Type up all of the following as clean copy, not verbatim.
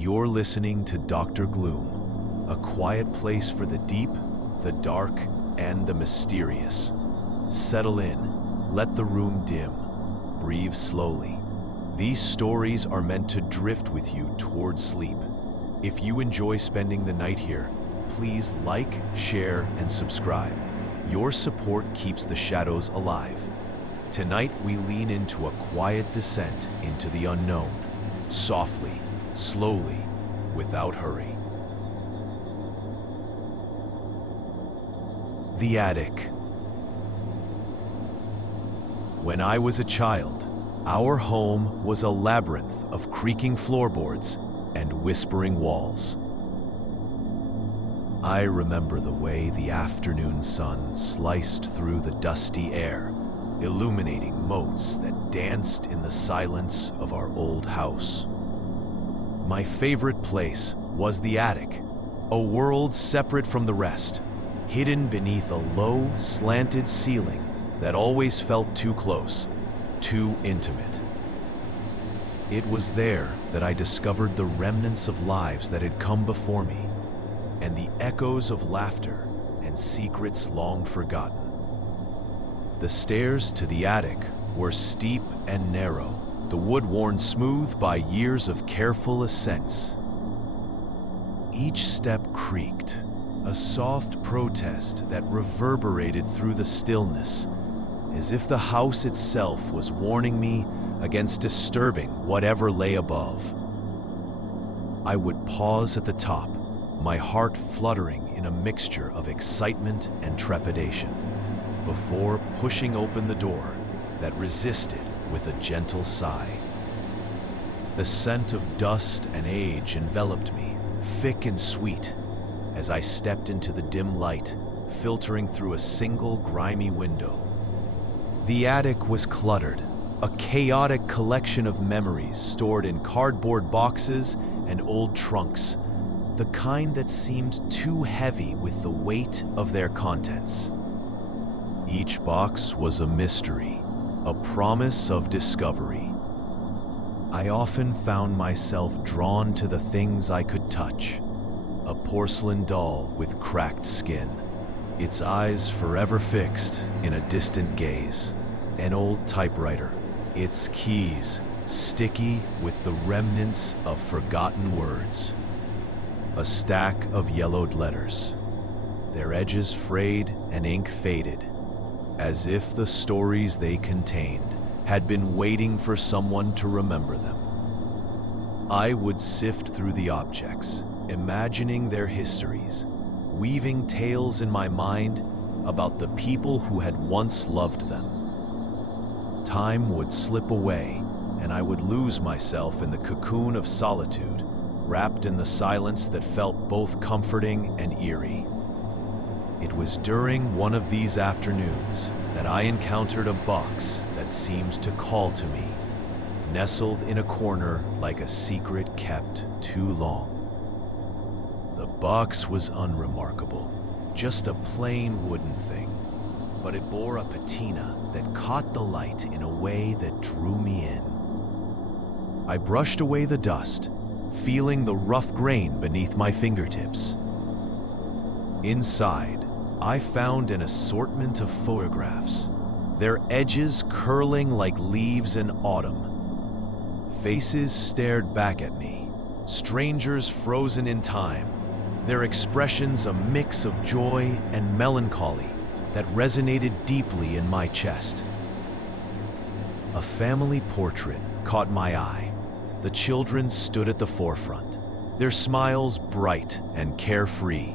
You're listening to Dr. Gloom, a quiet place for the deep, the dark, and the mysterious. Settle in, let the room dim, breathe slowly. These stories are meant to drift with you toward sleep. If you enjoy spending the night here, please like, share, and subscribe. Your support keeps the shadows alive. Tonight we lean into a quiet descent into the unknown, softly, slowly, without hurry. The attic. When I was a child, our home was a labyrinth of creaking floorboards and whispering walls. I remember the way the afternoon sun sliced through the dusty air, illuminating motes that danced in the silence of our old house. My favorite place was the attic, a world separate from the rest, hidden beneath a low, slanted ceiling that always felt too close, too intimate. It was there that I discovered the remnants of lives that had come before me, and the echoes of laughter and secrets long forgotten. The stairs to the attic were steep and narrow, the wood worn smooth by years of careful ascents. Each step creaked, a soft protest that reverberated through the stillness, as if the house itself was warning me against disturbing whatever lay above. I would pause at the top, my heart fluttering in a mixture of excitement and trepidation, before pushing open the door that resisted with a gentle sigh. The scent of dust and age enveloped me, thick and sweet, as I stepped into the dim light, filtering through a single grimy window. The attic was cluttered, a chaotic collection of memories stored in cardboard boxes and old trunks, the kind that seemed too heavy with the weight of their contents. Each box was a mystery, a promise of discovery. I often found myself drawn to the things I could touch. A porcelain doll with cracked skin, its eyes forever fixed in a distant gaze. An old typewriter, its keys sticky with the remnants of forgotten words. A stack of yellowed letters, their edges frayed and ink faded, as if the stories they contained had been waiting for someone to remember them. I would sift through the objects, imagining their histories, weaving tales in my mind about the people who had once loved them. Time would slip away, and I would lose myself in the cocoon of solitude, wrapped in the silence that felt both comforting and eerie. It was during one of these afternoons that I encountered a box that seemed to call to me, nestled in a corner like a secret kept too long. The box was unremarkable, just a plain wooden thing, but it bore a patina that caught the light in a way that drew me in. I brushed away the dust, feeling the rough grain beneath my fingertips. Inside, I found an assortment of photographs, their edges curling like leaves in autumn. Faces stared back at me, strangers frozen in time, their expressions a mix of joy and melancholy that resonated deeply in my chest. A family portrait caught my eye. The children stood at the forefront, their smiles bright and carefree,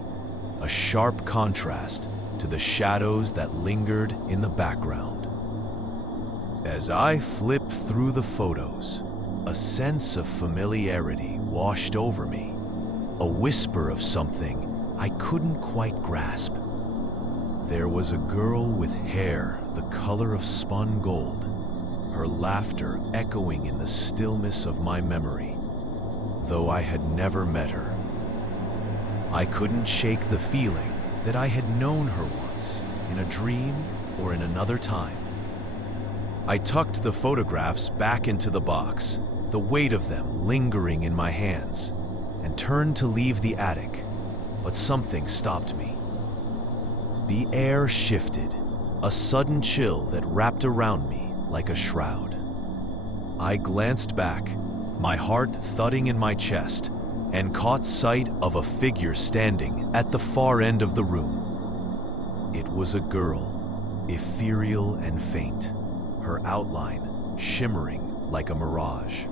a sharp contrast to the shadows that lingered in the background. As I flipped through the photos, a sense of familiarity washed over me, a whisper of something I couldn't quite grasp. There was a girl with hair the color of spun gold, her laughter echoing in the stillness of my memory, though I had never met her. I couldn't shake the feeling that I had known her once, in a dream or in another time. I tucked the photographs back into the box, the weight of them lingering in my hands. and turned to leave the attic, but something stopped me. The air shifted, a sudden chill that wrapped around me like a shroud. I glanced back, my heart thudding in my chest, and caught sight of a figure standing at the far end of the room. It was a girl, ethereal and faint, her outline shimmering like a mirage.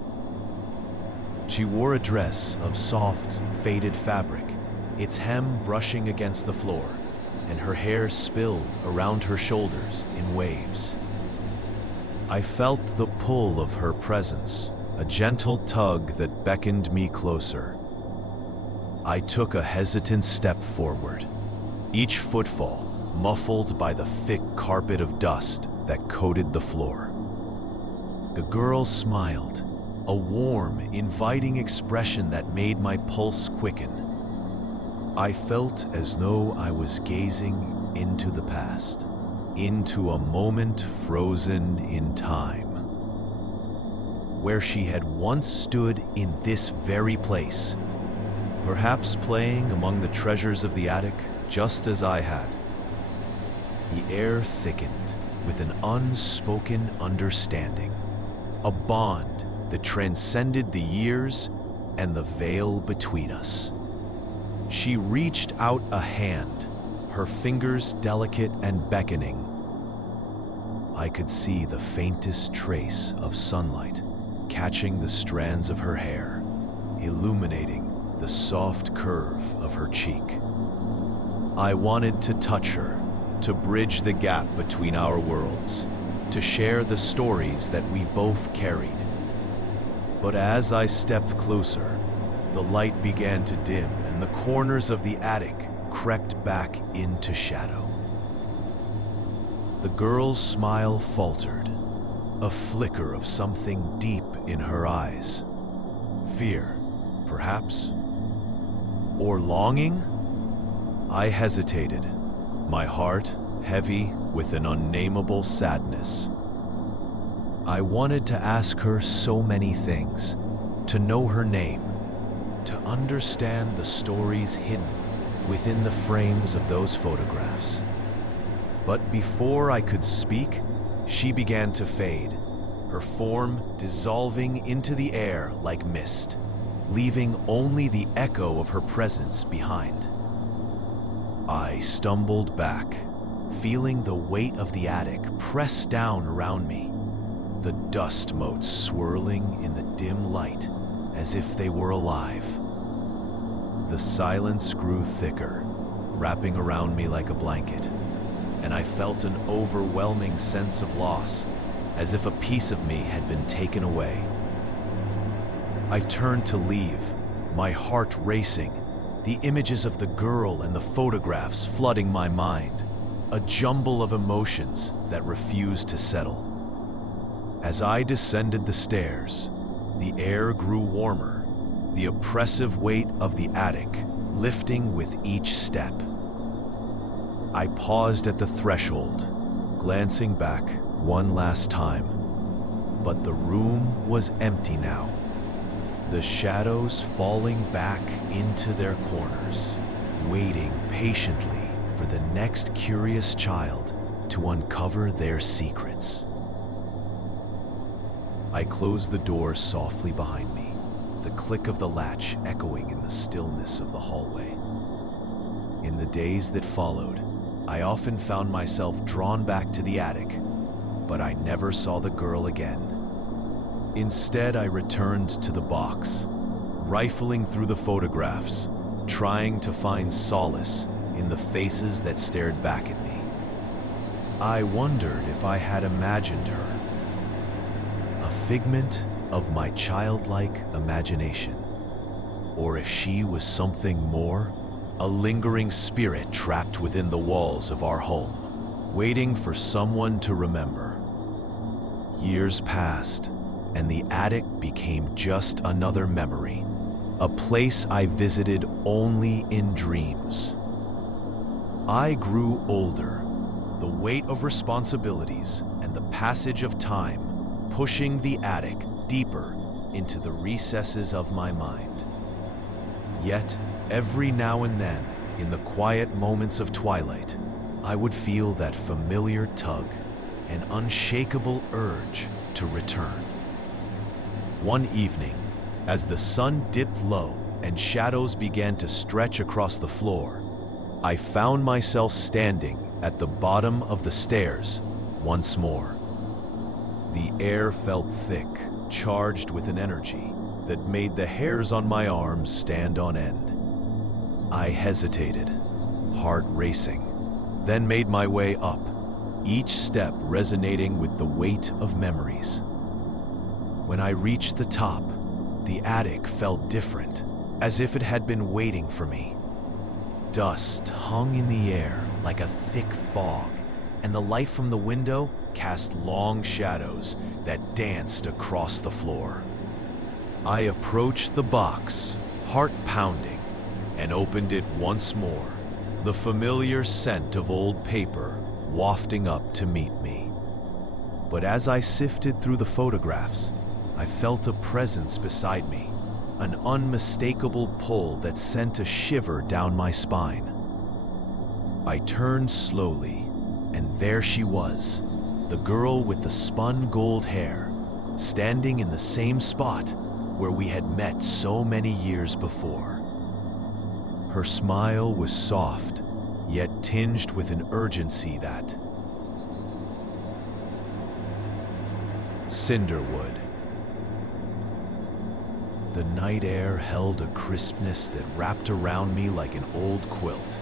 She wore a dress of soft, faded fabric, its hem brushing against the floor, and her hair spilled around her shoulders in waves. I felt the pull of her presence, a gentle tug that beckoned me closer. I took a hesitant step forward, each footfall muffled by the thick carpet of dust that coated the floor. The girl smiled, a warm, inviting expression that made my pulse quicken. I felt as though I was gazing into the past, into a moment frozen in time, where she had once stood in this very place, perhaps playing among the treasures of the attic just as I had. The air thickened with an unspoken understanding, a bond that transcended the years and the veil between us. She reached out a hand, her fingers delicate and beckoning. I could see the faintest trace of sunlight catching the strands of her hair, illuminating the soft curve of her cheek. I wanted to touch her, to bridge the gap between our worlds, to share the stories that we both carried. But as I stepped closer, the light began to dim and the corners of the attic crept back into shadow. The girl's smile faltered, a flicker of something deep in her eyes. Fear, perhaps? Or longing? I hesitated, my heart heavy with an unnameable sadness. I wanted to ask her so many things, to know her name, to understand the stories hidden within the frames of those photographs. But before I could speak, she began to fade, her form dissolving into the air like mist, leaving only the echo of her presence behind. I stumbled back, feeling the weight of the attic press down around me, the dust motes swirling in the dim light as if they were alive. The silence grew thicker, wrapping around me like a blanket, and I felt an overwhelming sense of loss, as if a piece of me had been taken away. I turned to leave, my heart racing, the images of the girl and the photographs flooding my mind, a jumble of emotions that refused to settle. As I descended the stairs, the air grew warmer, the oppressive weight of the attic lifting with each step. I paused at the threshold, glancing back one last time, but the room was empty now, the shadows falling back into their corners, waiting patiently for the next curious child to uncover their secrets. I closed the door softly behind me, the click of the latch echoing in the stillness of the hallway. In the days that followed, I often found myself drawn back to the attic, but I never saw the girl again. Instead, I returned to the box, rifling through the photographs, trying to find solace in the faces that stared back at me. I wondered if I had imagined her, a figment of my childlike imagination, or if she was something more, a lingering spirit trapped within the walls of our home, waiting for someone to remember. Years passed, and the attic became just another memory, a place I visited only in dreams. I grew older, the weight of responsibilities and the passage of time pushing the attic deeper into the recesses of my mind. Yet, every now and then, in the quiet moments of twilight, I would feel that familiar tug, an unshakable urge to return. One evening, as the sun dipped low and shadows began to stretch across the floor, I found myself standing at the bottom of the stairs once more. The air felt thick, charged with an energy that made the hairs on my arms stand on end. I hesitated, heart racing, then made my way up, each step resonating with the weight of memories. When I reached the top, the attic felt different, as if it had been waiting for me. Dust hung in the air like a thick fog, and the light from the window cast long shadows that danced across the floor. I approached the box, heart pounding, and opened it once more, the familiar scent of old paper wafting up to meet me. But as I sifted through the photographs, I felt a presence beside me, an unmistakable pull that sent a shiver down my spine. I turned slowly, and there she was, the girl with the spun gold hair, standing in the same spot where we had met so many years before. Her smile was soft, yet tinged with an urgency that... Cinderwood. The night air held a crispness that wrapped around me like an old quilt,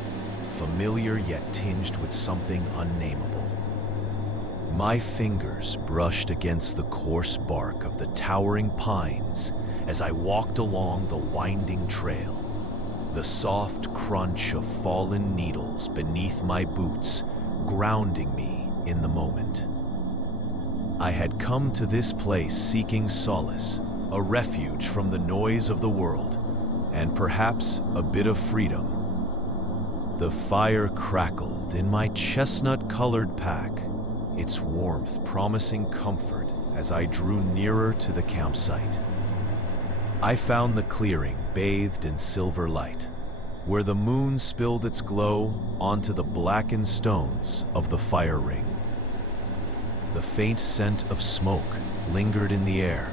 familiar yet tinged with something unnameable. My fingers brushed against the coarse bark of the towering pines as I walked along the winding trail, the soft crunch of fallen needles beneath my boots grounding me in the moment. I had come to this place seeking solace, a refuge from the noise of the world, and perhaps a bit of freedom. The fire crackled in my chestnut-colored pack, its warmth promising comfort as I drew nearer to the campsite. I found the clearing bathed in silver light, where the moon spilled its glow onto the blackened stones of the fire ring. The faint scent of smoke lingered in the air,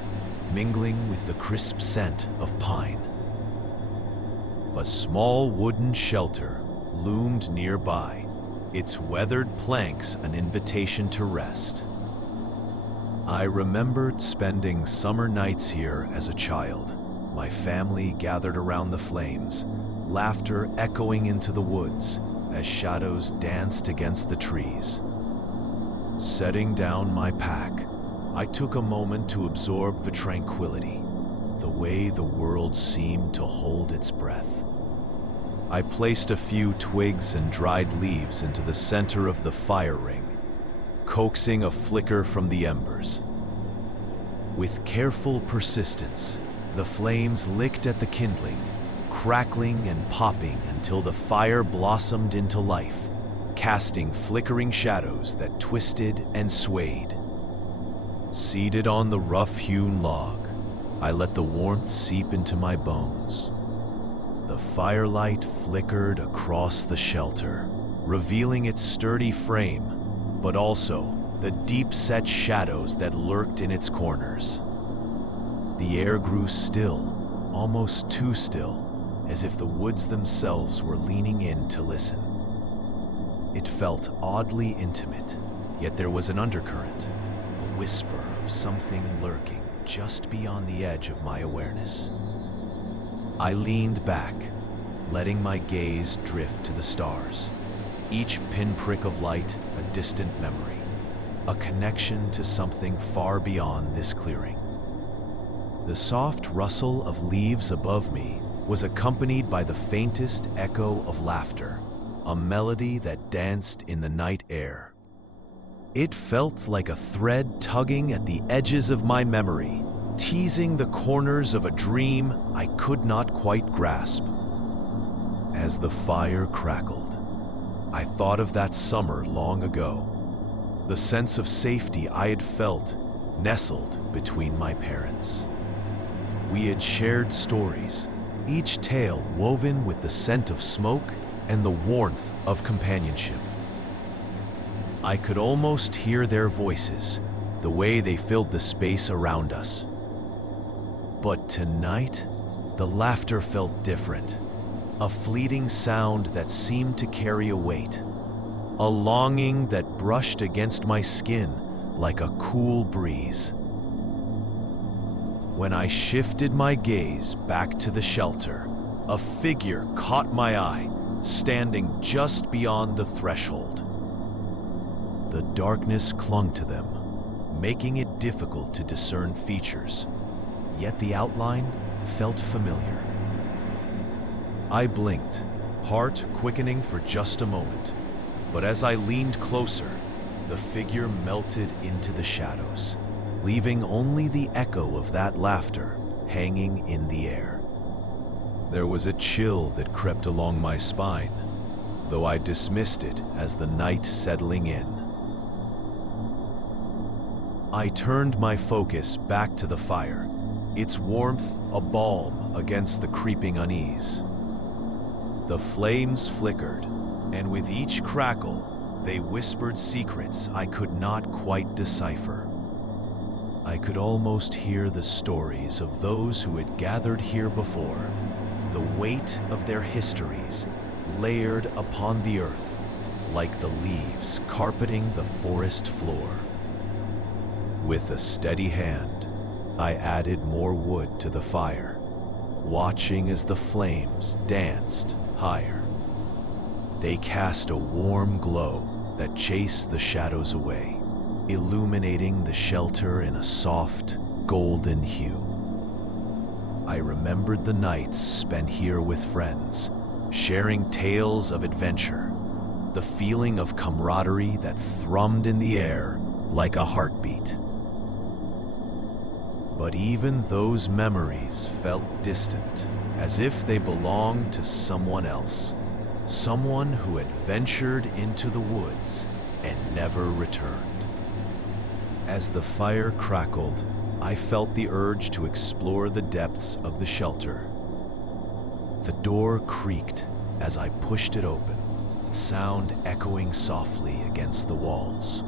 mingling with the crisp scent of pine. A small wooden shelter loomed nearby, its weathered planks an invitation to rest. I remembered spending summer nights here as a child, my family gathered around the flames, laughter echoing into the woods as shadows danced against the trees. Setting down my pack, I took a moment to absorb the tranquility, the way the world seemed to hold its breath. I placed a few twigs and dried leaves into the center of the fire ring, coaxing a flicker from the embers. With careful persistence, the flames licked at the kindling, crackling and popping until the fire blossomed into life, casting flickering shadows that twisted and swayed. Seated on the rough-hewn log, I let the warmth seep into my bones. The firelight flickered across the shelter, revealing its sturdy frame, but also the deep-set shadows that lurked in its corners. The air grew still, almost too still, as if the woods themselves were leaning in to listen. It felt oddly intimate, yet there was an undercurrent, a whisper of something lurking just beyond the edge of my awareness. I leaned back, letting my gaze drift to the stars, each pinprick of light a distant memory, a connection to something far beyond this clearing. The soft rustle of leaves above me was accompanied by the faintest echo of laughter, a melody that danced in the night air. It felt like a thread tugging at the edges of my memory, teasing the corners of a dream I could not quite grasp. As the fire crackled, I thought of that summer long ago, the sense of safety I had felt nestled between my parents. We had shared stories, each tale woven with the scent of smoke and the warmth of companionship. I could almost hear their voices, the way they filled the space around us. But tonight, the laughter felt different, a fleeting sound that seemed to carry a weight, a longing that brushed against my skin like a cool breeze. When I shifted my gaze back to the shelter, a figure caught my eye, standing just beyond the threshold. The darkness clung to them, making it difficult to discern features, yet the outline felt familiar. I blinked, heart quickening for just a moment, but as I leaned closer, the figure melted into the shadows, leaving only the echo of that laughter hanging in the air. There was a chill that crept along my spine, though I dismissed it as the night settling in. I turned my focus back to the fire, its warmth a balm against the creeping unease. The flames flickered, and with each crackle, they whispered secrets I could not quite decipher. I could almost hear the stories of those who had gathered here before, the weight of their histories layered upon the earth like the leaves carpeting the forest floor. With a steady hand, I added more wood to the fire, watching as the flames danced higher. They cast a warm glow that chased the shadows away, illuminating the shelter in a soft, golden hue. I remembered the nights spent here with friends, sharing tales of adventure, the feeling of camaraderie that thrummed in the air like a heartbeat. But even those memories felt distant, as if they belonged to someone else, someone who had ventured into the woods and never returned. As the fire crackled, I felt the urge to explore the depths of the shelter. The door creaked as I pushed it open, the sound echoing softly against the walls.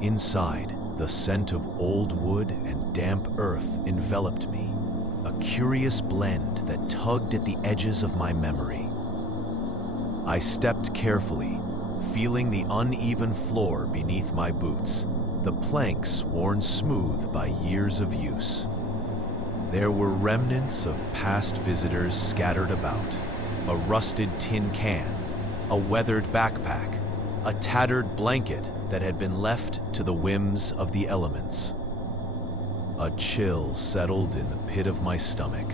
Inside, the scent of old wood and damp earth enveloped me, a curious blend that tugged at the edges of my memory. I stepped carefully, feeling the uneven floor beneath my boots, the planks worn smooth by years of use. There were remnants of past visitors scattered about, a rusted tin can, a weathered backpack, a tattered blanket that had been left to the whims of the elements. A chill settled in the pit of my stomach,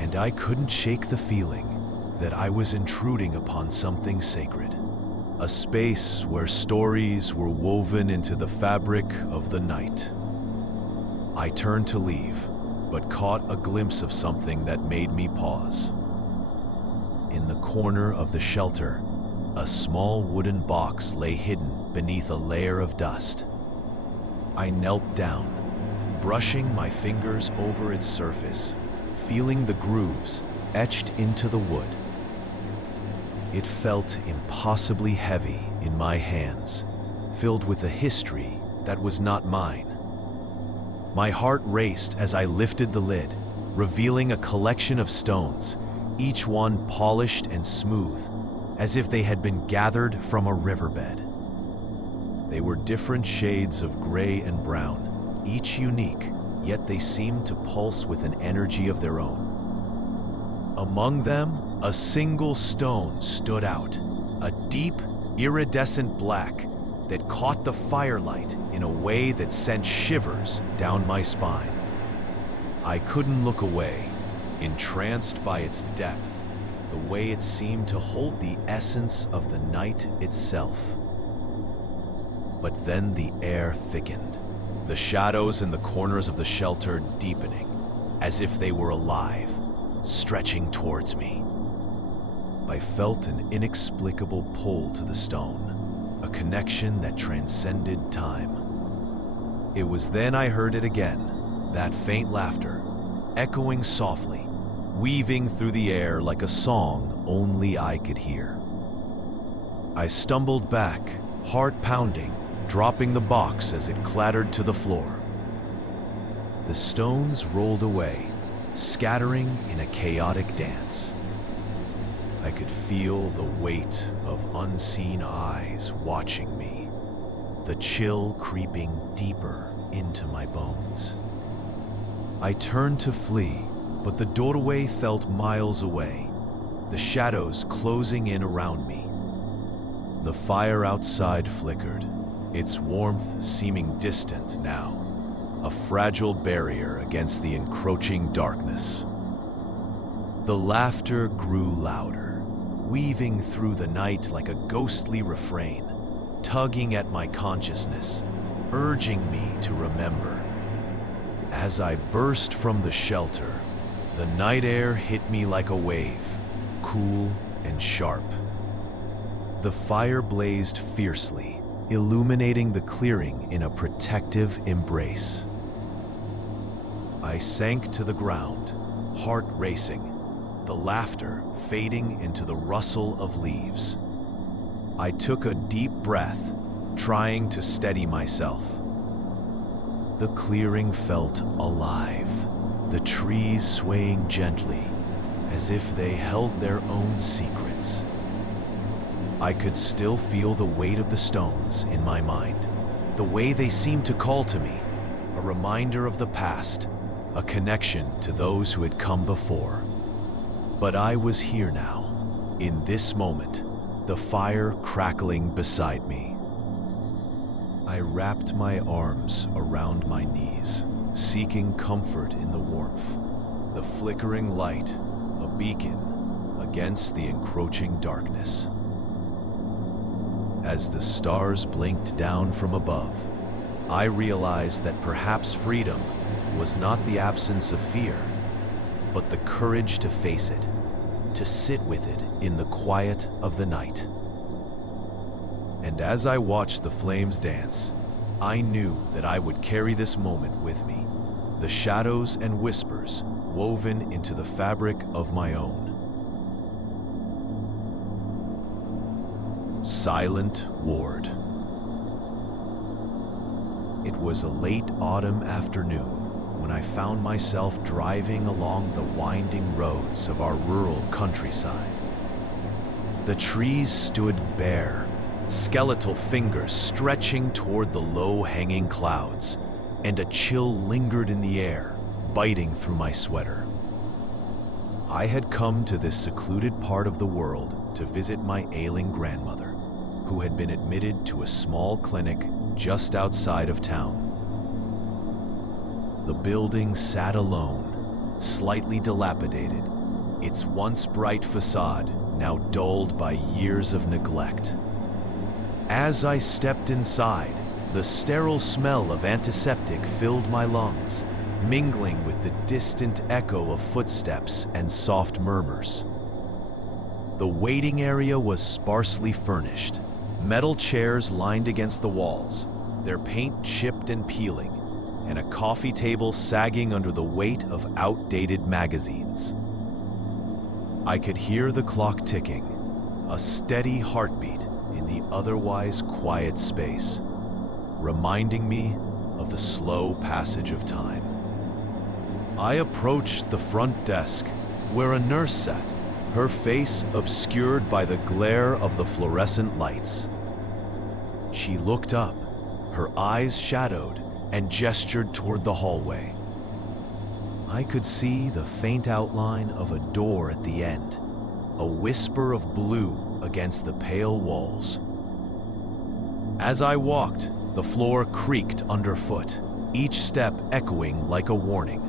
and I couldn't shake the feeling that I was intruding upon something sacred, a space where stories were woven into the fabric of the night. I turned to leave, but caught a glimpse of something that made me pause. In the corner of the shelter, a small wooden box lay hidden beneath a layer of dust. I knelt down, brushing my fingers over its surface, feeling the grooves etched into the wood. It felt impossibly heavy in my hands, filled with a history that was not mine. My heart raced as I lifted the lid, revealing a collection of stones, each one polished and smooth, as if they had been gathered from a riverbed. They were different shades of gray and brown, each unique, yet they seemed to pulse with an energy of their own. Among them, a single stone stood out, a deep, iridescent black that caught the firelight in a way that sent shivers down my spine. I couldn't look away, entranced by its depth, the way it seemed to hold the essence of the night itself. But then the air thickened, the shadows in the corners of the shelter deepening, as if they were alive, stretching towards me. I felt an inexplicable pull to the stone, a connection that transcended time. It was then I heard it again, that faint laughter, echoing softly, weaving through the air like a song only I could hear. I stumbled back, heart pounding, dropping the box as it clattered to the floor. The stones rolled away, scattering in a chaotic dance. I could feel the weight of unseen eyes watching me, the chill creeping deeper into my bones. I turned to flee, but the doorway felt miles away, the shadows closing in around me. The fire outside flickered, its warmth seeming distant now, a fragile barrier against the encroaching darkness. The laughter grew louder, weaving through the night like a ghostly refrain, tugging at my consciousness, urging me to remember. As I burst from the shelter, the night air hit me like a wave, cool and sharp. The fire blazed fiercely, illuminating the clearing in a protective embrace. I sank to the ground, heart racing, the laughter fading into the rustle of leaves. I took a deep breath, trying to steady myself. The clearing felt alive, the trees swaying gently, as if they held their own secrets. I could still feel the weight of the stones in my mind, the way they seemed to call to me, a reminder of the past, a connection to those who had come before. But I was here now, in this moment, the fire crackling beside me. I wrapped my arms around my knees, seeking comfort in the warmth, the flickering light, a beacon against the encroaching darkness. As the stars blinked down from above, I realized that perhaps freedom was not the absence of fear, but the courage to face it, to sit with it in the quiet of the night. And as I watched the flames dance, I knew that I would carry this moment with me, the shadows and whispers woven into the fabric of my own. Silent Ward. It was a late autumn afternoon when I found myself driving along the winding roads of our rural countryside. The trees stood bare, skeletal fingers stretching toward the low-hanging clouds, and a chill lingered in the air, biting through my sweater. I had come to this secluded part of the world to visit my ailing grandmother, who had been admitted to a small clinic just outside of town. The building sat alone, slightly dilapidated, its once bright facade now dulled by years of neglect. As I stepped inside, the sterile smell of antiseptic filled my lungs, mingling with the distant echo of footsteps and soft murmurs. The waiting area was sparsely furnished, metal chairs lined against the walls, their paint chipped and peeling, and a coffee table sagging under the weight of outdated magazines. I could hear the clock ticking, a steady heartbeat in the otherwise quiet space, reminding me of the slow passage of time. I approached the front desk, where a nurse sat, her face obscured by the glare of the fluorescent lights. She looked up, her eyes shadowed, and gestured toward the hallway. I could see the faint outline of a door at the end, a whisper of blue against the pale walls. As I walked, the floor creaked underfoot, each step echoing like a warning.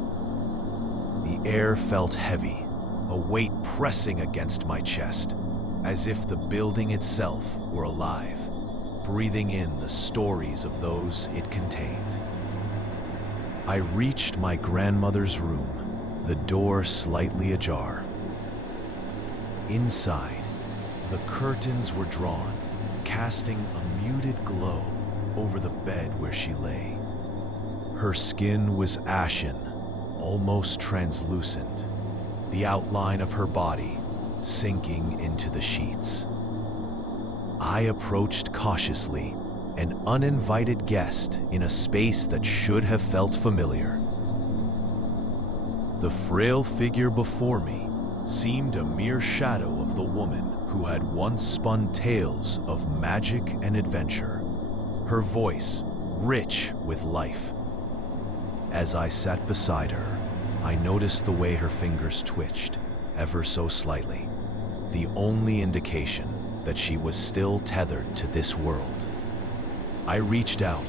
The air felt heavy, a weight pressing against my chest, as if the building itself were alive, breathing in the stories of those it contained. I reached my grandmother's room, the door slightly ajar. Inside, the curtains were drawn, casting a muted glow over the bed where she lay. Her skin was ashen, almost translucent, the outline of her body sinking into the sheets. I approached cautiously, an uninvited guest in a space that should have felt familiar. The frail figure before me seemed a mere shadow of the woman who had once spun tales of magic and adventure, her voice rich with life. As I sat beside her, I noticed the way her fingers twitched, ever so slightly, the only indication that she was still tethered to this world. I reached out,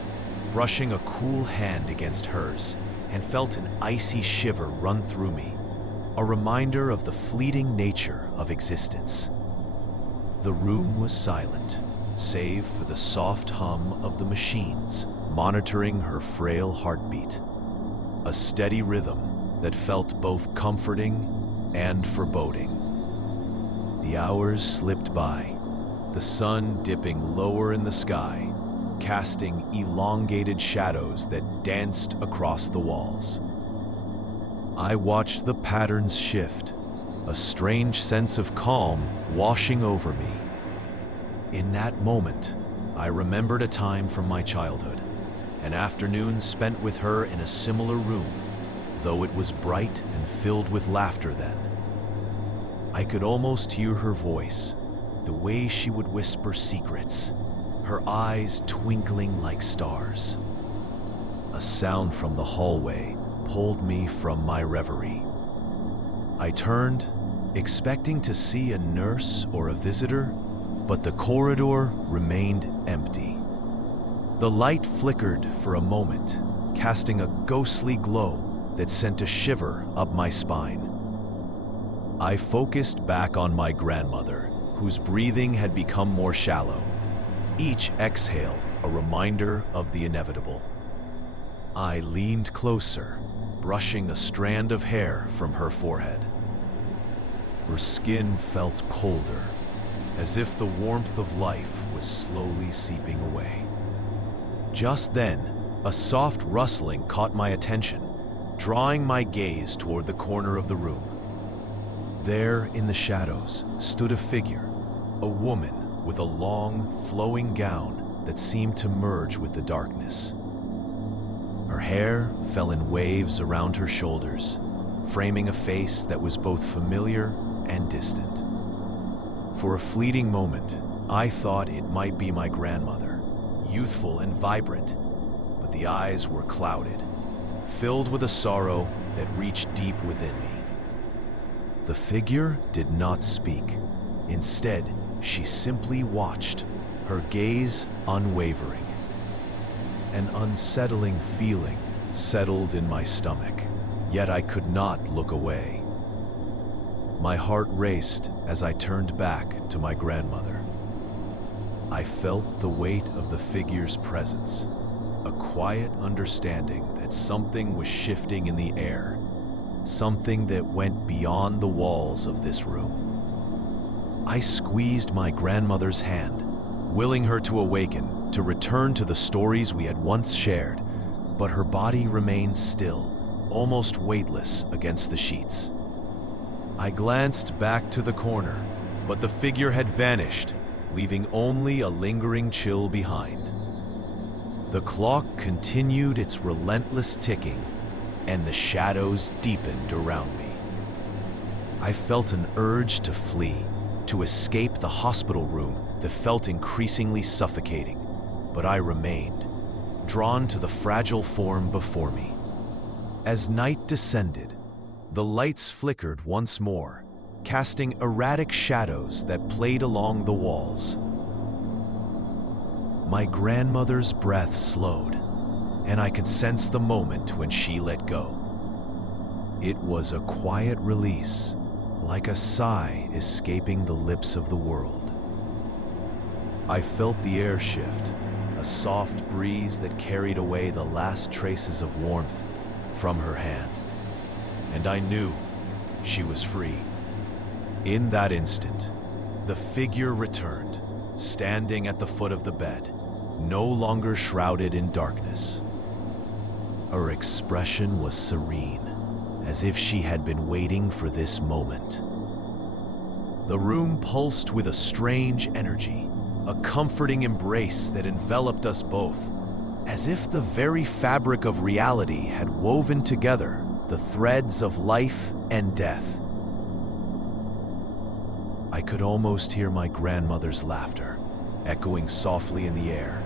brushing a cool hand against hers, and felt an icy shiver run through me, a reminder of the fleeting nature of existence. The room was silent, save for the soft hum of the machines monitoring her frail heartbeat, a steady rhythm that felt both comforting and foreboding. The hours slipped by, the sun dipping lower in the sky, casting elongated shadows that danced across the walls. I watched the patterns shift, a strange sense of calm washing over me. In that moment, I remembered a time from my childhood, an afternoon spent with her in a similar room, though it was bright and filled with laughter then. I could almost hear her voice, the way she would whisper secrets, her eyes twinkling like stars. A sound from the hallway pulled me from my reverie. I turned, expecting to see a nurse or a visitor, but the corridor remained empty. The light flickered for a moment, casting a ghostly glow that sent a shiver up my spine. I focused back on my grandmother, whose breathing had become more shallow, each exhale a reminder of the inevitable. I leaned closer, brushing a strand of hair from her forehead. Her skin felt colder, as if the warmth of life was slowly seeping away. Just then, a soft rustling caught my attention, drawing my gaze toward the corner of the room. There, in the shadows, stood a figure, a woman with a long, flowing gown that seemed to merge with the darkness. Her hair fell in waves around her shoulders, framing a face that was both familiar and distant. For a fleeting moment, I thought it might be my grandmother, youthful and vibrant, but the eyes were clouded, filled with a sorrow that reached deep within me. The figure did not speak. Instead, she simply watched, her gaze unwavering. An unsettling feeling settled in my stomach, yet I could not look away. My heart raced as I turned back to my grandmother. I felt the weight of the figure's presence, a quiet understanding that something was shifting in the air, something that went beyond the walls of this room. I squeezed my grandmother's hand, willing her to awaken, to return to the stories we had once shared, but her body remained still, almost weightless against the sheets. I glanced back to the corner, but the figure had vanished, leaving only a lingering chill behind. The clock continued its relentless ticking, and the shadows deepened around me. I felt an urge to flee, to escape the hospital room that felt increasingly suffocating, but I remained, drawn to the fragile form before me. As night descended, the lights flickered once more, casting erratic shadows that played along the walls. My grandmother's breath slowed, and I could sense the moment when she let go. It was a quiet release, like a sigh escaping the lips of the world. I felt the air shift, a soft breeze that carried away the last traces of warmth from her hand. And I knew she was free. In that instant, the figure returned, standing at the foot of the bed, no longer shrouded in darkness. Her expression was serene, as if she had been waiting for this moment. The room pulsed with a strange energy, a comforting embrace that enveloped us both, as if the very fabric of reality had woven together the threads of life and death. I could almost hear my grandmother's laughter, echoing softly in the air,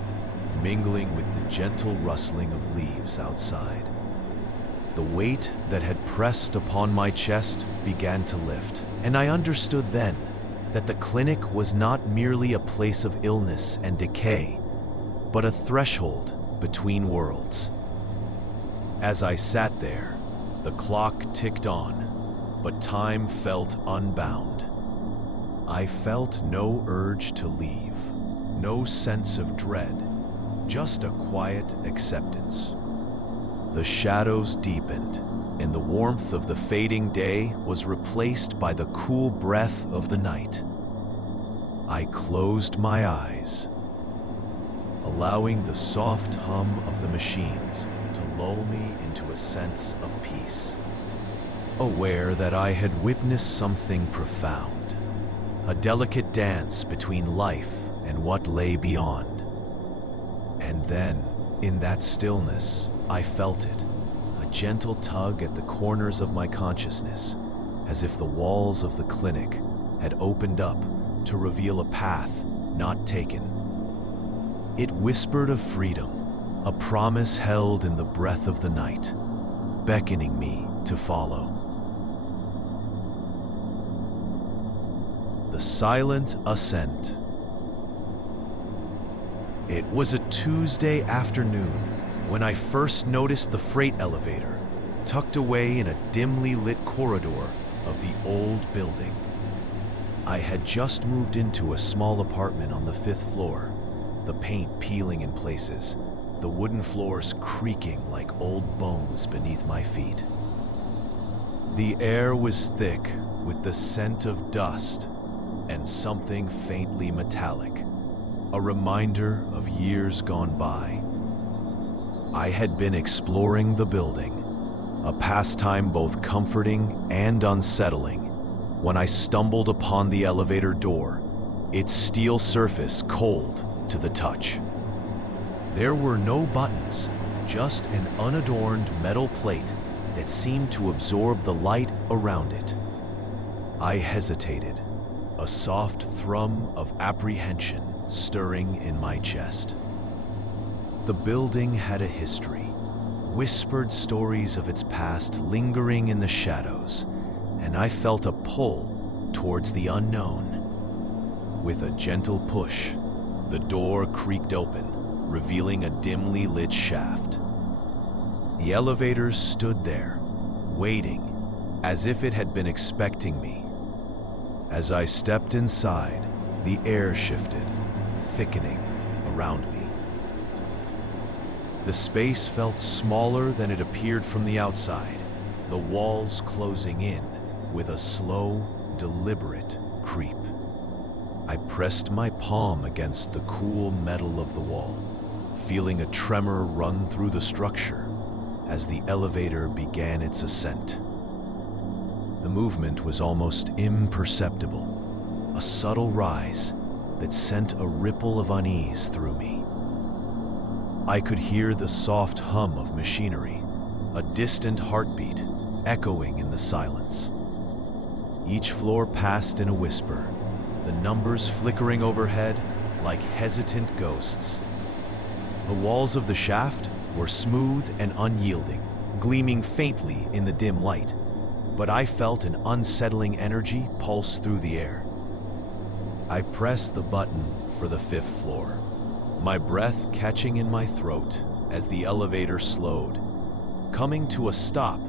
mingling with the gentle rustling of leaves outside. The weight that had pressed upon my chest began to lift, and I understood then that the clinic was not merely a place of illness and decay, but a threshold between worlds. As I sat there, the clock ticked on, but time felt unbound. I felt no urge to leave, no sense of dread, just a quiet acceptance. The shadows deepened, and the warmth of the fading day was replaced by the cool breath of the night. I closed my eyes, allowing the soft hum of the machines to lull me into a sense of peace. Aware that I had witnessed something profound, a delicate dance between life and what lay beyond. And then, in that stillness, I felt it, a gentle tug at the corners of my consciousness, as if the walls of the clinic had opened up to reveal a path not taken. It whispered of freedom, a promise held in the breath of the night, beckoning me to follow. The silent ascent. It was a Tuesday afternoon when I first noticed the freight elevator tucked away in a dimly lit corridor of the old building. I had just moved into a small apartment on the 5th floor, the paint peeling in places, the wooden floors creaking like old bones beneath my feet. The air was thick with the scent of dust and something faintly metallic, a reminder of years gone by. I had been exploring the building, a pastime both comforting and unsettling, when I stumbled upon the elevator door, its steel surface cold to the touch. There were no buttons, just an unadorned metal plate that seemed to absorb the light around it. I hesitated, a soft thrum of apprehension stirring in my chest. The building had a history, whispered stories of its past lingering in the shadows, and I felt a pull towards the unknown. With a gentle push, the door creaked open, revealing a dimly lit shaft. The elevator stood there, waiting, as if it had been expecting me. As I stepped inside, the air shifted, thickening around me. The space felt smaller than it appeared from the outside, the walls closing in with a slow, deliberate creep. I pressed my palm against the cool metal of the wall, feeling a tremor run through the structure as the elevator began its ascent. The movement was almost imperceptible, a subtle rise that sent a ripple of unease through me. I could hear the soft hum of machinery, a distant heartbeat echoing in the silence. Each floor passed in a whisper, the numbers flickering overhead like hesitant ghosts. The walls of the shaft were smooth and unyielding, gleaming faintly in the dim light, but I felt an unsettling energy pulse through the air. I pressed the button for the 5th floor, my breath catching in my throat as the elevator slowed, coming to a stop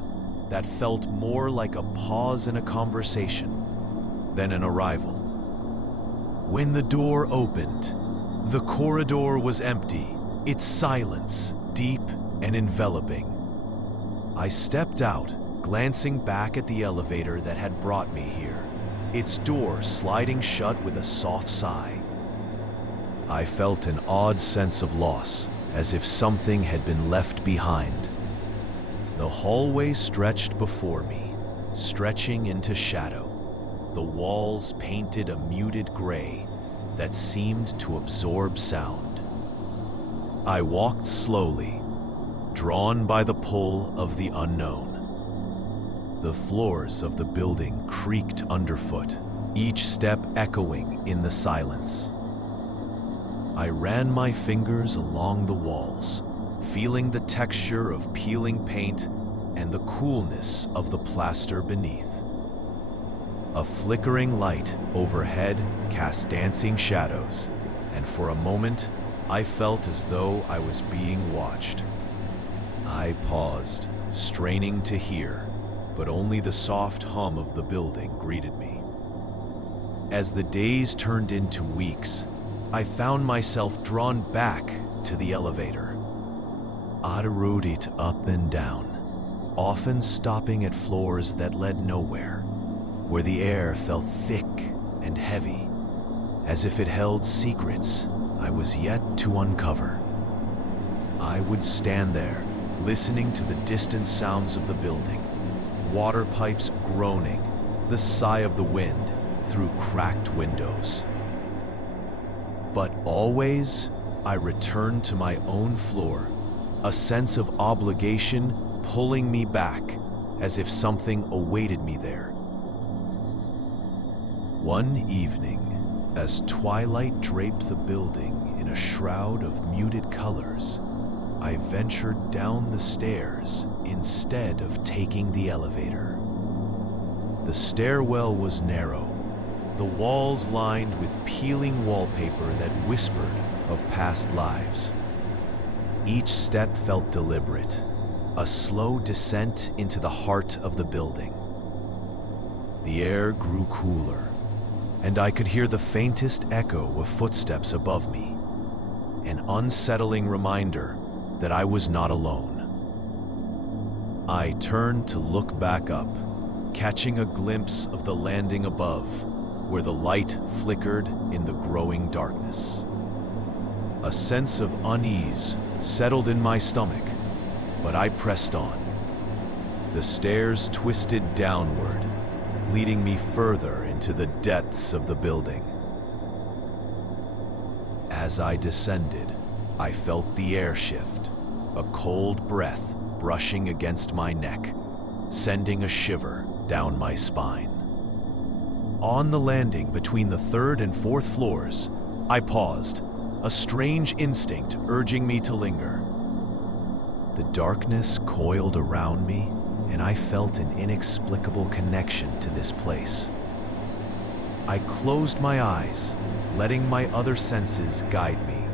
that felt more like a pause in a conversation than an arrival. When the door opened, the corridor was empty, its silence deep and enveloping. I stepped out, glancing back at the elevator that had brought me here, its door sliding shut with a soft sigh. I felt an odd sense of loss, as if something had been left behind. The hallway stretched before me, stretching into shadow, the walls painted a muted gray that seemed to absorb sound. I walked slowly, drawn by the pull of the unknown. The floors of the building creaked underfoot, each step echoing in the silence. I ran my fingers along the walls, feeling the texture of peeling paint and the coolness of the plaster beneath. A flickering light overhead cast dancing shadows, and for a moment, I felt as though I was being watched. I paused, straining to hear, but only the soft hum of the building greeted me. As the days turned into weeks, I found myself drawn back to the elevator. I rode it up and down, often stopping at floors that led nowhere, where the air felt thick and heavy, as if it held secrets I was yet to uncover. I would stand there, listening to the distant sounds of the building, water pipes groaning, the sigh of the wind through cracked windows. But always, I returned to my own floor, a sense of obligation pulling me back, as if something awaited me there. One evening, as twilight draped the building in a shroud of muted colors, I ventured down the stairs instead of taking the elevator. The stairwell was narrow, the walls lined with peeling wallpaper that whispered of past lives. Each step felt deliberate, a slow descent into the heart of the building. The air grew cooler, and I could hear the faintest echo of footsteps above me, an unsettling reminder that I was not alone. I turned to look back up, catching a glimpse of the landing above, where the light flickered in the growing darkness. A sense of unease settled in my stomach, but I pressed on. The stairs twisted downward, leading me further into the depths of the building. As I descended, I felt the air shift, a cold breath brushing against my neck, sending a shiver down my spine. On the landing between the third and fourth floors, I paused, a strange instinct urging me to linger. The darkness coiled around me, and I felt an inexplicable connection to this place. I closed my eyes, letting my other senses guide me.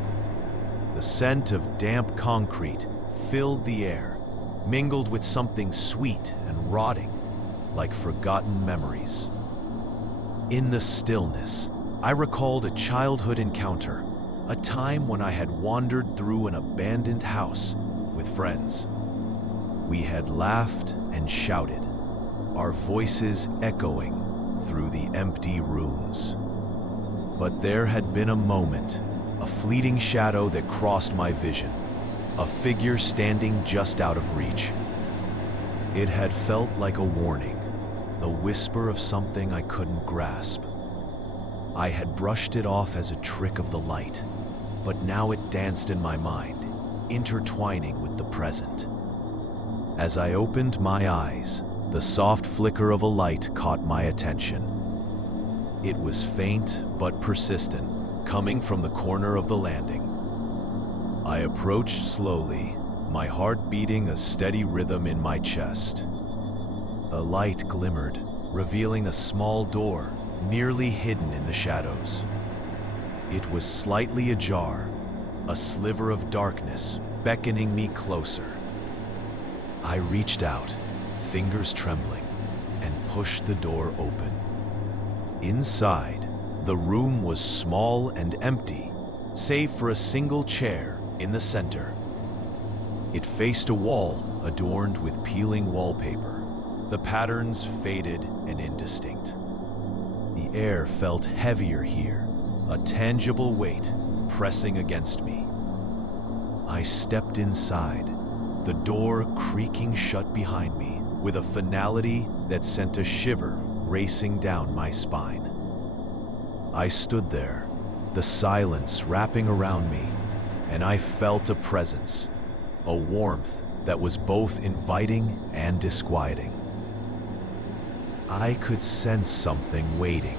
The scent of damp concrete filled the air, mingled with something sweet and rotting, like forgotten memories. In the stillness, I recalled a childhood encounter, a time when I had wandered through an abandoned house with friends. We had laughed and shouted, our voices echoing through the empty rooms. But there had been a moment, a fleeting shadow that crossed my vision, a figure standing just out of reach. It had felt like a warning, the whisper of something I couldn't grasp. I had brushed it off as a trick of the light, but now it danced in my mind, intertwining with the present. As I opened my eyes, the soft flicker of a light caught my attention. It was faint but persistent, coming from the corner of the landing. I approached slowly, my heart beating a steady rhythm in my chest. A light glimmered, revealing a small door, nearly hidden in the shadows. It was slightly ajar, a sliver of darkness beckoning me closer. I reached out, fingers trembling, and pushed the door open. Inside, the room was small and empty, save for a single chair in the center. It faced a wall adorned with peeling wallpaper, the patterns faded and indistinct. The air felt heavier here, a tangible weight pressing against me. I stepped inside, the door creaking shut behind me with a finality that sent a shiver racing down my spine. I stood there, the silence wrapping around me, and I felt a presence, a warmth that was both inviting and disquieting. I could sense something waiting,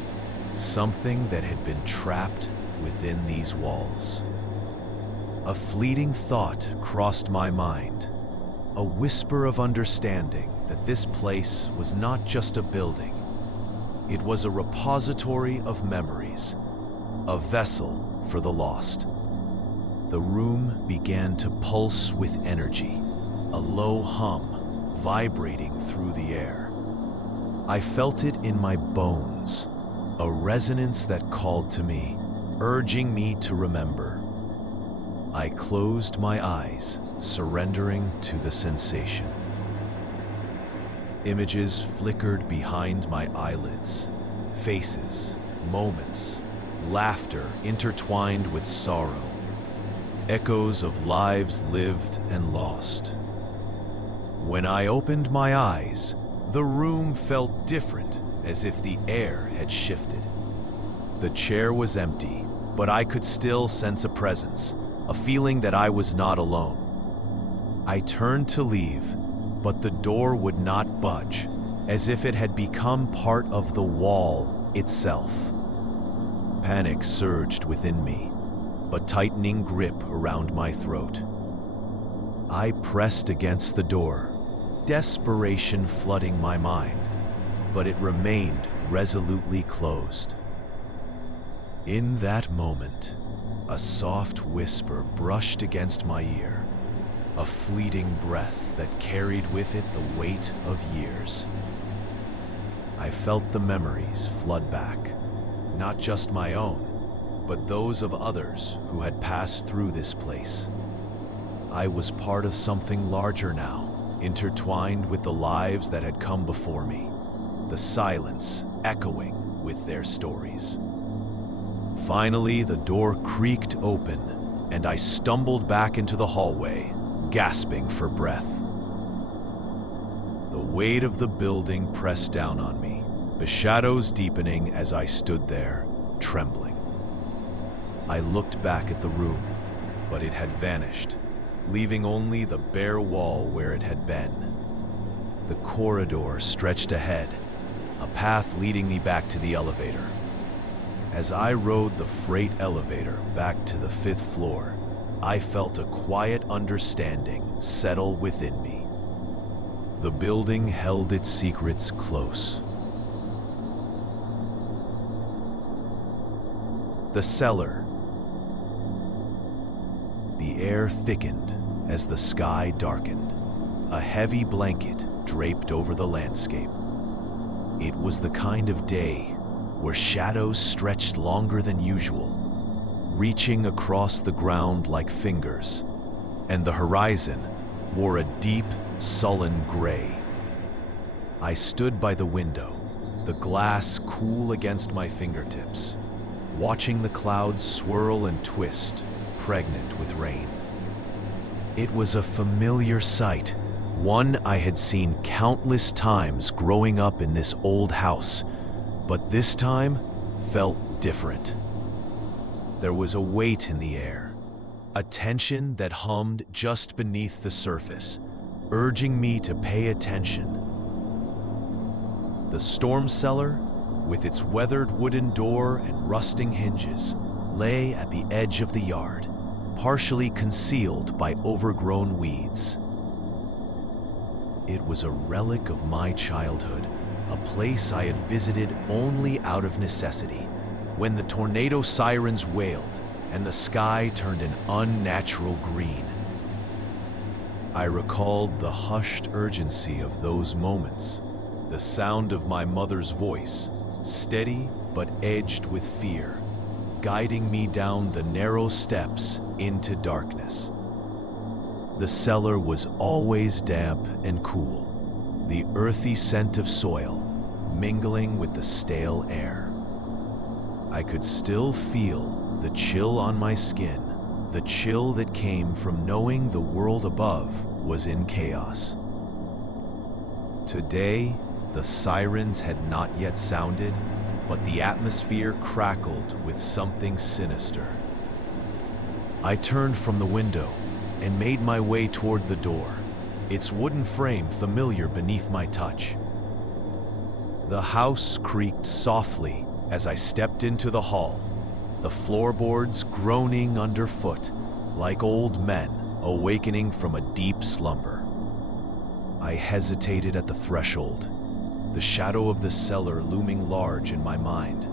something that had been trapped within these walls. A fleeting thought crossed my mind, a whisper of understanding that this place was not just a building. It was a repository of memories, a vessel for the lost. The room began to pulse with energy, a low hum vibrating through the air. I felt it in my bones, a resonance that called to me, urging me to remember. I closed my eyes, surrendering to the sensation. Images flickered behind my eyelids, faces, moments, laughter intertwined with sorrow, echoes of lives lived and lost. When I opened my eyes, the room felt different, as if the air had shifted. The chair was empty, but I could still sense a presence, a feeling that I was not alone. I turned to leave, but the door would not budge, as if it had become part of the wall itself. Panic surged within me, a tightening grip around my throat. I pressed against the door, desperation flooding my mind, but it remained resolutely closed. In that moment, a soft whisper brushed against my ear, a fleeting breath that carried with it the weight of years. I felt the memories flood back, not just my own, but those of others who had passed through this place. I was part of something larger now, intertwined with the lives that had come before me, the silence echoing with their stories. Finally, the door creaked open, and I stumbled back into the hallway, gasping for breath. The weight of the building pressed down on me, the shadows deepening as I stood there, trembling. I looked back at the room, but it had vanished, leaving only the bare wall where it had been. The corridor stretched ahead, a path leading me back to the elevator. As I rode the freight elevator back to the 5th floor, I felt a quiet understanding settle within me. The building held its secrets close. The cellar. The air thickened as the sky darkened. A heavy blanket draped over the landscape. It was the kind of day where shadows stretched longer than usual, reaching across the ground like fingers, and the horizon wore a deep, sullen gray. I stood by the window, the glass cool against my fingertips, watching the clouds swirl and twist, pregnant with rain. It was a familiar sight, one I had seen countless times growing up in this old house, but this time felt different. There was a weight in the air, a tension that hummed just beneath the surface, urging me to pay attention. The storm cellar, with its weathered wooden door and rusting hinges, lay at the edge of the yard, partially concealed by overgrown weeds. It was a relic of my childhood, a place I had visited only out of necessity, when the tornado sirens wailed and the sky turned an unnatural green. I recalled the hushed urgency of those moments, the sound of my mother's voice, steady but edged with fear, guiding me down the narrow steps into darkness. The cellar was always damp and cool, the earthy scent of soil mingling with the stale air. I could still feel the chill on my skin, the chill that came from knowing the world above was in chaos. Today, the sirens had not yet sounded, but the atmosphere crackled with something sinister. I turned from the window and made my way toward the door, its wooden frame familiar beneath my touch. The house creaked softly as I stepped into the hall, the floorboards groaning underfoot like old men awakening from a deep slumber. I hesitated at the threshold, the shadow of the cellar looming large in my mind,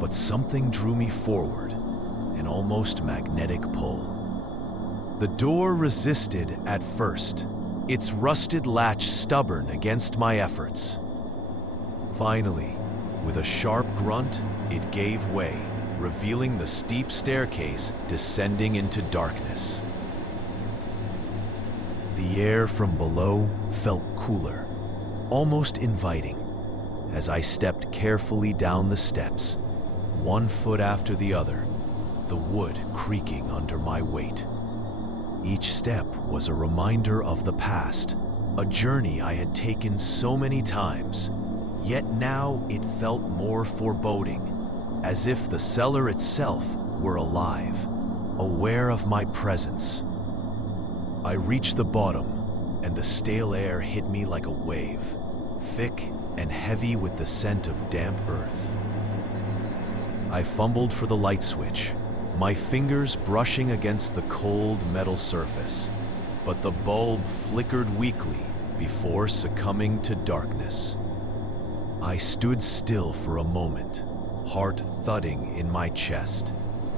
but something drew me forward, an almost magnetic pull. The door resisted at first, its rusted latch stubborn against my efforts. Finally, with a sharp grunt, it gave way, revealing the steep staircase descending into darkness. The air from below felt cooler, almost inviting, as I stepped carefully down the steps, one foot after the other, the wood creaking under my weight. Each step was a reminder of the past, a journey I had taken so many times, yet now it felt more foreboding, as if the cellar itself were alive, aware of my presence. I reached the bottom, and the stale air hit me like a wave, thick and heavy with the scent of damp earth. I fumbled for the light switch, my fingers brushing against the cold metal surface, but the bulb flickered weakly before succumbing to darkness. I stood still for a moment, heart thudding in my chest,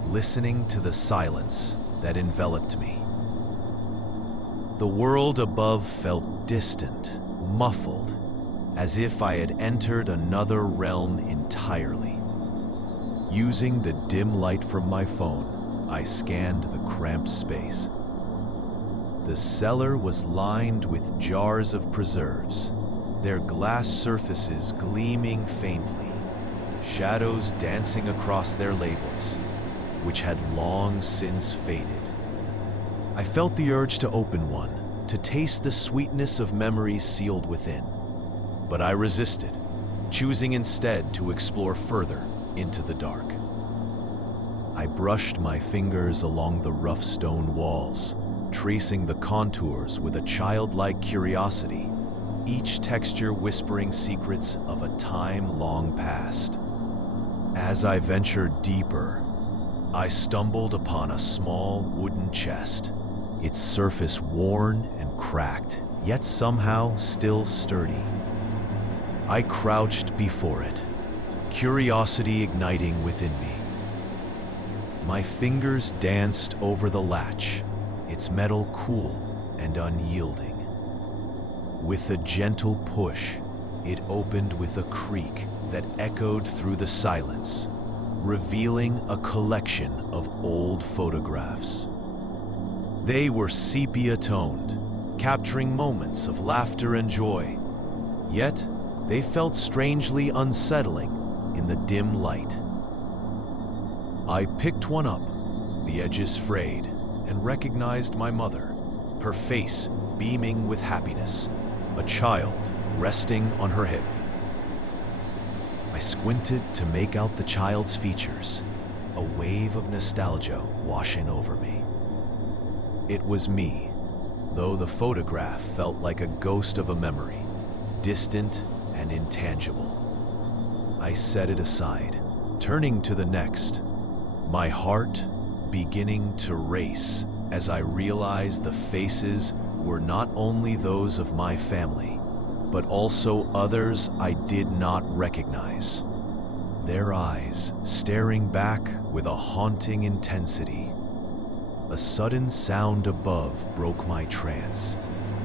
listening to the silence that enveloped me. The world above felt distant, muffled, as if I had entered another realm entirely. Using the dim light from my phone, I scanned the cramped space. The cellar was lined with jars of preserves, their glass surfaces gleaming faintly, shadows dancing across their labels, which had long since faded. I felt the urge to open one, to taste the sweetness of memories sealed within. But I resisted, choosing instead to explore further into the dark. I brushed my fingers along the rough stone walls, tracing the contours with a childlike curiosity, each texture whispering secrets of a time long past. As I ventured deeper, I stumbled upon a small wooden chest, its surface worn and cracked, yet somehow still sturdy. I crouched before it, curiosity igniting within me. My fingers danced over the latch, its metal cool and unyielding. With a gentle push, it opened with a creak that echoed through the silence, revealing a collection of old photographs. They were sepia-toned, capturing moments of laughter and joy, yet they felt strangely unsettling in the dim light. I picked one up, the edges frayed, and recognized my mother, her face beaming with happiness, a child resting on her hip. I squinted to make out the child's features, a wave of nostalgia washing over me. It was me, though the photograph felt like a ghost of a memory, distant and intangible. I set it aside, turning to the next, my heart beginning to race as I realized the faces were not only those of my family, but also others I did not recognize. Their eyes staring back with a haunting intensity. A sudden sound above broke my trance,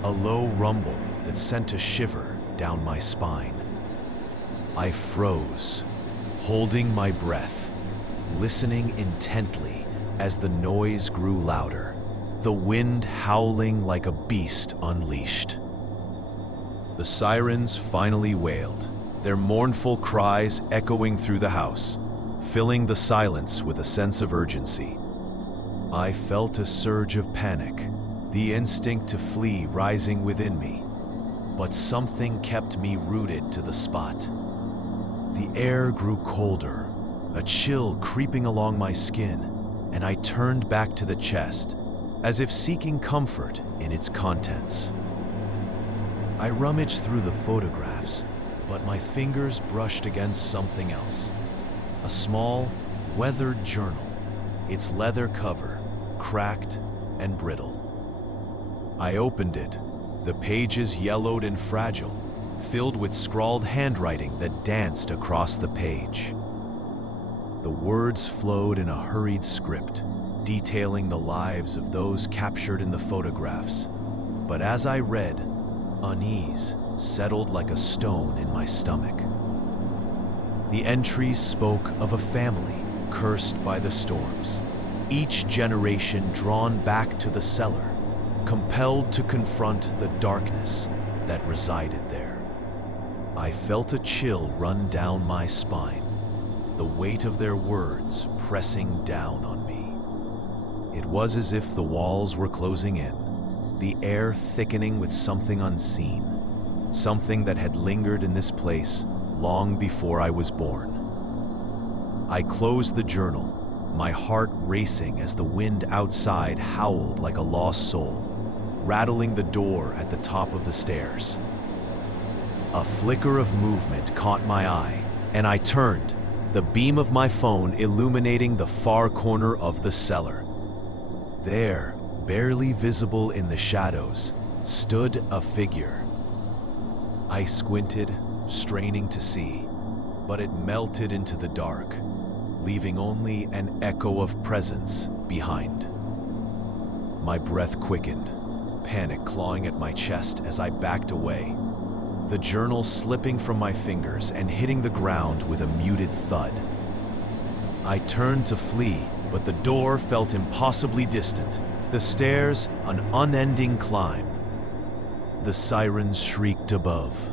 a low rumble that sent a shiver down my spine. I froze, holding my breath, listening intently as the noise grew louder, the wind howling like a beast unleashed. The sirens finally wailed, their mournful cries echoing through the house, filling the silence with a sense of urgency. I felt a surge of panic, the instinct to flee rising within me, but something kept me rooted to the spot. The air grew colder, a chill creeping along my skin, and I turned back to the chest, as if seeking comfort in its contents. I rummaged through the photographs, but my fingers brushed against something else. A small, weathered journal, its leather cover cracked and brittle. I opened it, the pages yellowed and fragile, filled with scrawled handwriting that danced across the page. The words flowed in a hurried script, detailing the lives of those captured in the photographs. But as I read, unease settled like a stone in my stomach. The entries spoke of a family cursed by the storms, each generation drawn back to the cellar, compelled to confront the darkness that resided there. I felt a chill run down my spine, the weight of their words pressing down on me. It was as if the walls were closing in, the air thickening with something unseen, something that had lingered in this place long before I was born. I closed the journal, my heart racing as the wind outside howled like a lost soul, rattling the door at the top of the stairs. A flicker of movement caught my eye, and I turned, the beam of my phone illuminating the far corner of the cellar. There, barely visible in the shadows, stood a figure. I squinted, straining to see, but it melted into the dark, leaving only an echo of presence behind. My breath quickened, panic clawing at my chest as I backed away, the journal slipping from my fingers and hitting the ground with a muted thud. I turned to flee, but the door felt impossibly distant, the stairs an unending climb. The sirens shrieked above,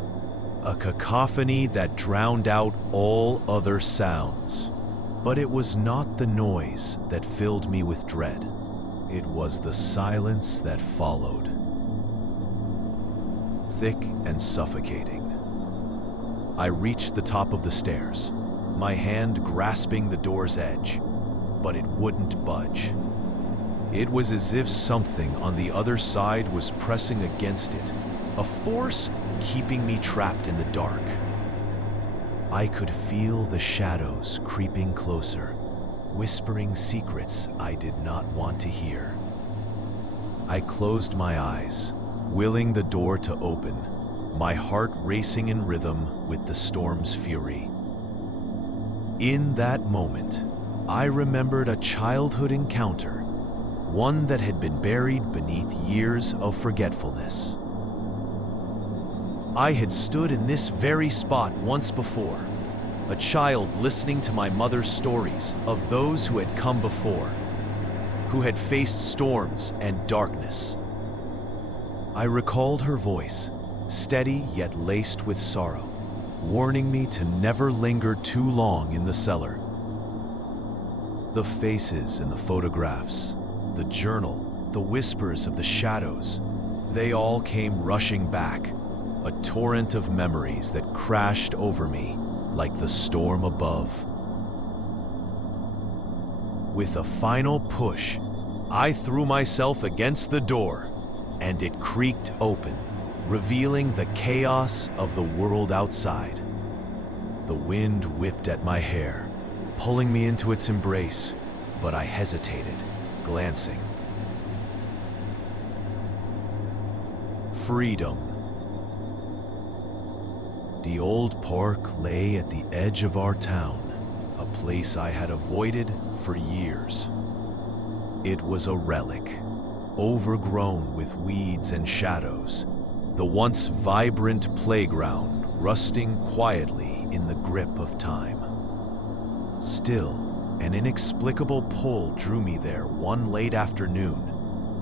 a cacophony that drowned out all other sounds. But it was not the noise that filled me with dread. It was the silence that followed. Thick and suffocating. I reached the top of the stairs, my hand grasping the door's edge, but it wouldn't budge. It was as if something on the other side was pressing against it, a force keeping me trapped in the dark. I could feel the shadows creeping closer, whispering secrets I did not want to hear. I closed my eyes, willing the door to open, my heart racing in rhythm with the storm's fury. In that moment, I remembered a childhood encounter, one that had been buried beneath years of forgetfulness. I had stood in this very spot once before, a child listening to my mother's stories of those who had come before, who had faced storms and darkness. I recalled her voice, steady yet laced with sorrow, warning me to never linger too long in the cellar. The faces in the photographs, the journal, the whispers of the shadows, they all came rushing back, a torrent of memories that crashed over me like the storm above. With a final push, I threw myself against the door, and it creaked open, revealing the chaos of the world outside. The wind whipped at my hair, pulling me into its embrace, but I hesitated, glancing. Freedom. The old park lay at the edge of our town, a place I had avoided for years. It was a relic, overgrown with weeds and shadows, the once vibrant playground rusting quietly in the grip of time. Still, an inexplicable pull drew me there one late afternoon,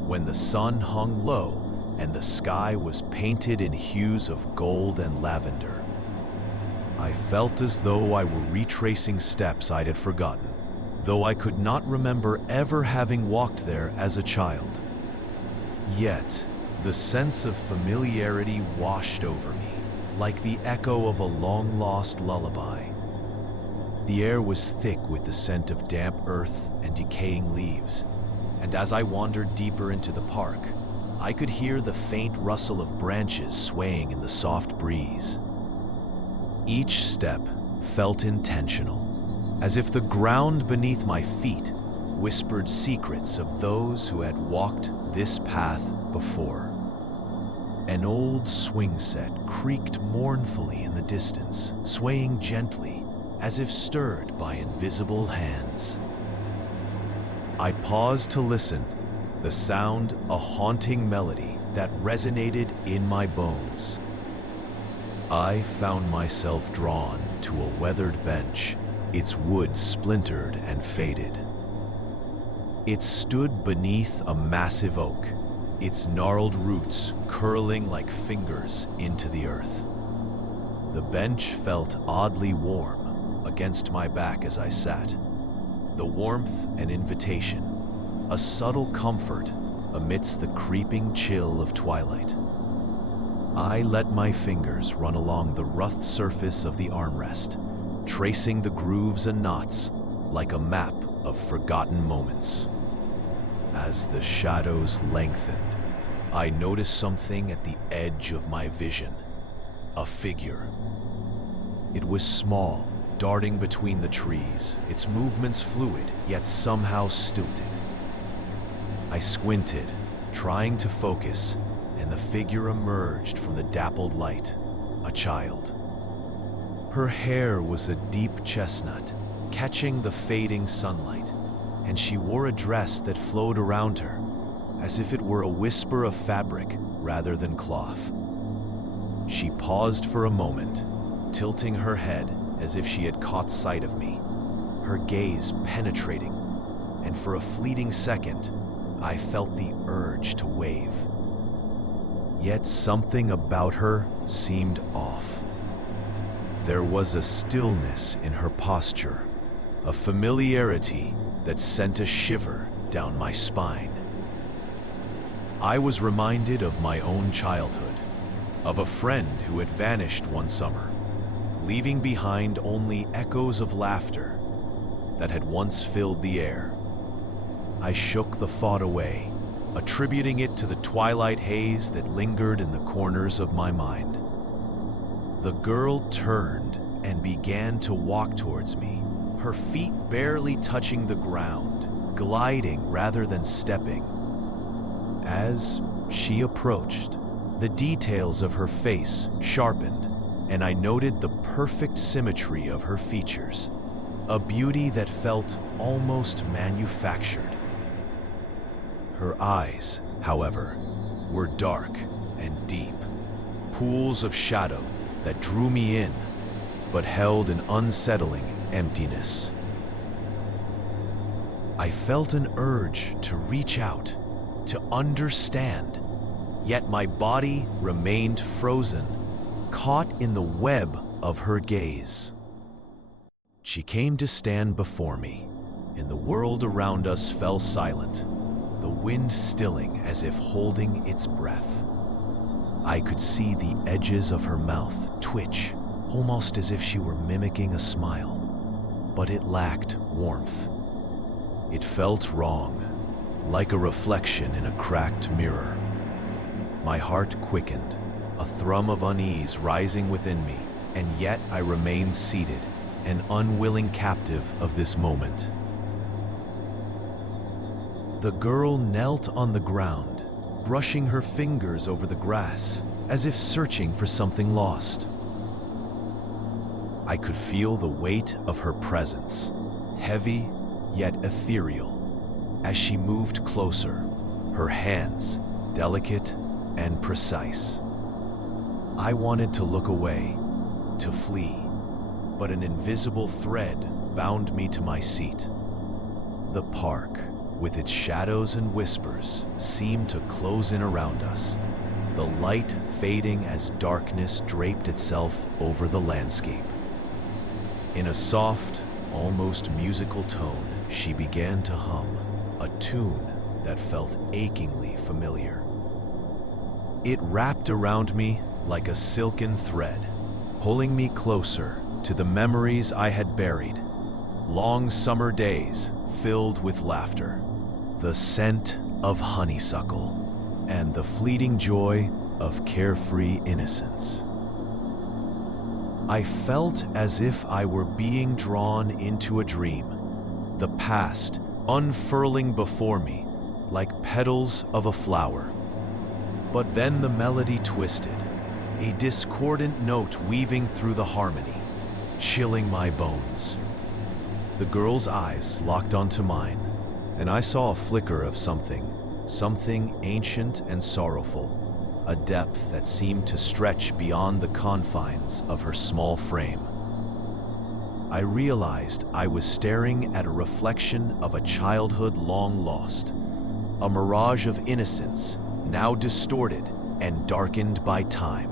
when the sun hung low and the sky was painted in hues of gold and lavender. I felt as though I were retracing steps I had forgotten, though I could not remember ever having walked there as a child. Yet, the sense of familiarity washed over me, like the echo of a long-lost lullaby. The air was thick with the scent of damp earth and decaying leaves, and as I wandered deeper into the park, I could hear the faint rustle of branches swaying in the soft breeze. Each step felt intentional, as if the ground beneath my feet whispered secrets of those who had walked this path before. An old swing set creaked mournfully in the distance, swaying gently as if stirred by invisible hands. I paused to listen, the sound a haunting melody that resonated in my bones. I found myself drawn to a weathered bench, its wood splintered and faded. It stood beneath a massive oak, its gnarled roots curling like fingers into the earth. The bench felt oddly warm against my back as I sat. The warmth an invitation, a subtle comfort amidst the creeping chill of twilight. I let my fingers run along the rough surface of the armrest, tracing the grooves and knots like a map of forgotten moments. As the shadows lengthened, I noticed something at the edge of my vision, a figure. It was small, darting between the trees, its movements fluid, yet somehow stilted. I squinted, trying to focus, and the figure emerged from the dappled light, a child. Her hair was a deep chestnut, catching the fading sunlight, and she wore a dress that flowed around her, as if it were a whisper of fabric rather than cloth. She paused for a moment, tilting her head as if she had caught sight of me, her gaze penetrating, and for a fleeting second, I felt the urge to wave. Yet something about her seemed off. There was a stillness in her posture, a familiarity that sent a shiver down my spine. I was reminded of my own childhood, of a friend who had vanished one summer, leaving behind only echoes of laughter that had once filled the air. I shook the thought away, attributing it to the twilight haze that lingered in the corners of my mind. The girl turned and began to walk towards me, her feet barely touching the ground, gliding rather than stepping. As she approached, the details of her face sharpened, and I noted the perfect symmetry of her features, a beauty that felt almost manufactured. Her eyes, however, were dark and deep, pools of shadow that drew me in, but held an unsettling emptiness. I felt an urge to reach out, to understand, yet my body remained frozen, caught in the web of her gaze. She came to stand before me, and the world around us fell silent, the wind stilling as if holding its breath. I could see the edges of her mouth twitch, almost as if she were mimicking a smile, but it lacked warmth. It felt wrong, like a reflection in a cracked mirror. My heart quickened, a thrum of unease rising within me, and yet I remained seated, an unwilling captive of this moment. The girl knelt on the ground, brushing her fingers over the grass, as if searching for something lost. I could feel the weight of her presence, heavy yet ethereal, as she moved closer, her hands delicate and precise. I wanted to look away, to flee, but an invisible thread bound me to my seat. The park, with its shadows and whispers, seemed to close in around us, the light fading as darkness draped itself over the landscape. In a soft, almost musical tone, she began to hum, a tune that felt achingly familiar. It wrapped around me like a silken thread, pulling me closer to the memories I had buried. Long summer days filled with laughter, the scent of honeysuckle, and the fleeting joy of carefree innocence. I felt as if I were being drawn into a dream, the past unfurling before me like petals of a flower. But then the melody twisted, a discordant note weaving through the harmony, chilling my bones. The girl's eyes locked onto mine, and I saw a flicker of something ancient and sorrowful, a depth that seemed to stretch beyond the confines of her small frame. I realized I was staring at a reflection of a childhood long lost, a mirage of innocence now distorted and darkened by time.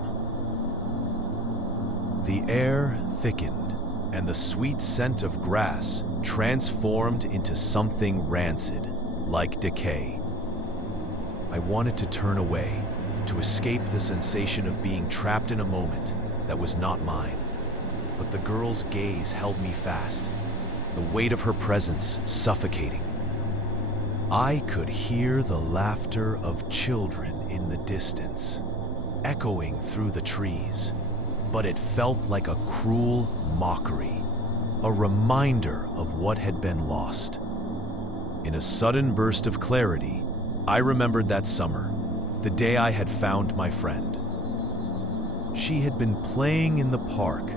The air thickened, and the sweet scent of grass transformed into something rancid, like decay. I wanted to turn away, to escape the sensation of being trapped in a moment that was not mine. But the girl's gaze held me fast, the weight of her presence suffocating. I could hear the laughter of children in the distance, echoing through the trees, but it felt like a cruel mockery, a reminder of what had been lost. In a sudden burst of clarity, I remembered that summer, the day I had found my friend. She had been playing in the park,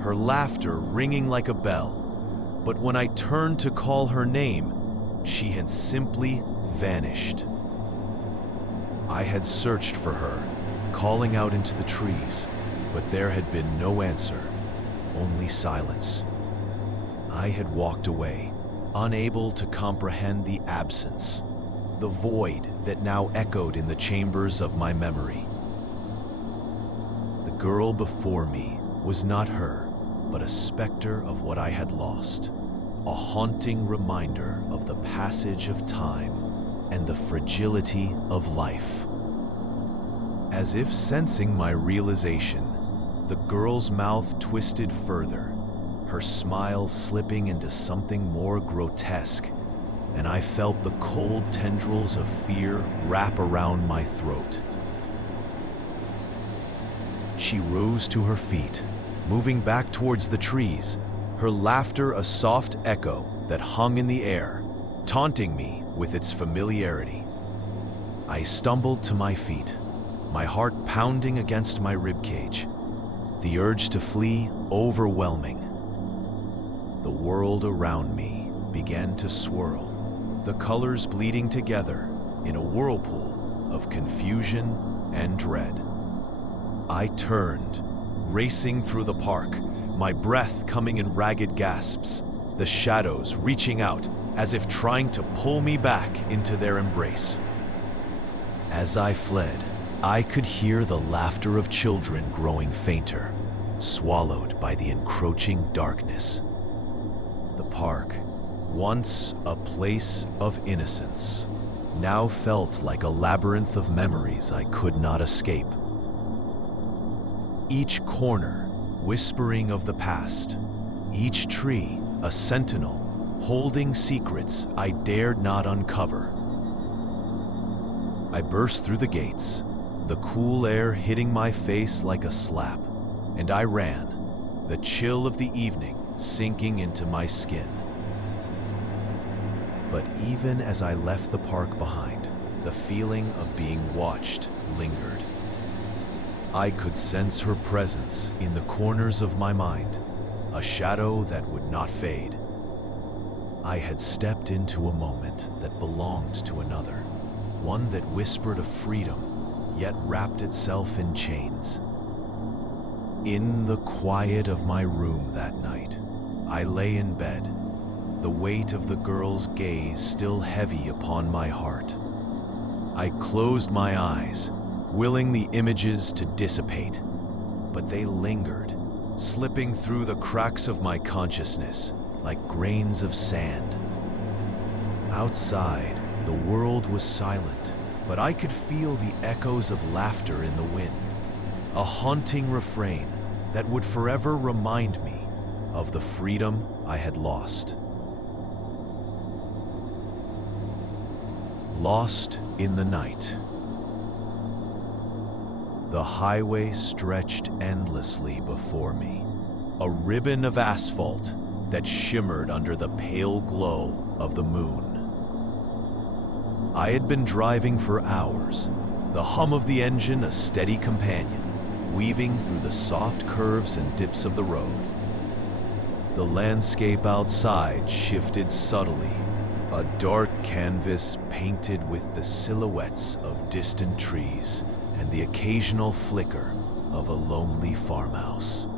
her laughter ringing like a bell, but when I turned to call her name, she had simply vanished. I had searched for her, calling out into the trees, but there had been no answer, only silence. I had walked away, unable to comprehend the absence, the void that now echoed in the chambers of my memory. The girl before me was not her, but a specter of what I had lost, a haunting reminder of the passage of time and the fragility of life. As if sensing my realization, the girl's mouth twisted further, her smile slipping into something more grotesque, and I felt the cold tendrils of fear wrap around my throat. She rose to her feet, moving back towards the trees, her laughter a soft echo that hung in the air, taunting me with its familiarity. I stumbled to my feet, my heart pounding against my ribcage, the urge to flee overwhelming. The world around me began to swirl, the colors bleeding together in a whirlpool of confusion and dread. I turned, racing through the park, my breath coming in ragged gasps, the shadows reaching out as if trying to pull me back into their embrace. As I fled, I could hear the laughter of children growing fainter, swallowed by the encroaching darkness. The park, once a place of innocence, now felt like a labyrinth of memories I could not escape. Each corner whispering of the past, each tree a sentinel holding secrets I dared not uncover. I burst through the gates, the cool air hitting my face like a slap, and I ran, the chill of the evening sinking into my skin. But even as I left the park behind, the feeling of being watched lingered. I could sense her presence in the corners of my mind, a shadow that would not fade. I had stepped into a moment that belonged to another, one that whispered of freedom, yet wrapped itself in chains. In the quiet of my room that night, I lay in bed, the weight of the girl's gaze still heavy upon my heart. I closed my eyes, willing the images to dissipate, but they lingered, slipping through the cracks of my consciousness like grains of sand. Outside, the world was silent, but I could feel the echoes of laughter in the wind, a haunting refrain that would forever remind me of the freedom I had lost. Lost in the night. The highway stretched endlessly before me, a ribbon of asphalt that shimmered under the pale glow of the moon. I had been driving for hours, the hum of the engine a steady companion, weaving through the soft curves and dips of the road. The landscape outside shifted subtly, a dark canvas painted with the silhouettes of distant trees and the occasional flicker of a lonely farmhouse.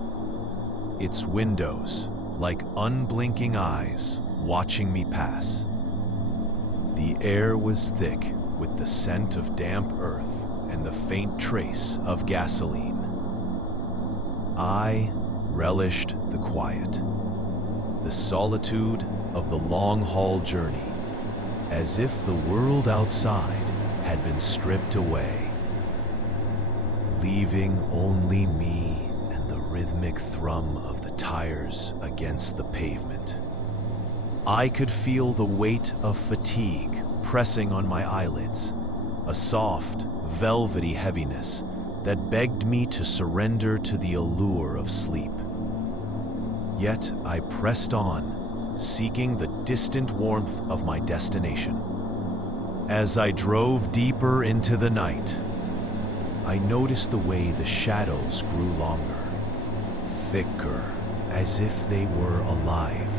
Its windows, like unblinking eyes, watching me pass. The air was thick with the scent of damp earth and the faint trace of gasoline. I relished the quiet, the solitude of the long-haul journey, as if the world outside had been stripped away, leaving only me and the rhythmic thrum of the tires against the pavement. I could feel the weight of fatigue pressing on my eyelids, a soft, velvety heaviness that begged me to surrender to the allure of sleep. Yet I pressed on, seeking the distant warmth of my destination. As I drove deeper into the night, I noticed the way the shadows grew longer, thicker, as if they were alive,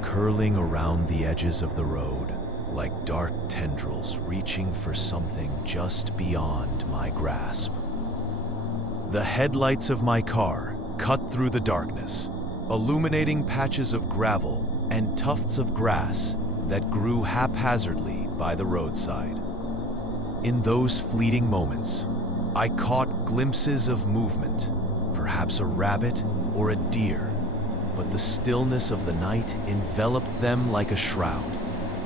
curling around the edges of the road like dark tendrils reaching for something just beyond my grasp. The headlights of my car cut through the darkness, illuminating patches of gravel and tufts of grass that grew haphazardly by the roadside. In those fleeting moments, I caught glimpses of movement, perhaps a rabbit or a deer, but the stillness of the night enveloped them like a shroud,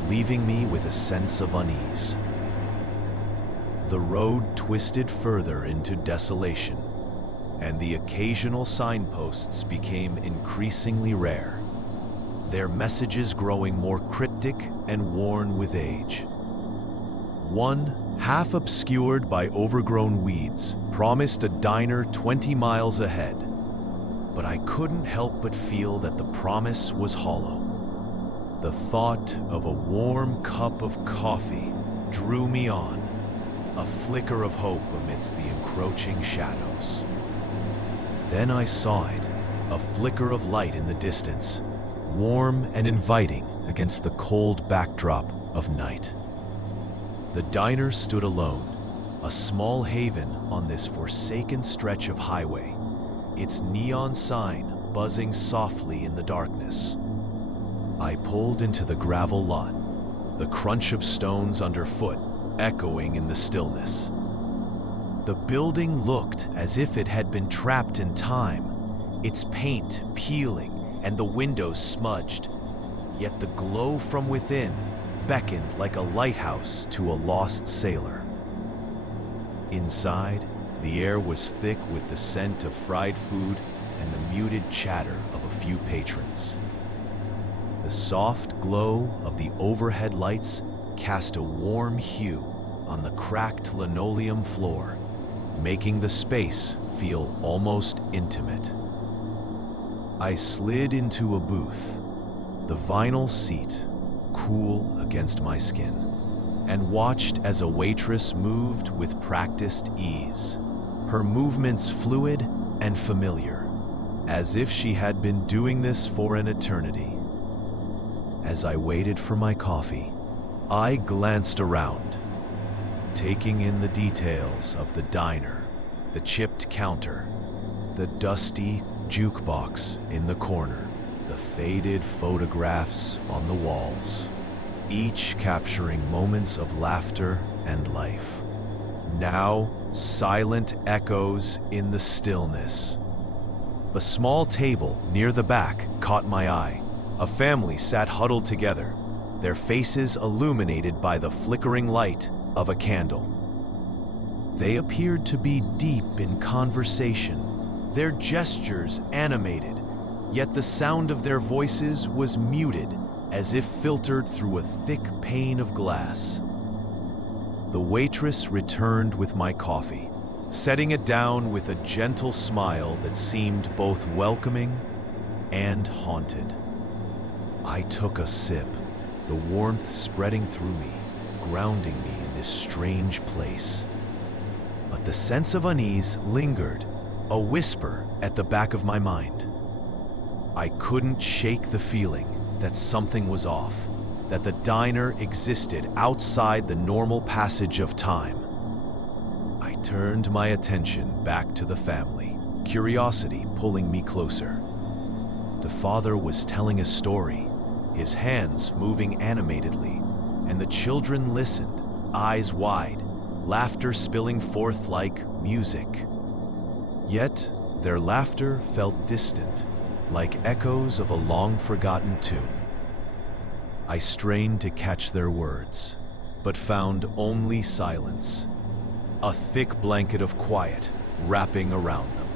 leaving me with a sense of unease. The road twisted further into desolation, and the occasional signposts became increasingly rare, their messages growing more cryptic and worn with age. One, half obscured by overgrown weeds, promised a diner 20 miles ahead, but I couldn't help but feel that the promise was hollow. The thought of a warm cup of coffee drew me on, a flicker of hope amidst the encroaching shadows. Then I saw it, a flicker of light in the distance, warm and inviting against the cold backdrop of night. The diner stood alone, a small haven on this forsaken stretch of highway, its neon sign buzzing softly in the darkness. I pulled into the gravel lot, the crunch of stones underfoot echoing in the stillness. The building looked as if it had been trapped in time, its paint peeling and the windows smudged, yet the glow from within beckoned like a lighthouse to a lost sailor. Inside, the air was thick with the scent of fried food and the muted chatter of a few patrons. The soft glow of the overhead lights cast a warm hue on the cracked linoleum floor, making the space feel almost intimate. I slid into a booth, the vinyl seat cool against my skin, and watched as a waitress moved with practiced ease, her movements fluid and familiar, as if she had been doing this for an eternity. As I waited for my coffee, I glanced around, taking in the details of the diner, the chipped counter, the dusty jukebox in the corner, the faded photographs on the walls, each capturing moments of laughter and life. Now, silent echoes in the stillness. A small table near the back caught my eye. A family sat huddled together, their faces illuminated by the flickering light of a candle. They appeared to be deep in conversation, their gestures animated, yet the sound of their voices was muted, as if filtered through a thick pane of glass. The waitress returned with my coffee, setting it down with a gentle smile that seemed both welcoming and haunted. I took a sip, the warmth spreading through me, grounding me in this strange place. But the sense of unease lingered, a whisper at the back of my mind. I couldn't shake the feeling that something was off, that the diner existed outside the normal passage of time. I turned my attention back to the family, curiosity pulling me closer. The father was telling a story, his hands moving animatedly, and the children listened, eyes wide, laughter spilling forth like music. Yet, their laughter felt distant, like echoes of a long-forgotten tune. I strained to catch their words, but found only silence, a thick blanket of quiet wrapping around them.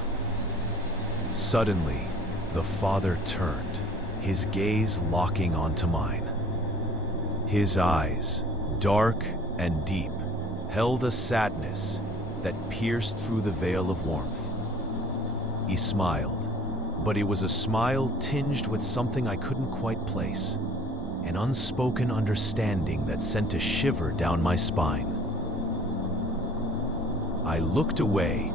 Suddenly, the father turned, his gaze locking onto mine. His eyes, dark and deep, held a sadness that pierced through the veil of warmth. He smiled, but it was a smile tinged with something I couldn't quite place, an unspoken understanding that sent a shiver down my spine. I looked away,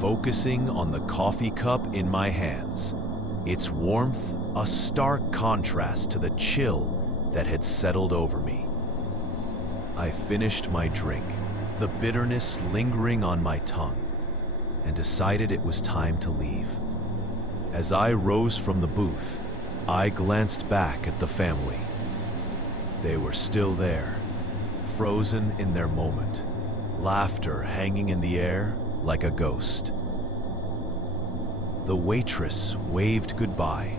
focusing on the coffee cup in my hands, its warmth a stark contrast to the chill that had settled over me. I finished my drink, the bitterness lingering on my tongue, and decided it was time to leave. As I rose from the booth, I glanced back at the family. They were still there, frozen in their moment, laughter hanging in the air like a ghost. The waitress waved goodbye,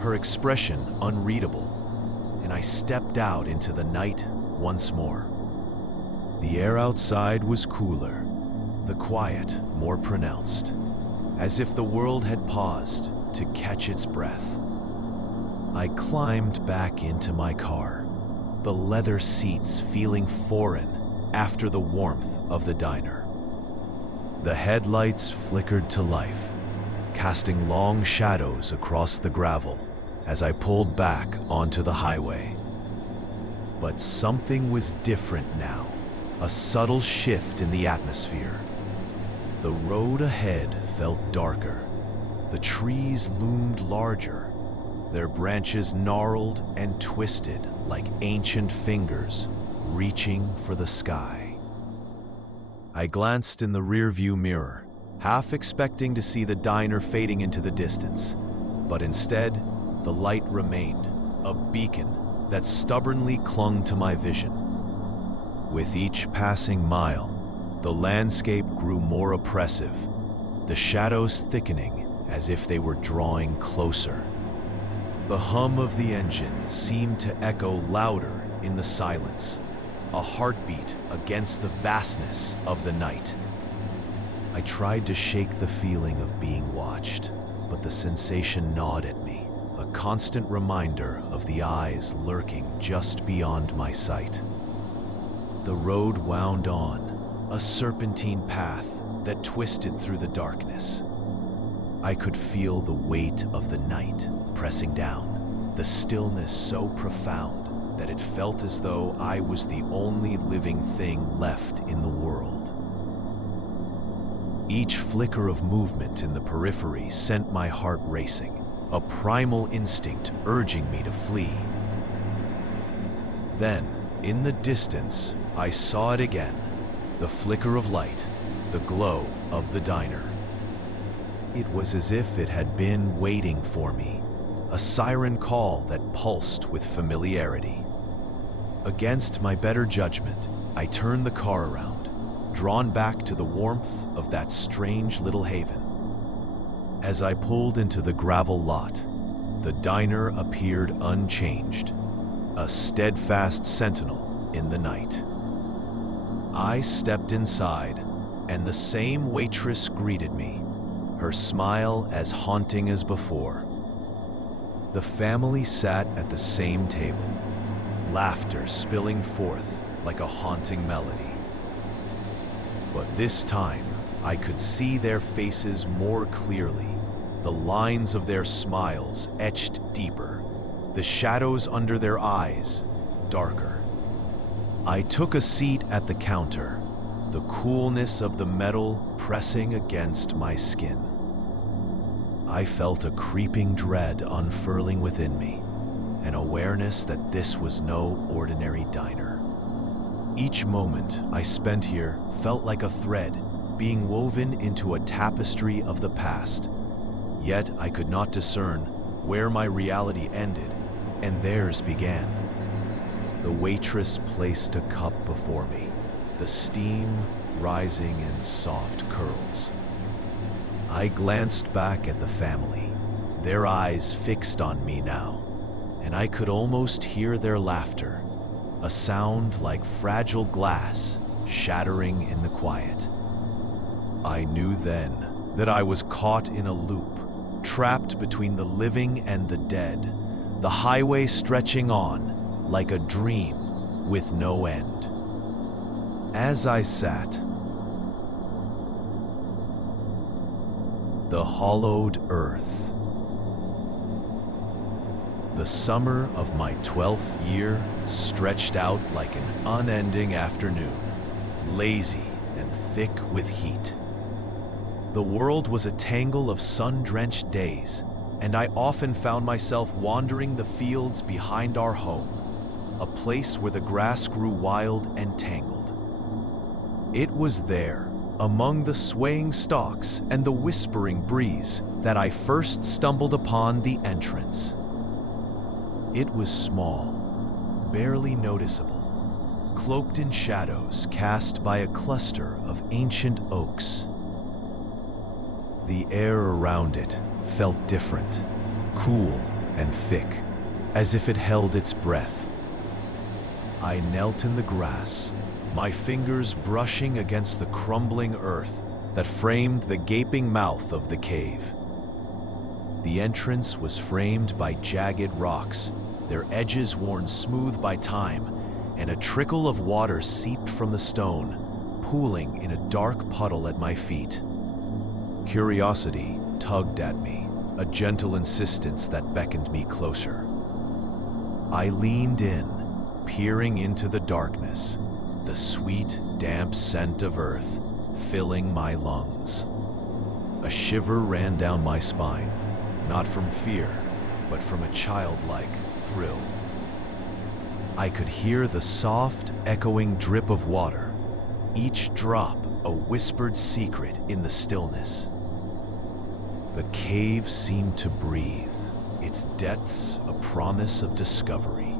her expression unreadable, and I stepped out into the night once more. The air outside was cooler, the quiet more pronounced, as if the world had paused to catch its breath. I climbed back into my car, the leather seats feeling foreign after the warmth of the diner. The headlights flickered to life, casting long shadows across the gravel as I pulled back onto the highway. But something was different now, a subtle shift in the atmosphere. The road ahead felt darker. The trees loomed larger, their branches gnarled and twisted like ancient fingers reaching for the sky. I glanced in the rearview mirror, half expecting to see the diner fading into the distance, but instead, the light remained, a beacon that stubbornly clung to my vision. With each passing mile, the landscape grew more oppressive, the shadows thickening as if they were drawing closer. The hum of the engine seemed to echo louder in the silence, a heartbeat against the vastness of the night. I tried to shake the feeling of being watched, but the sensation gnawed at me, a constant reminder of the eyes lurking just beyond my sight. The road wound on, a serpentine path that twisted through the darkness. I could feel the weight of the night pressing down, the stillness so profound that it felt as though I was the only living thing left in the world. Each flicker of movement in the periphery sent my heart racing, a primal instinct urging me to flee. Then, in the distance, I saw it again, the flicker of light, the glow of the diner. It was as if it had been waiting for me, a siren call that pulsed with familiarity. Against my better judgment, I turned the car around, drawn back to the warmth of that strange little haven. As I pulled into the gravel lot, the diner appeared unchanged, a steadfast sentinel in the night. I stepped inside, and the same waitress greeted me, her smile as haunting as before. The family sat at the same table, laughter spilling forth like a haunting melody. But this time, I could see their faces more clearly, the lines of their smiles etched deeper, the shadows under their eyes darker. I took a seat at the counter, the coolness of the metal pressing against my skin. I felt a creeping dread unfurling within me, an awareness that this was no ordinary diner. Each moment I spent here felt like a thread being woven into a tapestry of the past, yet I could not discern where my reality ended and theirs began. The waitress placed a cup before me, the steam rising in soft curls. I glanced back at the family, their eyes fixed on me now, and I could almost hear their laughter, a sound like fragile glass shattering in the quiet. I knew then that I was caught in a loop, trapped between the living and the dead, the highway stretching on like a dream with no end. As I sat, the hollowed earth. The summer of my 12th year stretched out like an unending afternoon, lazy and thick with heat. The world was a tangle of sun-drenched days, and I often found myself wandering the fields behind our home, a place where the grass grew wild and tangled. It was there, among the swaying stalks and the whispering breeze, that I first stumbled upon the entrance. It was small, barely noticeable, cloaked in shadows cast by a cluster of ancient oaks. The air around it felt different, cool and thick, as if it held its breath. I knelt in the grass, my fingers brushing against the crumbling earth that framed the gaping mouth of the cave. The entrance was framed by jagged rocks, their edges worn smooth by time, and a trickle of water seeped from the stone, pooling in a dark puddle at my feet. Curiosity tugged at me, a gentle insistence that beckoned me closer. I leaned in, peering into the darkness, the sweet, damp scent of earth filling my lungs. A shiver ran down my spine, not from fear, but from a childlike thrill. I could hear the soft, echoing drip of water, each drop a whispered secret in the stillness. The cave seemed to breathe, its depths a promise of discovery.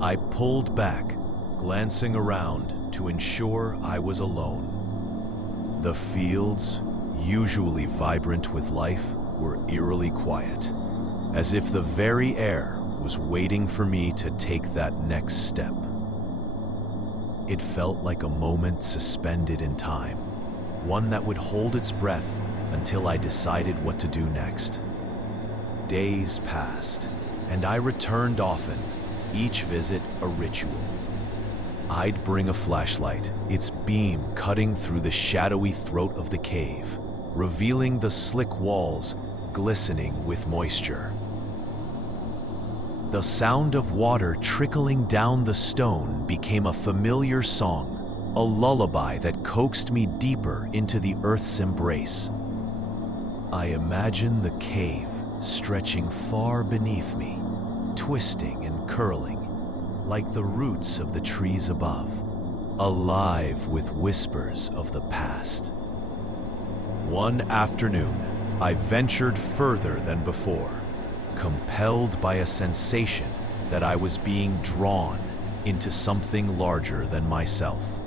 I pulled back, glancing around to ensure I was alone. The fields, usually vibrant with life, were eerily quiet, as if the very air was waiting for me to take that next step. It felt like a moment suspended in time, one that would hold its breath until I decided what to do next. Days passed, and I returned often, each visit a ritual. I'd bring a flashlight, its beam cutting through the shadowy throat of the cave, revealing the slick walls glistening with moisture. The sound of water trickling down the stone became a familiar song, a lullaby that coaxed me deeper into the earth's embrace. I imagined the cave stretching far beneath me, twisting and curling, like the roots of the trees above, alive with whispers of the past. One afternoon, I ventured further than before, compelled by a sensation that I was being drawn into something larger than myself.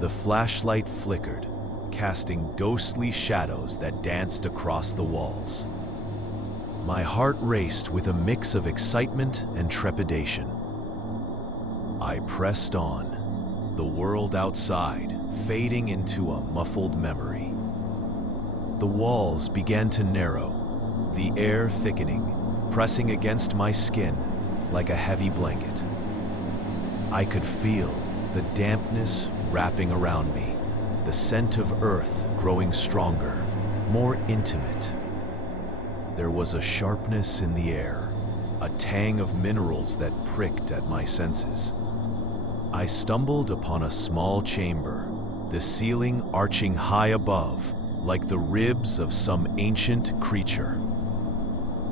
The flashlight flickered, casting ghostly shadows that danced across the walls. My heart raced with a mix of excitement and trepidation. I pressed on, the world outside fading into a muffled memory. The walls began to narrow, the air thickening, pressing against my skin like a heavy blanket. I could feel the dampness wrapping around me, the scent of earth growing stronger, more intimate. There was a sharpness in the air, a tang of minerals that pricked at my senses. I stumbled upon a small chamber, the ceiling arching high above, like the ribs of some ancient creature.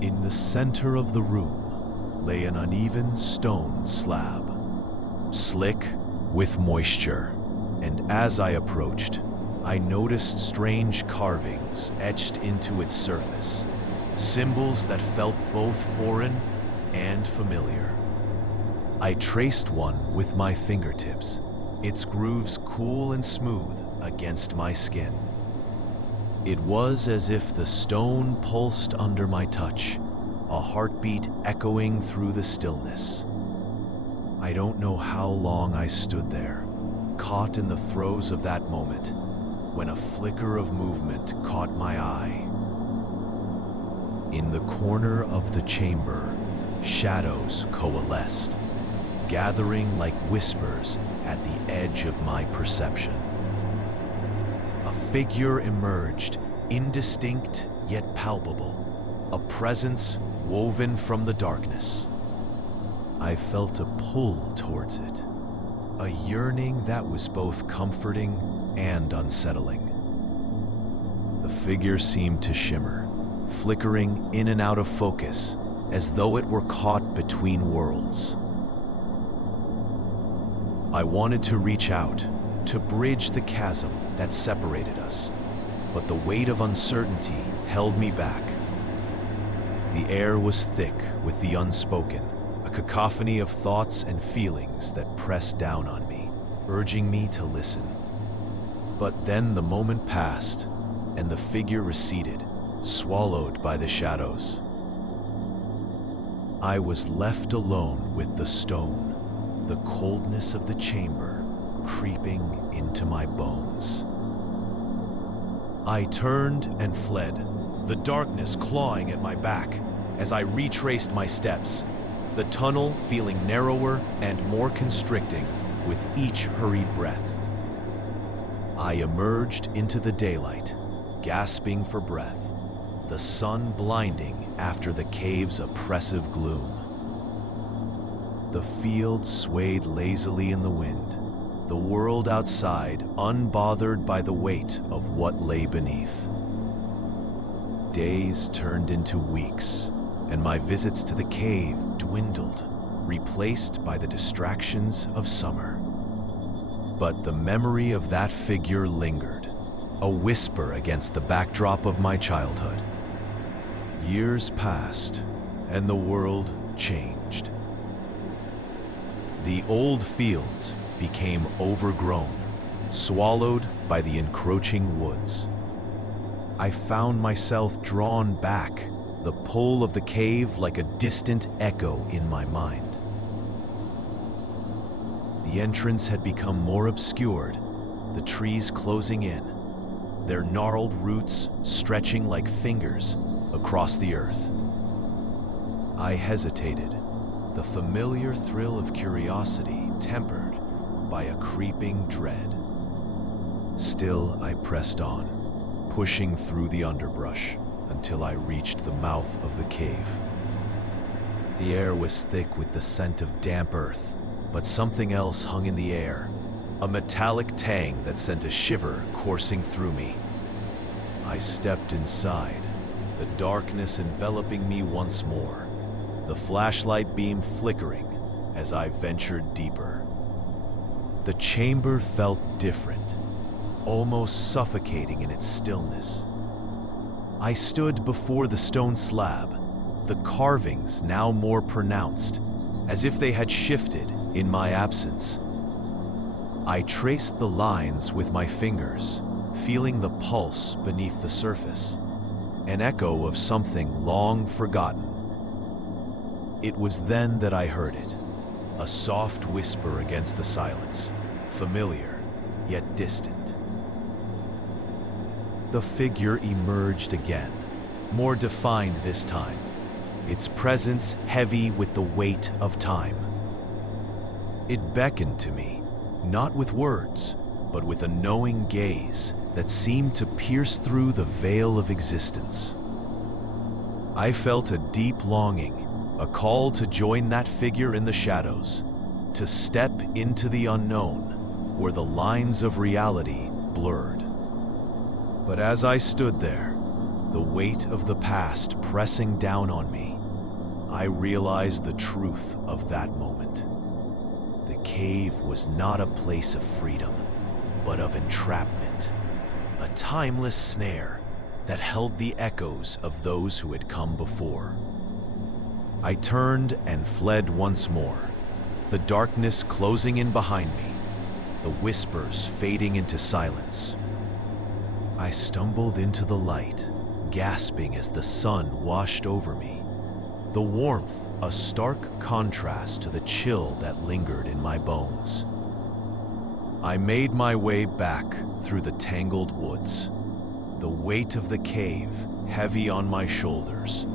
In the center of the room lay an uneven stone slab, slick with moisture, and as I approached, I noticed strange carvings etched into its surface, symbols that felt both foreign and familiar. I traced one with my fingertips, its grooves cool and smooth against my skin. It was as if the stone pulsed under my touch, a heartbeat echoing through the stillness. I don't know how long I stood there, caught in the throes of that moment, when a flicker of movement caught my eye. In the corner of the chamber, shadows coalesced, gathering like whispers at the edge of my perception. A figure emerged, indistinct yet palpable, a presence woven from the darkness. I felt a pull towards it, a yearning that was both comforting and unsettling. The figure seemed to shimmer, flickering in and out of focus, as though it were caught between worlds. I wanted to reach out, to bridge the chasm that separated us, but the weight of uncertainty held me back. The air was thick with the unspoken, a cacophony of thoughts and feelings that pressed down on me, urging me to listen. But then the moment passed, and the figure receded, swallowed by the shadows. I was left alone with the stone, the coldness of the chamber creeping into my bones. I turned and fled, the darkness clawing at my back as I retraced my steps, the tunnel feeling narrower and more constricting with each hurried breath. I emerged into the daylight, gasping for breath, the sun blinding after the cave's oppressive gloom. The field swayed lazily in the wind, the world outside unbothered by the weight of what lay beneath. Days turned into weeks, and my visits to the cave dwindled, replaced by the distractions of summer. But the memory of that figure lingered, a whisper against the backdrop of my childhood. Years passed, and the world changed. The old fields became overgrown, swallowed by the encroaching woods. I found myself drawn back, the pull of the cave like a distant echo in my mind. The entrance had become more obscured, the trees closing in, their gnarled roots stretching like fingers across the earth. I hesitated, the familiar thrill of curiosity tempered by a creeping dread. Still, I pressed on, pushing through the underbrush until I reached the mouth of the cave. The air was thick with the scent of damp earth, but something else hung in the air, a metallic tang that sent a shiver coursing through me. I stepped inside, the darkness enveloping me once more, the flashlight beam flickering as I ventured deeper. The chamber felt different, almost suffocating in its stillness. I stood before the stone slab, the carvings now more pronounced, as if they had shifted in my absence. I traced the lines with my fingers, feeling the pulse beneath the surface, an echo of something long forgotten. It was then that I heard it, a soft whisper against the silence, familiar yet distant. The figure emerged again, more defined this time, its presence heavy with the weight of time. It beckoned to me, not with words, but with a knowing gaze that seemed to pierce through the veil of existence. I felt a deep longing, a call to join that figure in the shadows, to step into the unknown, where the lines of reality blurred. But as I stood there, the weight of the past pressing down on me, I realized the truth of that moment. The cave was not a place of freedom, but of entrapment, a timeless snare that held the echoes of those who had come before. I turned and fled once more, the darkness closing in behind me, the whispers fading into silence. I stumbled into the light, gasping as the sun washed over me, the warmth a stark contrast to the chill that lingered in my bones. I made my way back through the tangled woods, the weight of the cave heavy on my shoulders,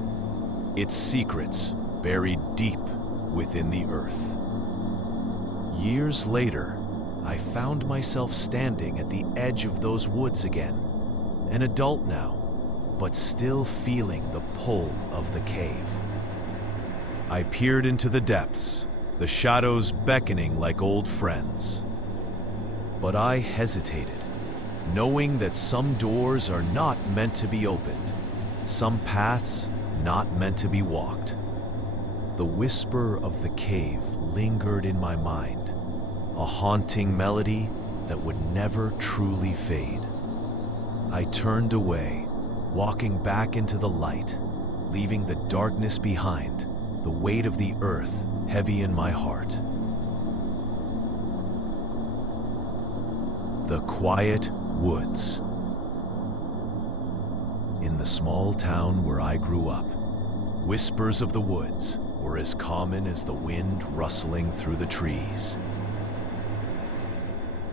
its secrets buried deep within the earth. Years later, I found myself standing at the edge of those woods again, an adult now, but still feeling the pull of the cave. I peered into the depths, the shadows beckoning like old friends. But I hesitated, knowing that some doors are not meant to be opened, some paths not meant to be walked. The whisper of the cave lingered in my mind, a haunting melody that would never truly fade. I turned away, walking back into the light, leaving the darkness behind, the weight of the earth heavy in my heart. The quiet woods. In the small town where I grew up, whispers of the woods were as common as the wind rustling through the trees.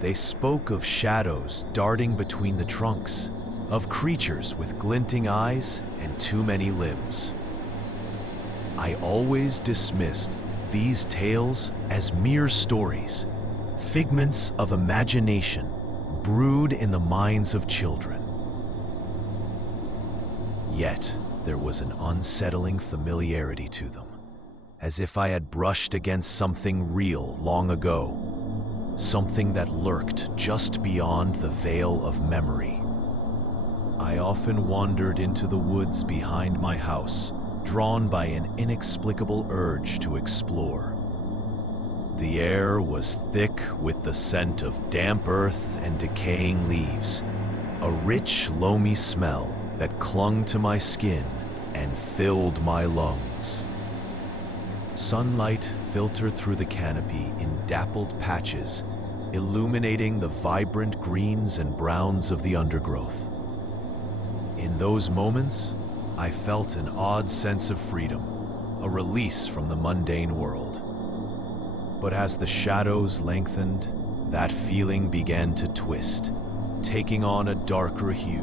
They spoke of shadows darting between the trunks, of creatures with glinting eyes and too many limbs. I always dismissed these tales as mere stories, figments of imagination brewed in the minds of children. Yet there was an unsettling familiarity to them, as if I had brushed against something real long ago, something that lurked just beyond the veil of memory. I often wandered into the woods behind my house, drawn by an inexplicable urge to explore. The air was thick with the scent of damp earth and decaying leaves, a rich, loamy smell that clung to my skin and filled my lungs. Sunlight filtered through the canopy in dappled patches, illuminating the vibrant greens and browns of the undergrowth. In those moments, I felt an odd sense of freedom, a release from the mundane world. But as the shadows lengthened, that feeling began to twist, taking on a darker hue.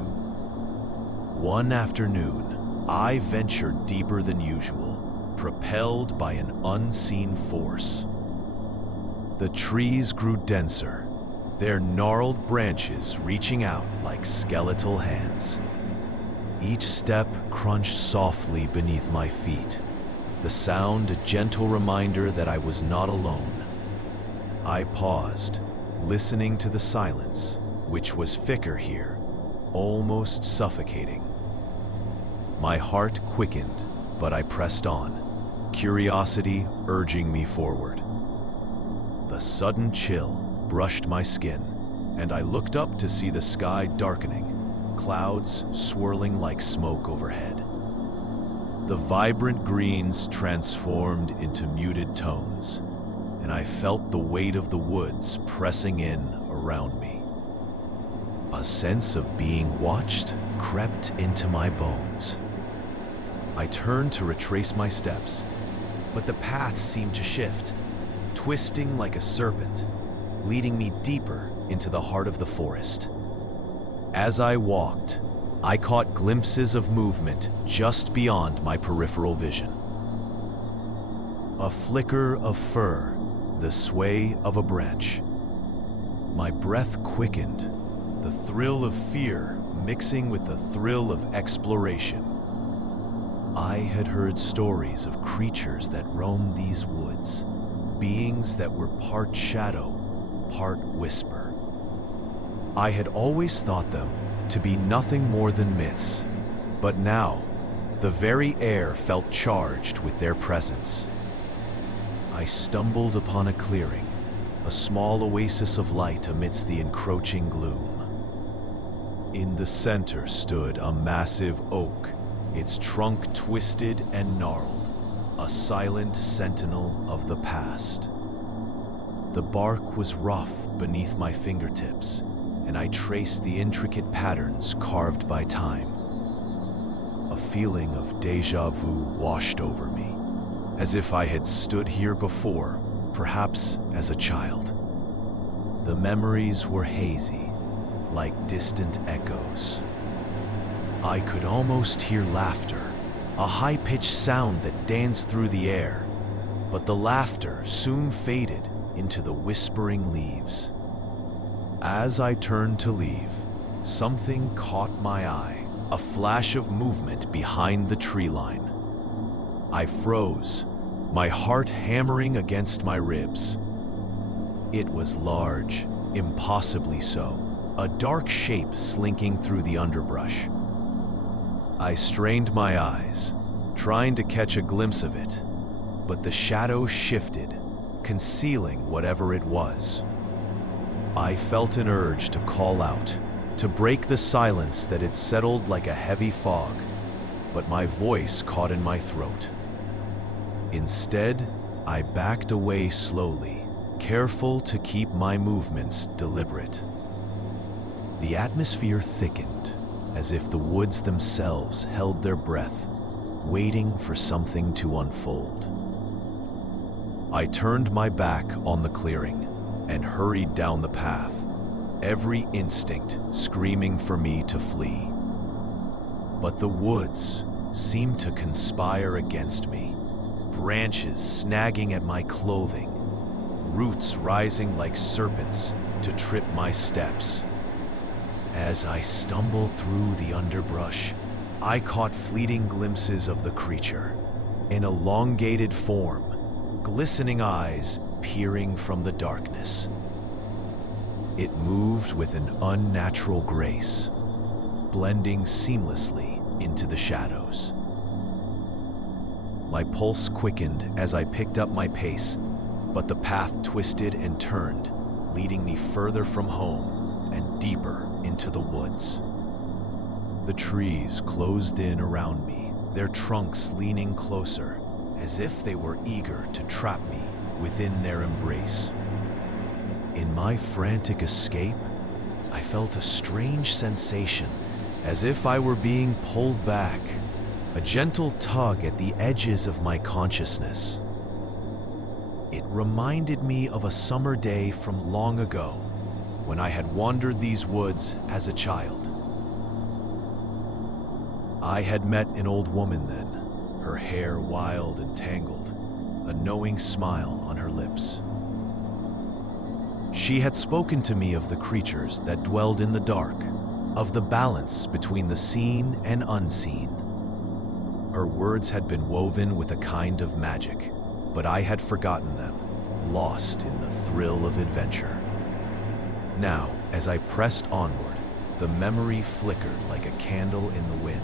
One afternoon, I ventured deeper than usual, propelled by an unseen force. The trees grew denser, their gnarled branches reaching out like skeletal hands. Each step crunched softly beneath my feet, the sound a gentle reminder that I was not alone. I paused, listening to the silence, which was thicker here, almost suffocating. My heart quickened, but I pressed on, curiosity urging me forward. The sudden chill brushed my skin, and I looked up to see the sky darkening, clouds swirling like smoke overhead. The vibrant greens transformed into muted tones, and I felt the weight of the woods pressing in around me. A sense of being watched crept into my bones. I turned to retrace my steps, but the path seemed to shift, twisting like a serpent, leading me deeper into the heart of the forest. As I walked, I caught glimpses of movement just beyond my peripheral vision. A flicker of fur, the sway of a branch. My breath quickened, the thrill of fear mixing with the thrill of exploration. I had heard stories of creatures that roamed these woods, beings that were part shadow, part whisper. I had always thought them to be nothing more than myths, but now the very air felt charged with their presence. I stumbled upon a clearing, a small oasis of light amidst the encroaching gloom. In the center stood a massive oak, its trunk twisted and gnarled, a silent sentinel of the past. The bark was rough beneath my fingertips, and I traced the intricate patterns carved by time. A feeling of déjà vu washed over me, as if I had stood here before, perhaps as a child. The memories were hazy, like distant echoes. I could almost hear laughter, a high-pitched sound that danced through the air, but the laughter soon faded into the whispering leaves. As I turned to leave, something caught my eye, a flash of movement behind the tree line. I froze, my heart hammering against my ribs. It was large, impossibly so, a dark shape slinking through the underbrush. I strained my eyes, trying to catch a glimpse of it, but the shadow shifted, concealing whatever it was. I felt an urge to call out, to break the silence that had settled like a heavy fog, but my voice caught in my throat. Instead, I backed away slowly, careful to keep my movements deliberate. The atmosphere thickened, as if the woods themselves held their breath, waiting for something to unfold. I turned my back on the clearing and hurried down the path, every instinct screaming for me to flee. But the woods seemed to conspire against me, branches snagging at my clothing, roots rising like serpents to trip my steps. As I stumbled through the underbrush, I caught fleeting glimpses of the creature, an elongated form, glistening eyes peering from the darkness. It moved with an unnatural grace, blending seamlessly into the shadows. My pulse quickened as I picked up my pace, but the path twisted and turned, leading me further from home and deeper into the woods. The trees closed in around me, their trunks leaning closer, as if they were eager to trap me within their embrace. In my frantic escape, I felt a strange sensation, as if I were being pulled back, a gentle tug at the edges of my consciousness. It reminded me of a summer day from long ago, when I had wandered these woods as a child. I had met an old woman then, her hair wild and tangled, a knowing smile on her lips. She had spoken to me of the creatures that dwelled in the dark, of the balance between the seen and unseen. Her words had been woven with a kind of magic, but I had forgotten them, lost in the thrill of adventure. Now, as I pressed onward, the memory flickered like a candle in the wind.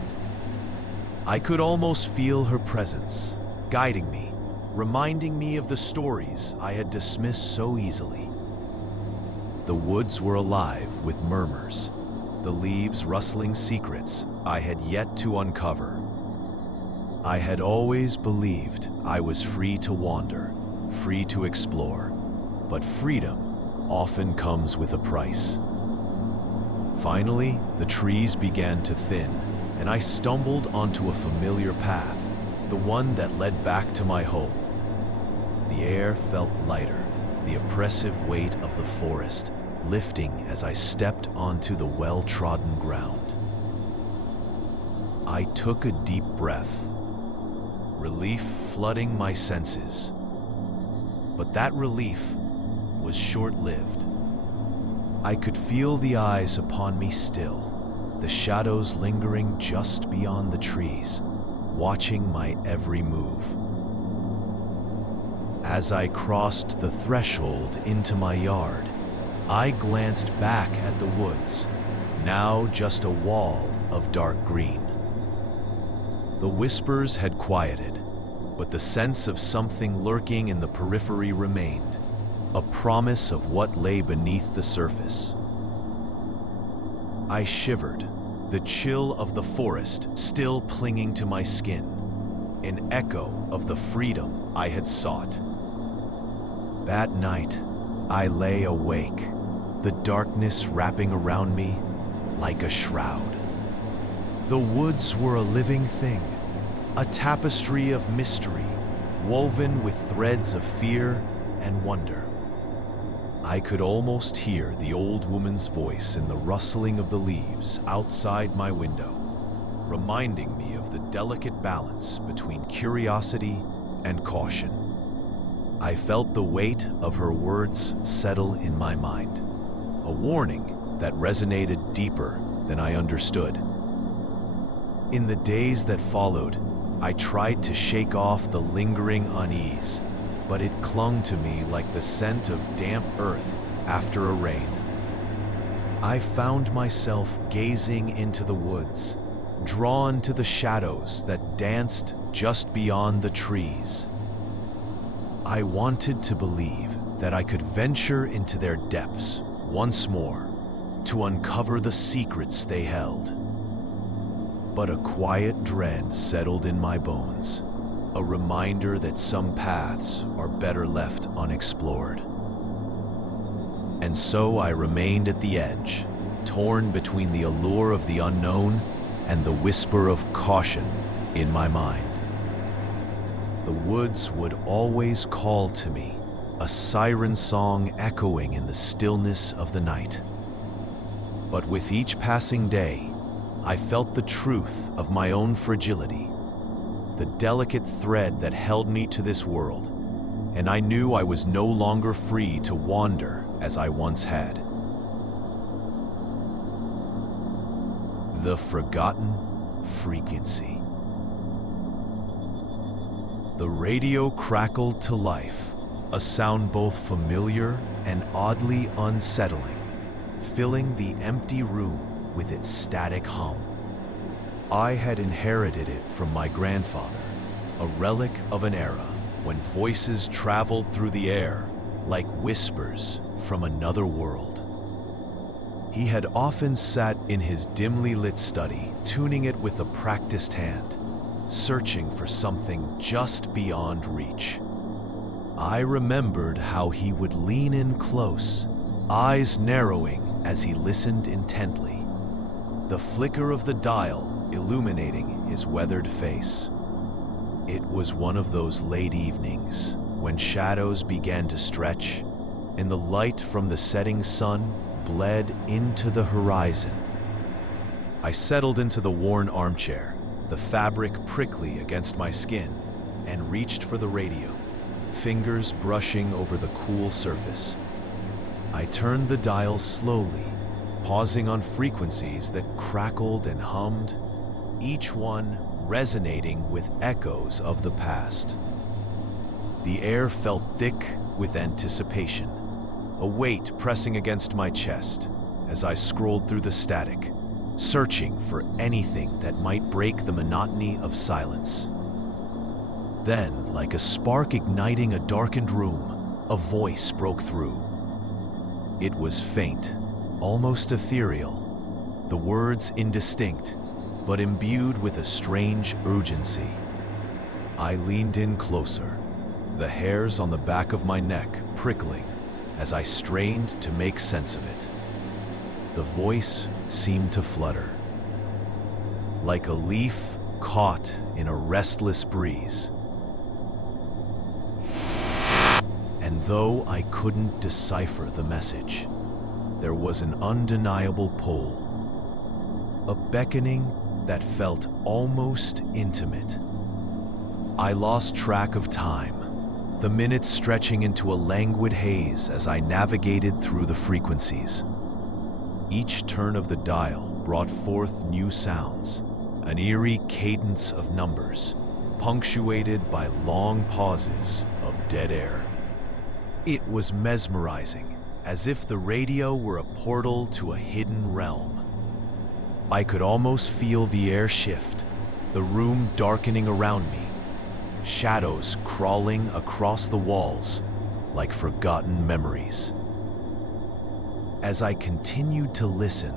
I could almost feel her presence, guiding me, reminding me of the stories I had dismissed so easily. The woods were alive with murmurs, the leaves rustling secrets I had yet to uncover. I had always believed I was free to wander, free to explore, but freedom often comes with a price. Finally, the trees began to thin, and I stumbled onto a familiar path, the one that led back to my home. The air felt lighter, the oppressive weight of the forest lifting as I stepped onto the well-trodden ground. I took a deep breath, relief flooding my senses. But that relief was short-lived. I could feel the eyes upon me still, the shadows lingering just beyond the trees, watching my every move. As I crossed the threshold into my yard, I glanced back at the woods, now just a wall of dark green. The whispers had quieted, but the sense of something lurking in the periphery remained, a promise of what lay beneath the surface. I shivered, the chill of the forest still clinging to my skin, an echo of the freedom I had sought. That night, I lay awake, the darkness wrapping around me like a shroud. The woods were a living thing, a tapestry of mystery, woven with threads of fear and wonder. I could almost hear the old woman's voice in the rustling of the leaves outside my window, reminding me of the delicate balance between curiosity and caution. I felt the weight of her words settle in my mind, a warning that resonated deeper than I understood. In the days that followed, I tried to shake off the lingering unease, but it clung to me like the scent of damp earth after a rain. I found myself gazing into the woods, drawn to the shadows that danced just beyond the trees. I wanted to believe that I could venture into their depths once more, to uncover the secrets they held. But a quiet dread settled in my bones, a reminder that some paths are better left unexplored. And so I remained at the edge, torn between the allure of the unknown and the whisper of caution in my mind. The woods would always call to me, a siren song echoing in the stillness of the night. But with each passing day, I felt the truth of my own fragility, the delicate thread that held me to this world, and I knew I was no longer free to wander as I once had. The forgotten frequency. The radio crackled to life, a sound both familiar and oddly unsettling, filling the empty room with its static hum. I had inherited it from my grandfather, a relic of an era when voices traveled through the air like whispers from another world. He had often sat in his dimly lit study, tuning it with a practiced hand, searching for something just beyond reach. I remembered how he would lean in close, eyes narrowing as he listened intently, the flicker of the dial illuminating his weathered face. It was one of those late evenings when shadows began to stretch and the light from the setting sun bled into the horizon. I settled into the worn armchair, the fabric prickly against my skin, and reached for the radio, fingers brushing over the cool surface. I turned the dial slowly, pausing on frequencies that crackled and hummed, each one resonating with echoes of the past. The air felt thick with anticipation, a weight pressing against my chest as I scrolled through the static, searching for anything that might break the monotony of silence. Then, like a spark igniting a darkened room, a voice broke through. It was faint, almost ethereal, the words indistinct, but imbued with a strange urgency. I leaned in closer, the hairs on the back of my neck prickling as I strained to make sense of it. The voice seemed to flutter, like a leaf caught in a restless breeze. And though I couldn't decipher the message, there was an undeniable pull, a beckoning that felt almost intimate. I lost track of time, the minutes stretching into a languid haze as I navigated through the frequencies. Each turn of the dial brought forth new sounds, an eerie cadence of numbers, punctuated by long pauses of dead air. It was mesmerizing, as if the radio were a portal to a hidden realm. I could almost feel the air shift, the room darkening around me, shadows crawling across the walls like forgotten memories. As I continued to listen,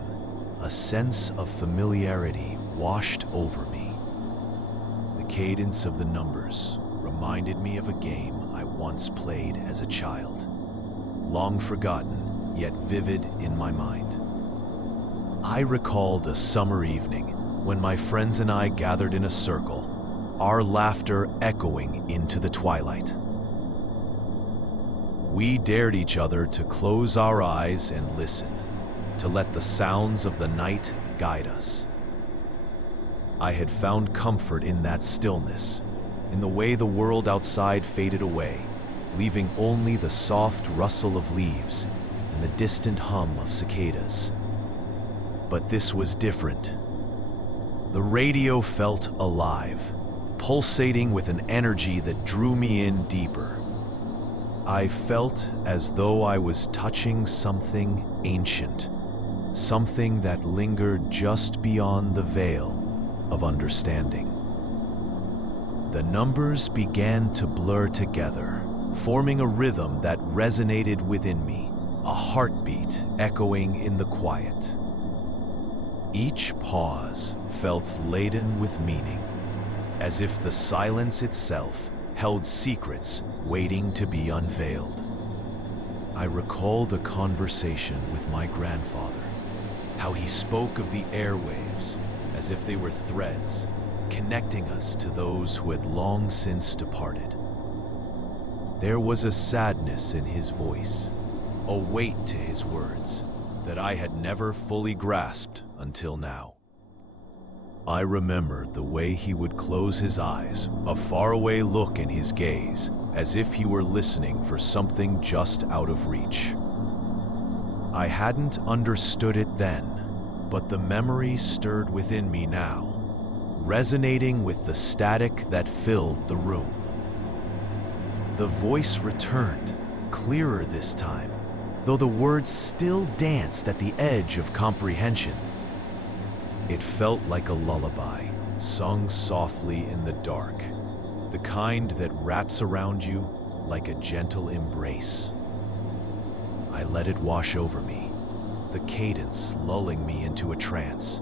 a sense of familiarity washed over me. The cadence of the numbers reminded me of a game I once played as a child, long forgotten yet vivid in my mind. I recalled a summer evening when my friends and I gathered in a circle, our laughter echoing into the twilight. We dared each other to close our eyes and listen, to let the sounds of the night guide us. I had found comfort in that stillness, in the way the world outside faded away, leaving only the soft rustle of leaves and the distant hum of cicadas. But this was different. The radio felt alive, pulsating with an energy that drew me in deeper. I felt as though I was touching something ancient, something that lingered just beyond the veil of understanding. The numbers began to blur together, forming a rhythm that resonated within me, a heartbeat echoing in the quiet. Each pause felt laden with meaning, as if the silence itself held secrets waiting to be unveiled. I recalled a conversation with my grandfather, how he spoke of the airwaves as if they were threads connecting us to those who had long since departed. There was a sadness in his voice, a weight to his words that I had never fully grasped until now. I remembered the way he would close his eyes, a faraway look in his gaze, as if he were listening for something just out of reach. I hadn't understood it then, but the memory stirred within me now, resonating with the static that filled the room. The voice returned, clearer this time, though the words still danced at the edge of comprehension. It felt like a lullaby, sung softly in the dark, the kind that wraps around you like a gentle embrace. I let it wash over me, the cadence lulling me into a trance.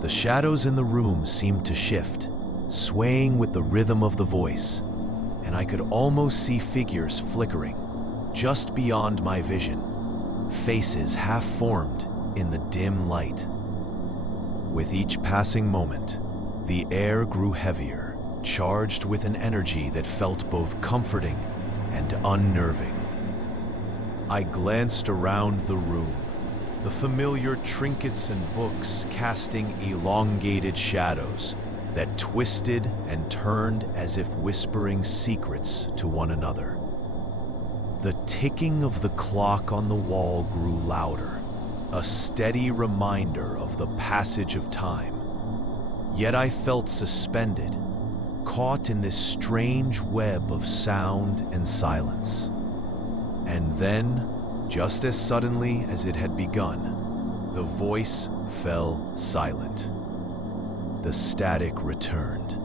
The shadows in the room seemed to shift, swaying with the rhythm of the voice, and I could almost see figures flickering just beyond my vision, faces half-formed in the dim light. With each passing moment, the air grew heavier, charged with an energy that felt both comforting and unnerving. I glanced around the room, the familiar trinkets and books casting elongated shadows that twisted and turned as if whispering secrets to one another. The ticking of the clock on the wall grew louder, a steady reminder of the passage of time. Yet I felt suspended, caught in this strange web of sound and silence. And then, just as suddenly as it had begun, the voice fell silent. The static returned,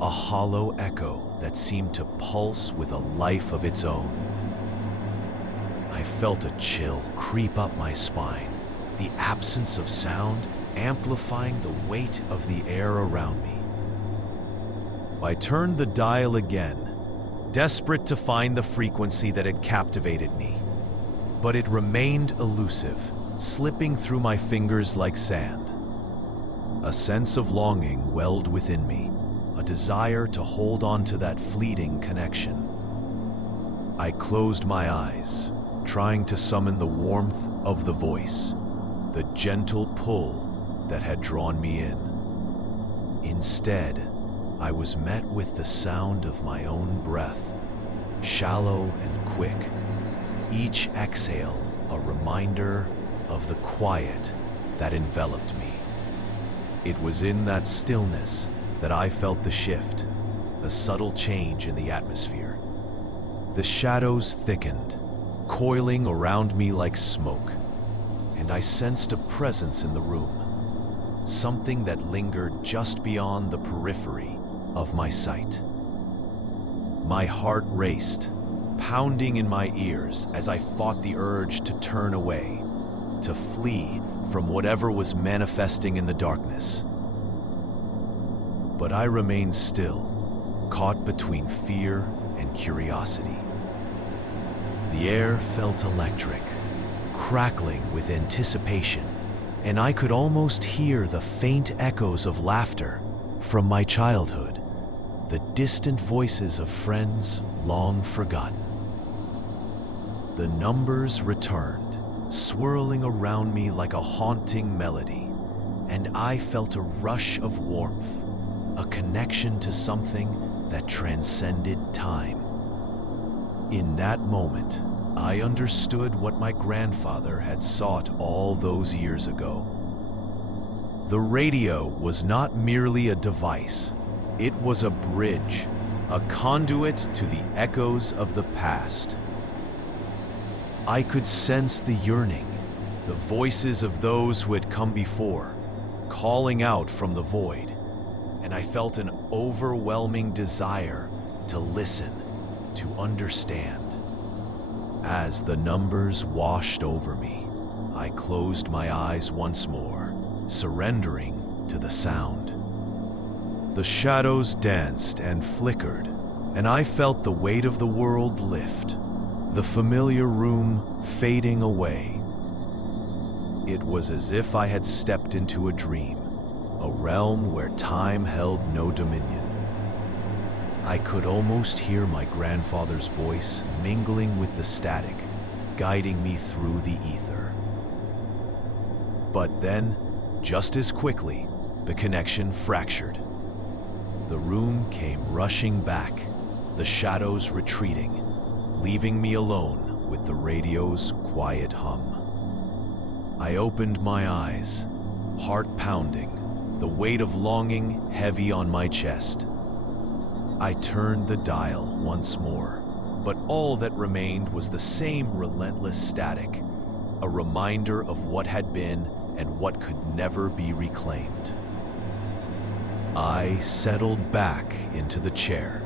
a hollow echo that seemed to pulse with a life of its own. I felt a chill creep up my spine, the absence of sound amplifying the weight of the air around me. I turned the dial again, desperate to find the frequency that had captivated me. But it remained elusive, slipping through my fingers like sand. A sense of longing welled within me, a desire to hold on to that fleeting connection. I closed my eyes, trying to summon the warmth of the voice, the gentle pull that had drawn me in. Instead, I was met with the sound of my own breath, shallow and quick, each exhale a reminder of the quiet that enveloped me. It was in that stillness that I felt the shift, a subtle change in the atmosphere. The shadows thickened, coiling around me like smoke, and I sensed a presence in the room, something that lingered just beyond the periphery of my sight. My heart raced, pounding in my ears as I fought the urge to turn away, to flee from whatever was manifesting in the darkness. But I remained still, caught between fear and curiosity. The air felt electric, crackling with anticipation, and I could almost hear the faint echoes of laughter from my childhood, the distant voices of friends long forgotten. The numbers returned, swirling around me like a haunting melody, and I felt a rush of warmth, a connection to something that transcended time. In that moment, I understood what my grandfather had sought all those years ago. The radio was not merely a device, it was a bridge, a conduit to the echoes of the past. I could sense the yearning, the voices of those who had come before, calling out from the void, and I felt an overwhelming desire to listen, to understand. As the numbers washed over me, I closed my eyes once more, surrendering to the sound. The shadows danced and flickered, and I felt the weight of the world lift, the familiar room fading away. It was as if I had stepped into a dream, a realm where time held no dominion. I could almost hear my grandfather's voice mingling with the static, guiding me through the ether. But then, just as quickly, the connection fractured. The room came rushing back, the shadows retreating, leaving me alone with the radio's quiet hum. I opened my eyes, heart pounding, the weight of longing heavy on my chest. I turned the dial once more, but all that remained was the same relentless static, a reminder of what had been and what could never be reclaimed. I settled back into the chair,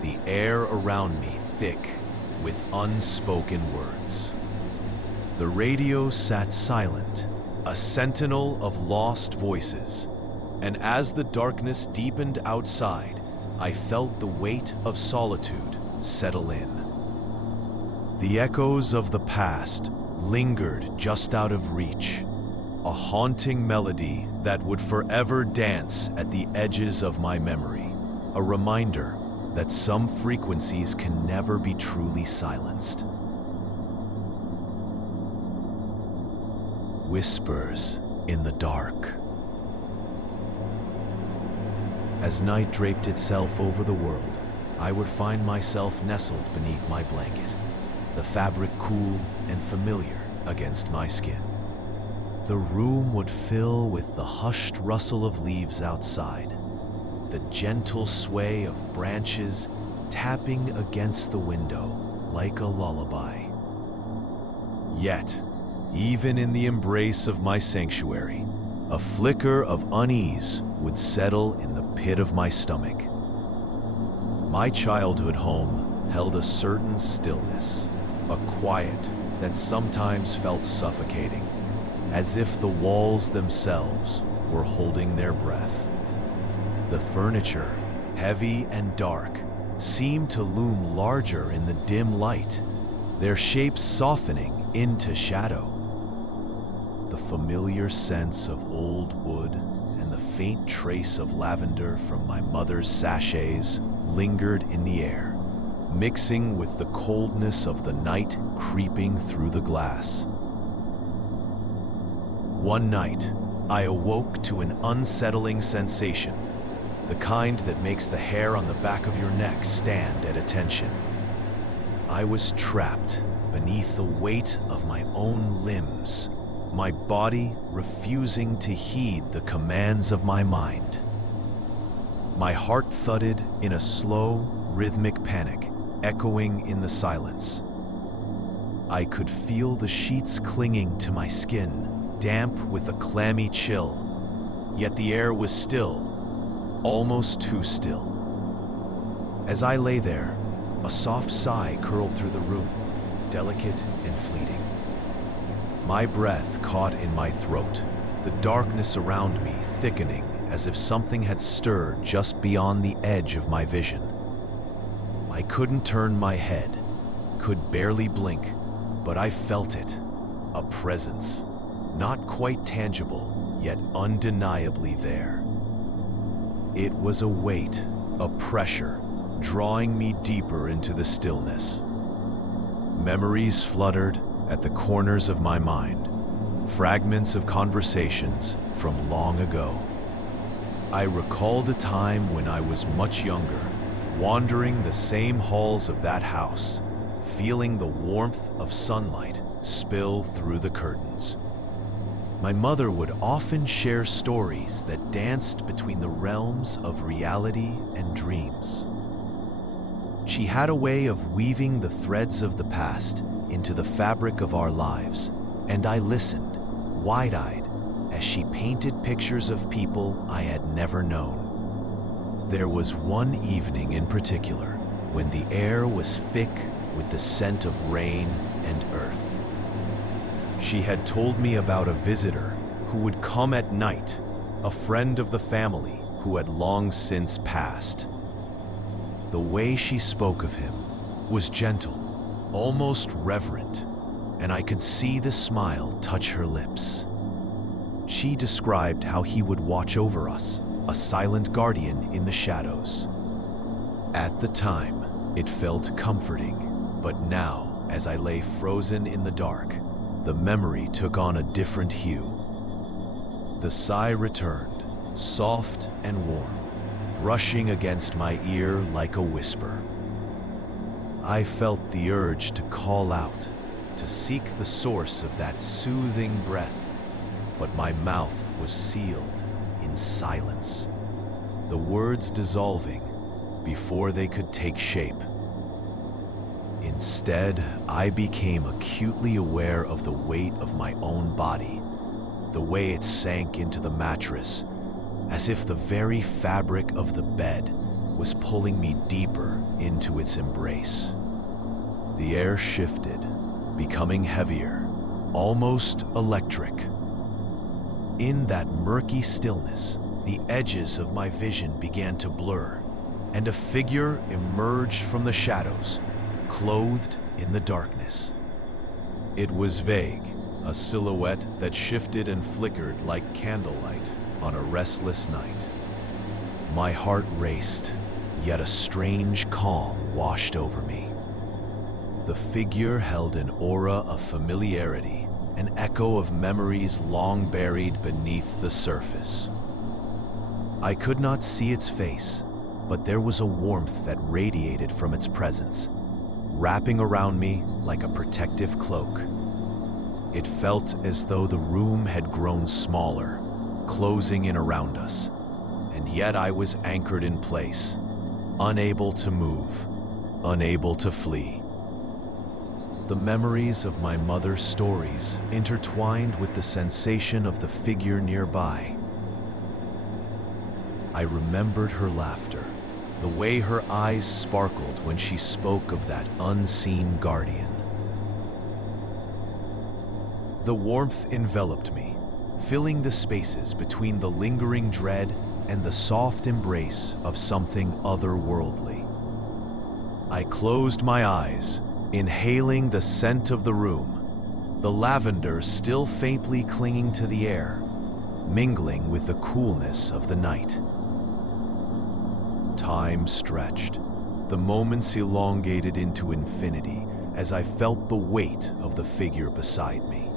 the air around me thick with unspoken words. The radio sat silent, a sentinel of lost voices, and as the darkness deepened outside, I felt the weight of solitude settle in. The echoes of the past lingered just out of reach, a haunting melody that would forever dance at the edges of my memory, a reminder that some frequencies can never be truly silenced. Whispers in the dark. As night draped itself over the world, I would find myself nestled beneath my blanket, the fabric cool and familiar against my skin. The room would fill with the hushed rustle of leaves outside, the gentle sway of branches tapping against the window like a lullaby. Yet, even in the embrace of my sanctuary, a flicker of unease would settle in the pit of my stomach. My childhood home held a certain stillness, a quiet that sometimes felt suffocating, as if the walls themselves were holding their breath. The furniture, heavy and dark, seemed to loom larger in the dim light, their shapes softening into shadow. The familiar sense of old wood and the faint trace of lavender from my mother's sachets lingered in the air, mixing with the coldness of the night creeping through the glass. One night, I awoke to an unsettling sensation, the kind that makes the hair on the back of your neck stand at attention. I was trapped beneath the weight of my own limbs, my body refusing to heed the commands of my mind. My heart thudded in a slow, rhythmic panic, echoing in the silence. I could feel the sheets clinging to my skin, damp with a clammy chill, yet the air was still, almost too still. As I lay there, a soft sigh curled through the room, delicate and fleeting. My breath caught in my throat, the darkness around me thickening as if something had stirred just beyond the edge of my vision. I couldn't turn my head, could barely blink, but I felt it, a presence, not quite tangible, yet undeniably there. It was a weight, a pressure, drawing me deeper into the stillness. Memories fluttered at the corners of my mind, fragments of conversations from long ago. I recalled a time when I was much younger, wandering the same halls of that house, feeling the warmth of sunlight spill through the curtains. My mother would often share stories that danced between the realms of reality and dreams. She had a way of weaving the threads of the past into the fabric of our lives, and I listened, wide-eyed, as she painted pictures of people I had never known. There was one evening in particular when the air was thick with the scent of rain and earth. She had told me about a visitor who would come at night, a friend of the family who had long since passed. The way she spoke of him was gentle, almost reverent, and I could see the smile touch her lips. She described how he would watch over us, a silent guardian in the shadows. At the time, it felt comforting, but now, as I lay frozen in the dark, the memory took on a different hue. The sigh returned, soft and warm, brushing against my ear like a whisper. I felt the urge to call out, to seek the source of that soothing breath, but my mouth was sealed in silence, the words dissolving before they could take shape. Instead, I became acutely aware of the weight of my own body, the way it sank into the mattress, as if the very fabric of the bed was pulling me deeper into its embrace. The air shifted, becoming heavier, almost electric. In that murky stillness, the edges of my vision began to blur, and a figure emerged from the shadows, clothed in the darkness. It was vague, a silhouette that shifted and flickered like candlelight on a restless night. My heart raced, yet a strange calm washed over me. The figure held an aura of familiarity, an echo of memories long buried beneath the surface. I could not see its face, but there was a warmth that radiated from its presence, wrapping around me like a protective cloak. It felt as though the room had grown smaller, closing in around us, and yet I was anchored in place, unable to move, unable to flee. The memories of my mother's stories intertwined with the sensation of the figure nearby. I remembered her laughter, the way her eyes sparkled when she spoke of that unseen guardian. The warmth enveloped me, filling the spaces between the lingering dread and the soft embrace of something otherworldly. I closed my eyes, inhaling the scent of the room, the lavender still faintly clinging to the air, mingling with the coolness of the night. Time stretched, The moments elongated into infinity as I felt the weight of the figure beside me.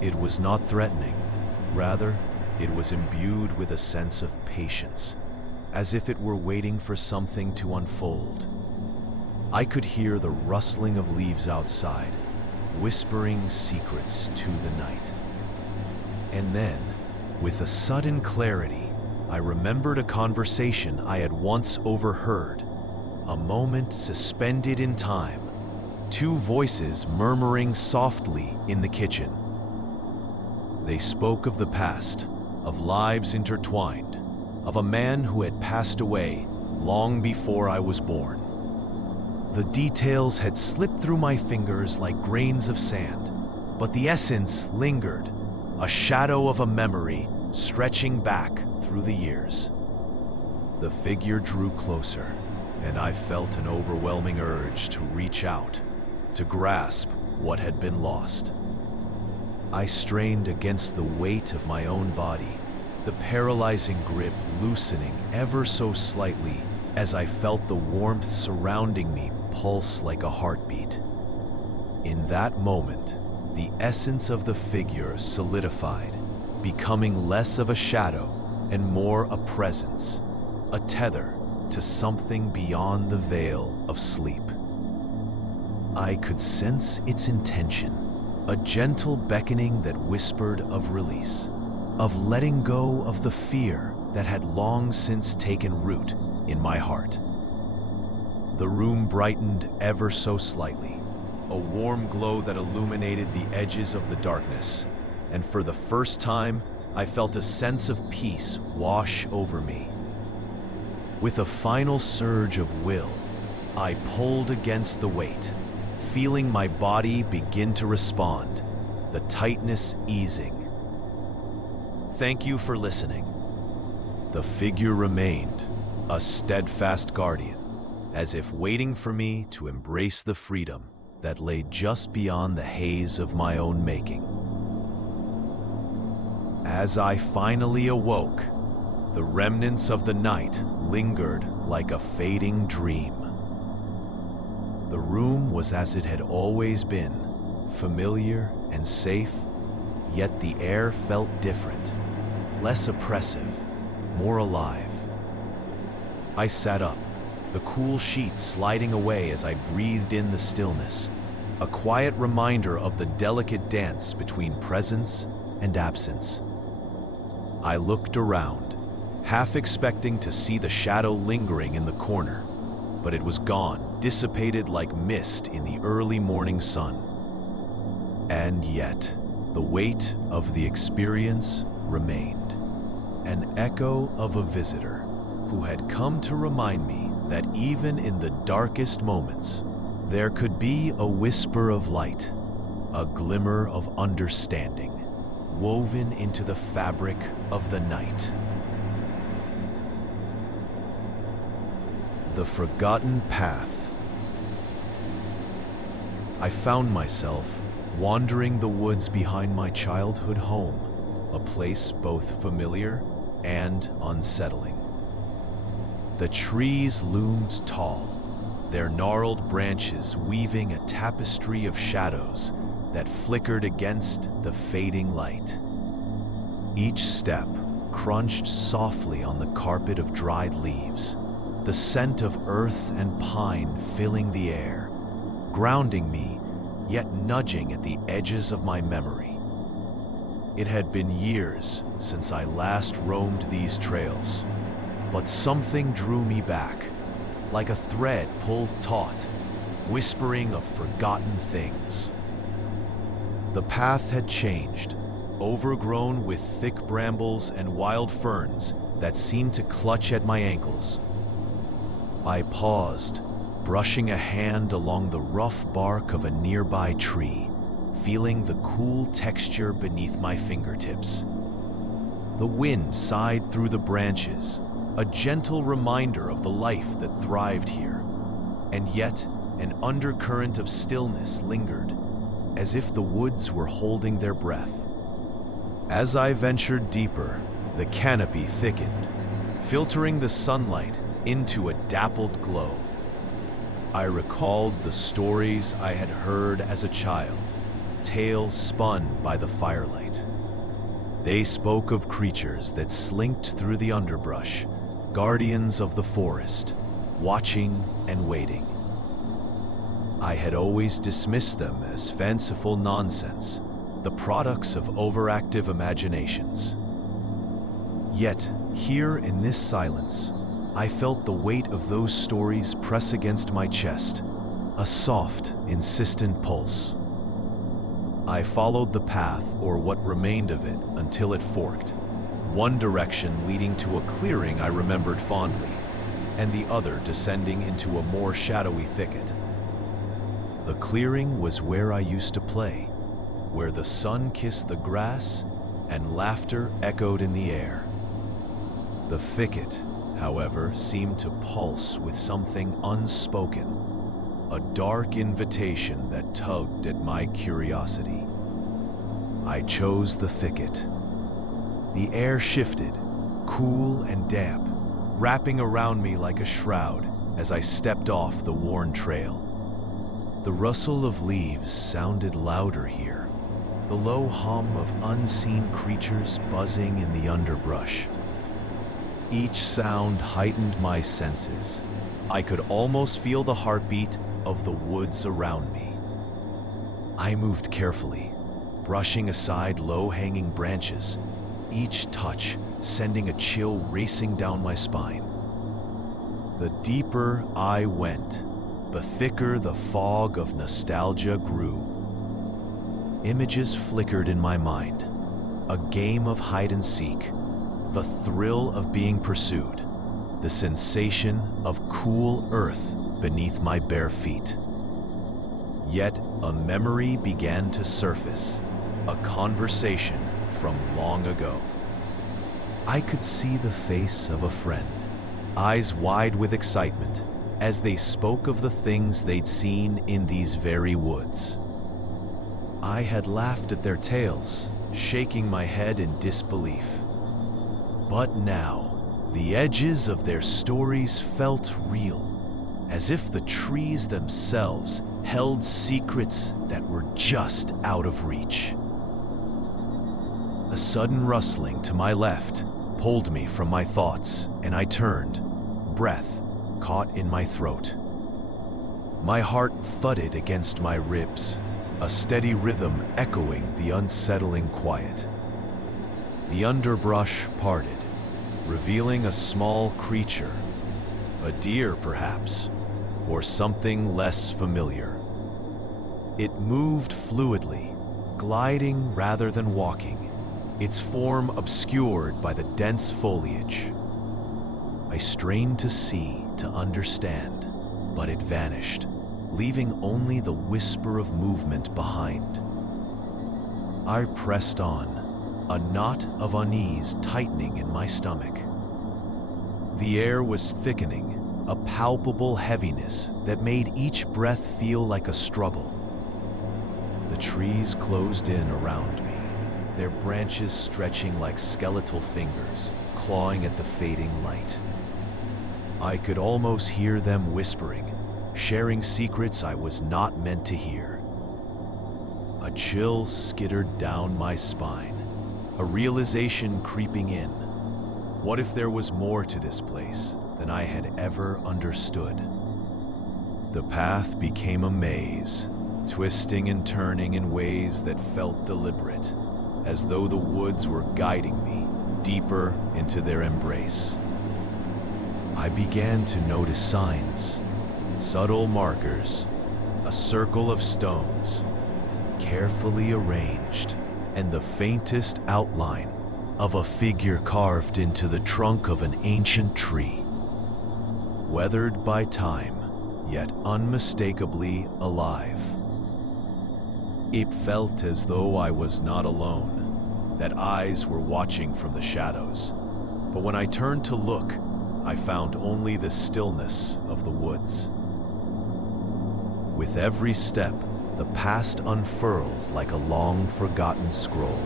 It was not threatening. Rather, it was imbued with a sense of patience, as if it were waiting for something to unfold. I could hear the rustling of leaves outside, whispering secrets to the night. And then, with a sudden clarity, I remembered a conversation I had once overheard, a moment suspended in time, two voices murmuring softly in the kitchen. They spoke of the past, of lives intertwined, of a man who had passed away long before I was born. The details had slipped through my fingers like grains of sand, but the essence lingered, a shadow of a memory stretching back through the years. The figure drew closer, and I felt an overwhelming urge to reach out, to grasp what had been lost. I strained against the weight of my own body, the paralyzing grip loosening ever so slightly as I felt the warmth surrounding me pulse like a heartbeat. In that moment, the essence of the figure solidified, becoming less of a shadow and more a presence, a tether to something beyond the veil of sleep. I could sense its intention, a gentle beckoning that whispered of release, of letting go of the fear that had long since taken root in my heart. The room brightened ever so slightly, a warm glow that illuminated the edges of the darkness, and for the first time, I felt a sense of peace wash over me. With a final surge of will, I pulled against the weight, feeling my body begin to respond, the tightness easing. Thank you for listening. The figure remained, a steadfast guardian, as if waiting for me to embrace the freedom that lay just beyond the haze of my own making. As I finally awoke, the remnants of the night lingered like a fading dream. The room was as it had always been, familiar and safe, yet the air felt different, less oppressive, more alive. I sat up, the cool sheets sliding away as I breathed in the stillness, a quiet reminder of the delicate dance between presence and absence. I looked around, half expecting to see the shadow lingering in the corner, but it was gone, dissipated like mist in the early morning sun. And yet, the weight of the experience remained, an echo of a visitor who had come to remind me that even in the darkest moments, there could be a whisper of light, a glimmer of understanding, woven into the fabric of the night. The forgotten path. I found myself wandering the woods behind my childhood home, a place both familiar and unsettling. The trees loomed tall, their gnarled branches weaving a tapestry of shadows that flickered against the fading light. Each step crunched softly on the carpet of dried leaves, the scent of earth and pine filling the air, grounding me, yet nudging at the edges of my memory. It had been years since I last roamed these trails, but something drew me back, like a thread pulled taut, whispering of forgotten things. The path had changed, overgrown with thick brambles and wild ferns that seemed to clutch at my ankles. I paused, brushing a hand along the rough bark of a nearby tree, feeling the cool texture beneath my fingertips. The wind sighed through the branches, a gentle reminder of the life that thrived here, and yet an undercurrent of stillness lingered, as if the woods were holding their breath. As I ventured deeper, the canopy thickened, filtering the sunlight into a dappled glow. I recalled the stories I had heard as a child, tales spun by the firelight. They spoke of creatures that slinked through the underbrush, guardians of the forest, watching and waiting. I had always dismissed them as fanciful nonsense, the products of overactive imaginations. Yet, here in this silence, I felt the weight of those stories press against my chest, a soft, insistent pulse. I followed the path, or what remained of it, until it forked, one direction leading to a clearing I remembered fondly, and the other descending into a more shadowy thicket. The clearing was where I used to play, where the sun kissed the grass and laughter echoed in the air. The thicket, however, seemed to pulse with something unspoken, a dark invitation that tugged at my curiosity. I chose the thicket. The air shifted, cool and damp, wrapping around me like a shroud as I stepped off the worn trail. The rustle of leaves sounded louder here, the low hum of unseen creatures buzzing in the underbrush. Each sound heightened my senses. I could almost feel the heartbeat of the woods around me. I moved carefully, brushing aside low-hanging branches, each touch sending a chill racing down my spine. The deeper I went, the thicker the fog of nostalgia grew. Images flickered in my mind, a game of hide and seek, the thrill of being pursued, the sensation of cool earth beneath my bare feet. Yet a memory began to surface, a conversation from long ago. I could see the face of a friend, eyes wide with excitement, as they spoke of the things they'd seen in these very woods. I had laughed at their tales, shaking my head in disbelief. But now, the edges of their stories felt real, as if the trees themselves held secrets that were just out of reach. A sudden rustling to my left pulled me from my thoughts, and I turned, breath caught in my throat. My heart thudded against my ribs, a steady rhythm echoing the unsettling quiet. The underbrush parted, revealing a small creature, a deer perhaps, or something less familiar. It moved fluidly, gliding rather than walking, its form obscured by the dense foliage. I strained to see, to understand, but it vanished, leaving only the whisper of movement behind. I pressed on, a knot of unease tightening in my stomach. The air was thickening, a palpable heaviness that made each breath feel like a struggle. The trees closed in around me, their branches stretching like skeletal fingers, clawing at the fading light. I could almost hear them whispering, sharing secrets I was not meant to hear. A chill skittered down my spine, a realization creeping in. What if there was more to this place than I had ever understood? The path became a maze, twisting and turning in ways that felt deliberate, as though the woods were guiding me deeper into their embrace. I began to notice signs, subtle markers, a circle of stones, carefully arranged, and the faintest outline of a figure carved into the trunk of an ancient tree. Weathered by time, yet unmistakably alive. It felt as though I was not alone, that eyes were watching from the shadows. But when I turned to look, I found only the stillness of the woods. With every step, the past unfurled like a long-forgotten scroll.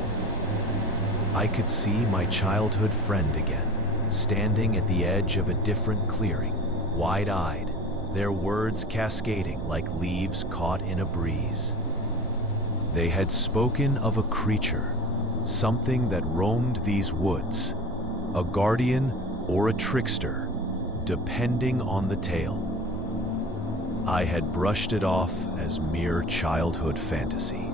I could see my childhood friend again, standing at the edge of a different clearing, wide-eyed, their words cascading like leaves caught in a breeze. They had spoken of a creature, something that roamed these woods, a guardian or a trickster, depending on the tale. I had brushed it off as mere childhood fantasy.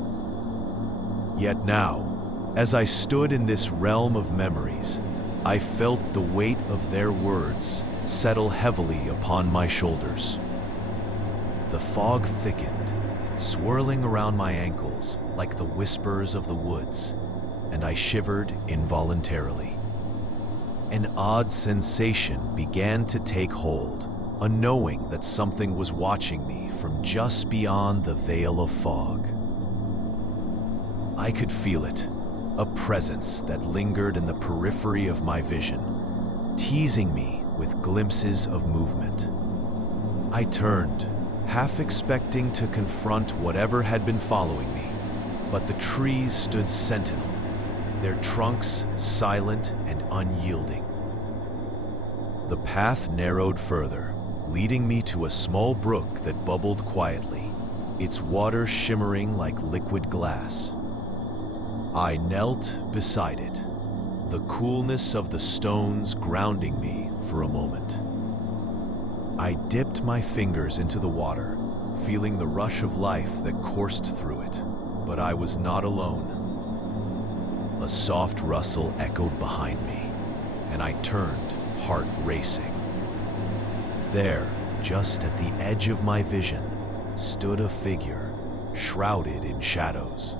Yet now, as I stood in this realm of memories, I felt the weight of their words settle heavily upon my shoulders. The fog thickened, swirling around my ankles like the whispers of the woods, and I shivered involuntarily. An odd sensation began to take hold, a knowing that something was watching me from just beyond the veil of fog. I could feel it, a presence that lingered in the periphery of my vision, teasing me with glimpses of movement. I turned, half expecting to confront whatever had been following me, but the trees stood sentinel, their trunks silent and unyielding. The path narrowed further, leading me to a small brook that bubbled quietly, its water shimmering like liquid glass. I knelt beside it, the coolness of the stones grounding me for a moment. I dipped my fingers into the water, feeling the rush of life that coursed through it, but I was not alone. A soft rustle echoed behind me, and I turned, heart racing. There, just at the edge of my vision, stood a figure, shrouded in shadows.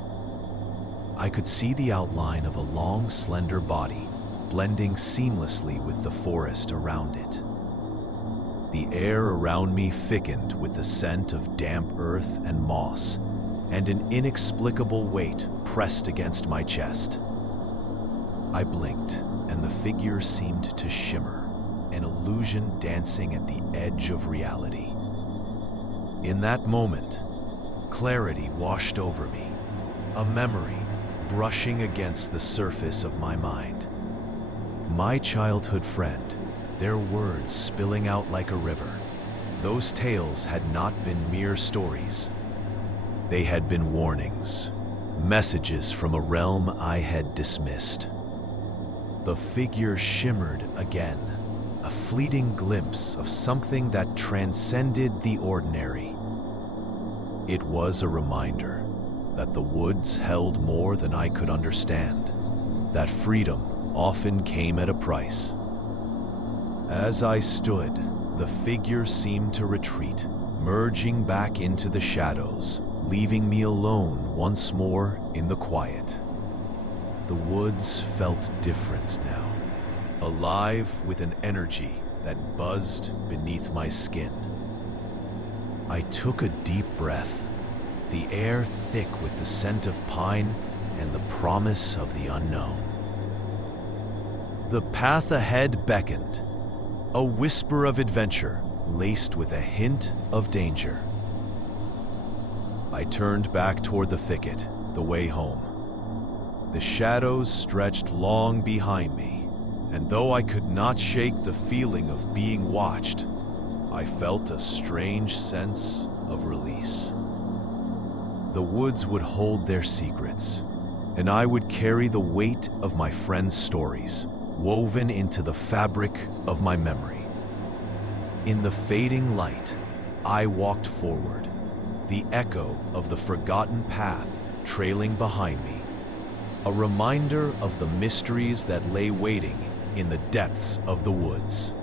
I could see the outline of a long, slender body, blending seamlessly with the forest around it. The air around me thickened with the scent of damp earth and moss, and an inexplicable weight pressed against my chest. I blinked, and the figure seemed to shimmer, an illusion dancing at the edge of reality. In that moment, clarity washed over me, a memory brushing against the surface of my mind. My childhood friend, their words spilling out like a river. Those tales had not been mere stories. They had been warnings, messages from a realm I had dismissed. The figure shimmered again, a fleeting glimpse of something that transcended the ordinary. It was a reminder that the woods held more than I could understand, that freedom often came at a price. As I stood, the figure seemed to retreat, merging back into the shadows, leaving me alone once more in the quiet. The woods felt different now, alive with an energy that buzzed beneath my skin. I took a deep breath, the air thick with the scent of pine and the promise of the unknown. The path ahead beckoned, a whisper of adventure laced with a hint of danger. I turned back toward the thicket, the way home. The shadows stretched long behind me, and though I could not shake the feeling of being watched, I felt a strange sense of release. The woods would hold their secrets, and I would carry the weight of my friends' stories, woven into the fabric of my memory. In the fading light, I walked forward, the echo of the forgotten path trailing behind me, a reminder of the mysteries that lay waiting in the depths of the woods.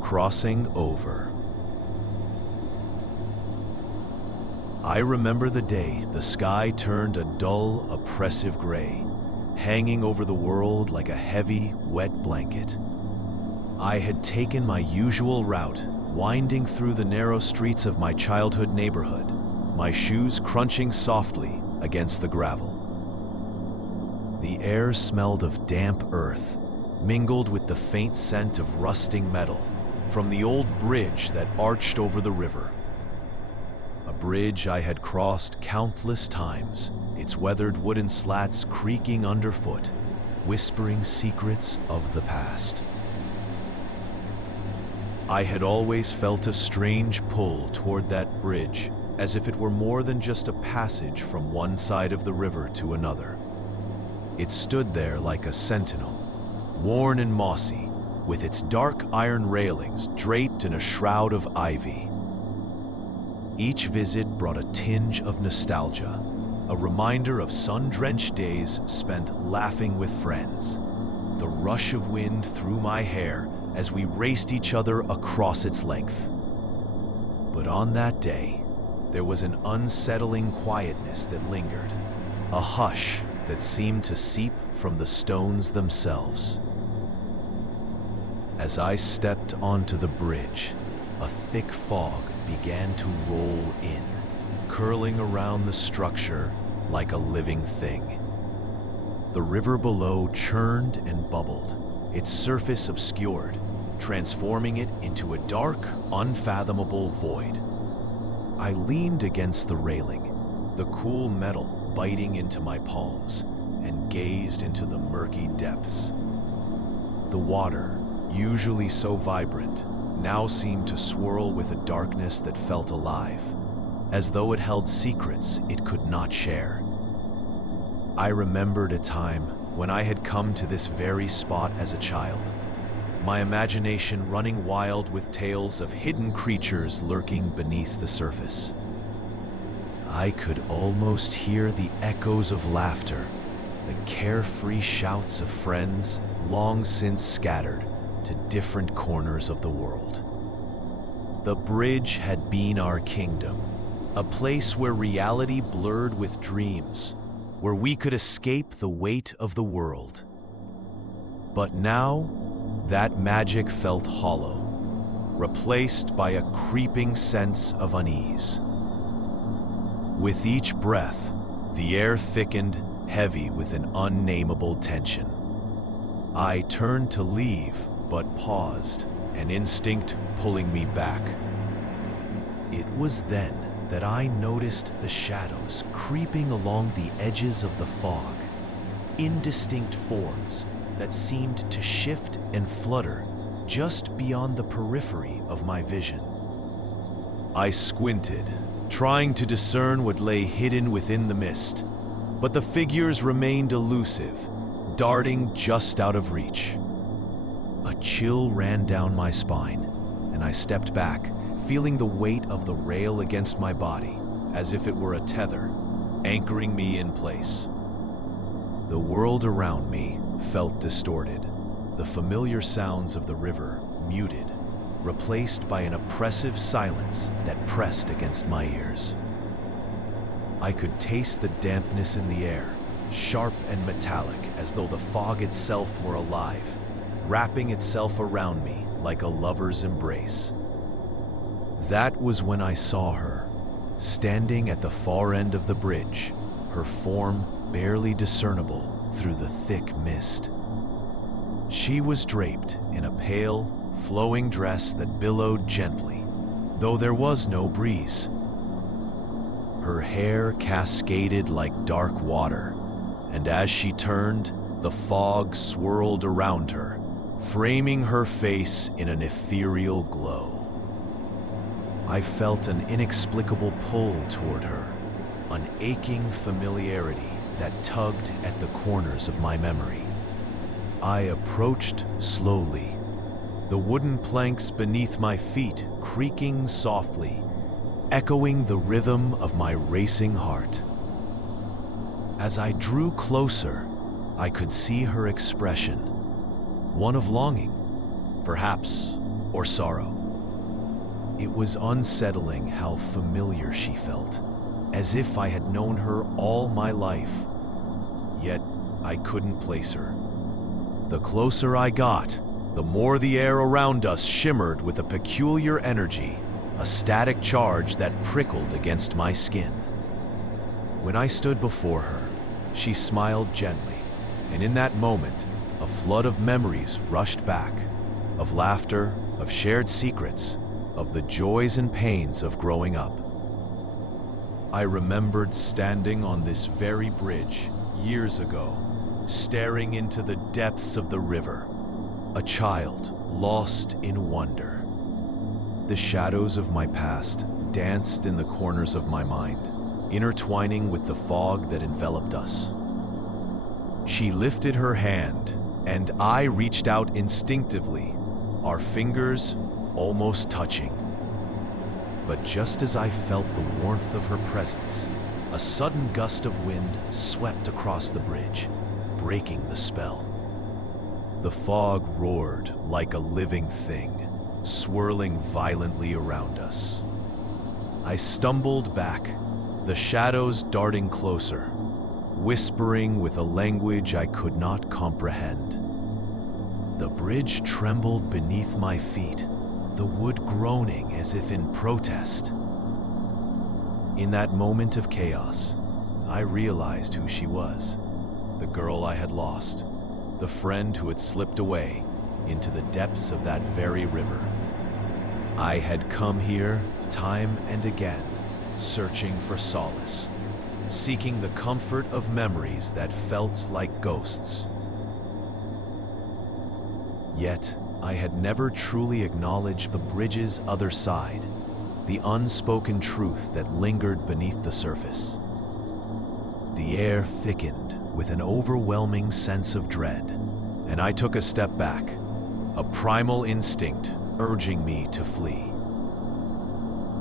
Crossing over. I remember the day the sky turned a dull, oppressive gray, hanging over the world like a heavy, wet blanket. I had taken my usual route, winding through the narrow streets of my childhood neighborhood, my shoes crunching softly against the gravel. The air smelled of damp earth, mingled with the faint scent of rusting metal from the old bridge that arched over the river. A bridge I had crossed countless times, its weathered wooden slats creaking underfoot, whispering secrets of the past. I had always felt a strange pull toward that bridge, as if it were more than just a passage from one side of the river to another. It stood there like a sentinel, worn and mossy, with its dark iron railings draped in a shroud of ivy. Each visit brought a tinge of nostalgia, a reminder of sun-drenched days spent laughing with friends. The rush of wind through my hair as we raced each other across its length. But on that day, there was an unsettling quietness that lingered, a hush that seemed to seep from the stones themselves. As I stepped onto the bridge, a thick fog began to roll in, curling around the structure like a living thing. The river below churned and bubbled, its surface obscured, transforming it into a dark, unfathomable void. I leaned against the railing, the cool metal biting into my palms, and gazed into the murky depths. The water, usually so vibrant, now seemed to swirl with a darkness that felt alive, as though it held secrets it could not share. I remembered a time when I had come to this very spot as a child, my imagination running wild with tales of hidden creatures lurking beneath the surface. I could almost hear the echoes of laughter, the carefree shouts of friends long since scattered to different corners of the world. The bridge had been our kingdom, a place where reality blurred with dreams, where we could escape the weight of the world. But now, that magic felt hollow, replaced by a creeping sense of unease. With each breath, the air thickened, heavy with an unnameable tension. I turned to leave, but paused, an instinct pulling me back. It was then that I noticed the shadows creeping along the edges of the fog, indistinct forms that seemed to shift and flutter just beyond the periphery of my vision. I squinted, trying to discern what lay hidden within the mist, but the figures remained elusive, darting just out of reach. A chill ran down my spine, and I stepped back, feeling the weight of the rail against my body, as if it were a tether, anchoring me in place. The world around me felt distorted, the familiar sounds of the river muted, replaced by an oppressive silence that pressed against my ears. I could taste the dampness in the air, sharp and metallic, as though the fog itself were alive, wrapping itself around me like a lover's embrace. That was when I saw her, standing at the far end of the bridge, her form barely discernible through the thick mist. She was draped in a pale, flowing dress that billowed gently, though there was no breeze. Her hair cascaded like dark water, and as she turned, the fog swirled around her, framing her face in an ethereal glow. I felt an inexplicable pull toward her, an aching familiarity that tugged at the corners of my memory. I approached slowly, the wooden planks beneath my feet creaking softly, echoing the rhythm of my racing heart. As I drew closer, I could see her expression, one of longing, perhaps, or sorrow. It was unsettling how familiar she felt, as if I had known her all my life. Yet I couldn't place her. The closer I got, the more the air around us shimmered with a peculiar energy, a static charge that prickled against my skin. When I stood before her, she smiled gently, and in that moment, a flood of memories rushed back, of laughter, of shared secrets, of the joys and pains of growing up. I remembered standing on this very bridge years ago, staring into the depths of the river, a child lost in wonder. The shadows of my past danced in the corners of my mind, intertwining with the fog that enveloped us. She lifted her hand, and I reached out instinctively, our fingers almost touching. But just as I felt the warmth of her presence, a sudden gust of wind swept across the bridge, breaking the spell. The fog roared like a living thing, swirling violently around us. I stumbled back, the shadows darting closer, whispering with a language I could not comprehend. The bridge trembled beneath my feet, the wood groaning as if in protest. In that moment of chaos, I realized who she was, the girl I had lost, the friend who had slipped away into the depths of that very river. I had come here time and again, searching for solace, seeking the comfort of memories that felt like ghosts. Yet, I had never truly acknowledged the bridge's other side, the unspoken truth that lingered beneath the surface. The air thickened with an overwhelming sense of dread, and I took a step back, a primal instinct urging me to flee.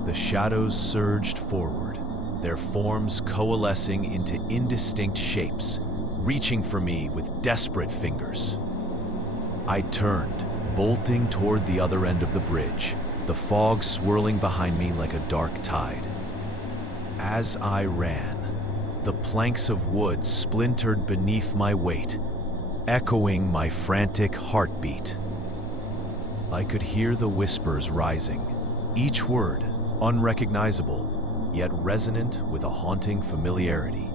The shadows surged forward, their forms coalescing into indistinct shapes, reaching for me with desperate fingers. I turned, bolting toward the other end of the bridge, the fog swirling behind me like a dark tide. As I ran, the planks of wood splintered beneath my weight, echoing my frantic heartbeat. I could hear the whispers rising, each word unrecognizable, yet resonant with a haunting familiarity.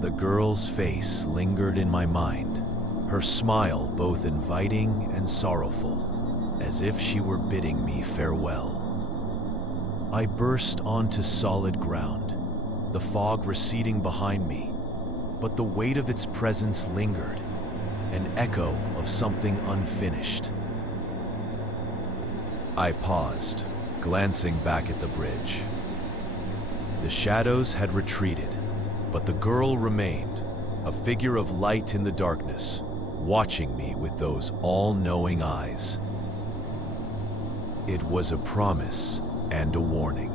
The girl's face lingered in my mind, her smile both inviting and sorrowful, as if she were bidding me farewell. I burst onto solid ground, the fog receding behind me, but the weight of its presence lingered, an echo of something unfinished. I paused, glancing back at the bridge. The shadows had retreated, but the girl remained, a figure of light in the darkness, watching me with those all-knowing eyes. It was a promise and a warning,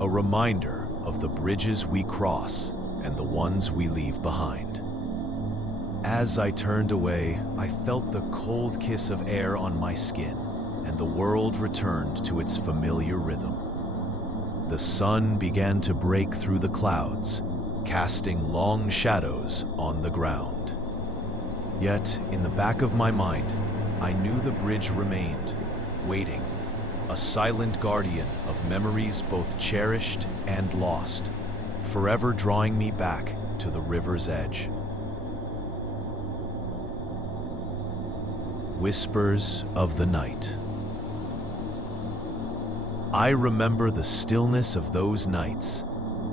a reminder of the bridges we cross and the ones we leave behind. As I turned away, I felt the cold kiss of air on my skin, and the world returned to its familiar rhythm. The sun began to break through the clouds, casting long shadows on the ground. Yet, in the back of my mind, I knew the bridge remained, waiting, a silent guardian of memories both cherished and lost, forever drawing me back to the river's edge. Whispers of the night. I remember the stillness of those nights,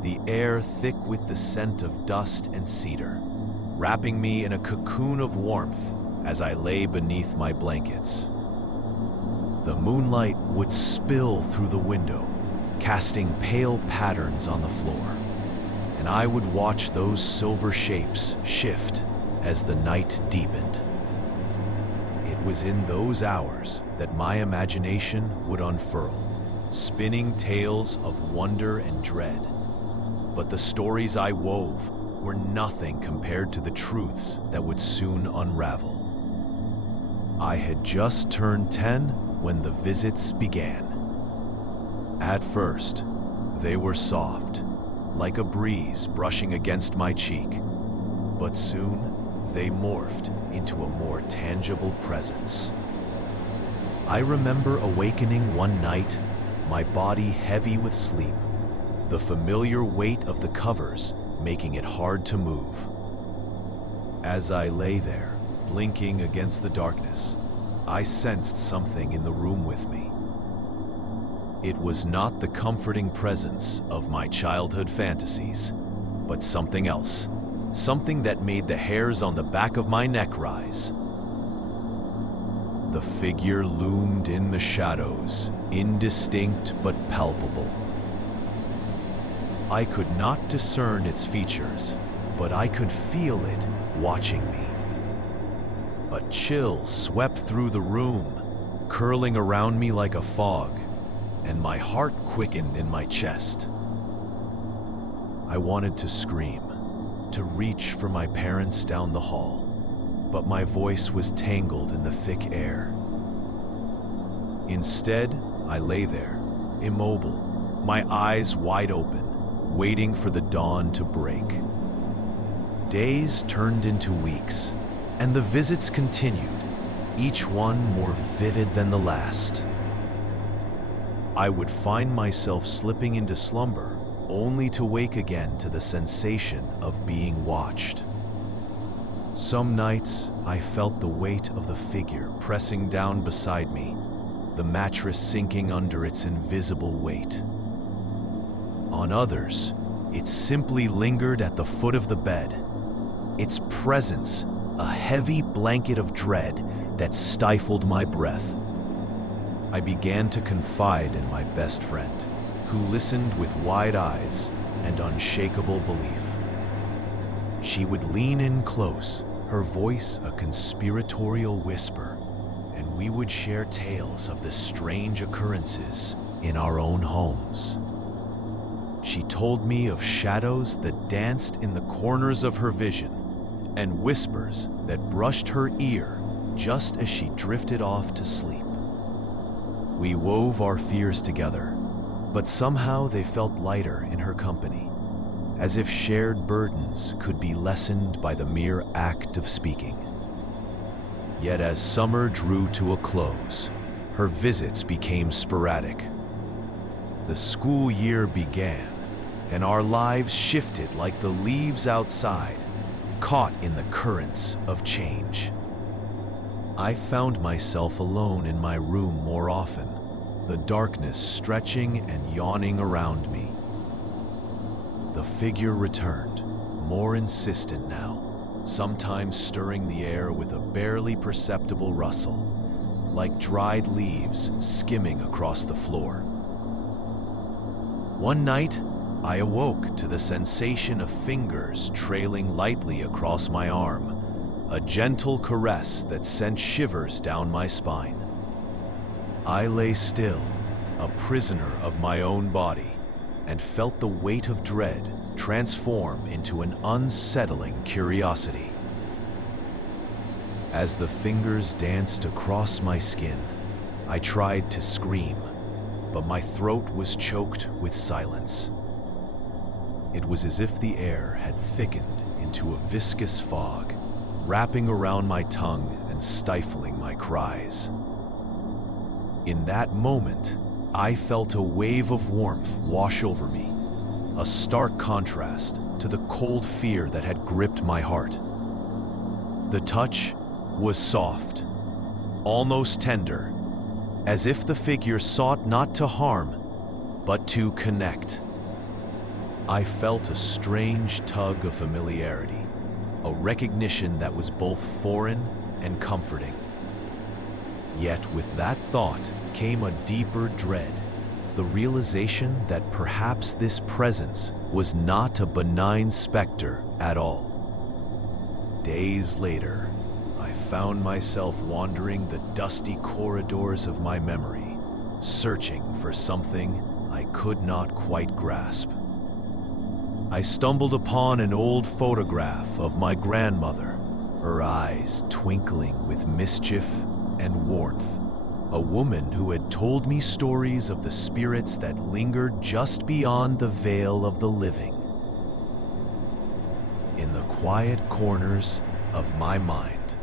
the air thick with the scent of dust and cedar, wrapping me in a cocoon of warmth as I lay beneath my blankets. The moonlight would spill through the window, casting pale patterns on the floor, and I would watch those silver shapes shift as the night deepened. It was in those hours that my imagination would unfurl, spinning tales of wonder and dread. But the stories I wove were nothing compared to the truths that would soon unravel. I had just turned 10 when the visits began. At first, they were soft, like a breeze brushing against my cheek, but soon they morphed into a more tangible presence. I remember awakening one night, my body heavy with sleep, the familiar weight of the covers making it hard to move. As I lay there, blinking against the darkness, I sensed something in the room with me. It was not the comforting presence of my childhood fantasies, but something else, something that made the hairs on the back of my neck rise. The figure loomed in the shadows, indistinct but palpable. I could not discern its features, but I could feel it watching me. A chill swept through the room, curling around me like a fog, and my heart quickened in my chest. I wanted to scream, to reach for my parents down the hall, but my voice was tangled in the thick air. Instead, I lay there, immobile, my eyes wide open, waiting for the dawn to break. Days turned into weeks, and the visits continued, each one more vivid than the last. I would find myself slipping into slumber, only to wake again to the sensation of being watched. Some nights, I felt the weight of the figure pressing down beside me, the mattress sinking under its invisible weight. On others, it simply lingered at the foot of the bed, its presence a heavy blanket of dread that stifled my breath. I began to confide in my best friend, who listened with wide eyes and unshakable belief. She would lean in close, her voice a conspiratorial whisper, and we would share tales of the strange occurrences in our own homes. She told me of shadows that danced in the corners of her vision, and whispers that brushed her ear just as she drifted off to sleep. We wove our fears together, but somehow they felt lighter in her company, as if shared burdens could be lessened by the mere act of speaking. Yet as summer drew to a close, her visits became sporadic. The school year began, and our lives shifted like the leaves outside, caught in the currents of change. I found myself alone in my room more often, the darkness stretching and yawning around me. The figure returned, more insistent now, sometimes stirring the air with a barely perceptible rustle, like dried leaves skimming across the floor. One night, I awoke to the sensation of fingers trailing lightly across my arm, a gentle caress that sent shivers down my spine. I lay still, a prisoner of my own body, and felt the weight of dread transform into an unsettling curiosity. As the fingers danced across my skin, I tried to scream, but my throat was choked with silence. It was as if the air had thickened into a viscous fog, wrapping around my tongue and stifling my cries. In that moment, I felt a wave of warmth wash over me, a stark contrast to the cold fear that had gripped my heart. The touch was soft, almost tender, as if the figure sought not to harm, but to connect. I felt a strange tug of familiarity, a recognition that was both foreign and comforting. Yet with that thought came a deeper dread, the realization that perhaps this presence was not a benign specter at all. Days later, I found myself wandering the dusty corridors of my memory, searching for something I could not quite grasp. I stumbled upon an old photograph of my grandmother, her eyes twinkling with mischief and warmth, a woman who had told me stories of the spirits that lingered just beyond the veil of the living. In the quiet corners of my mind,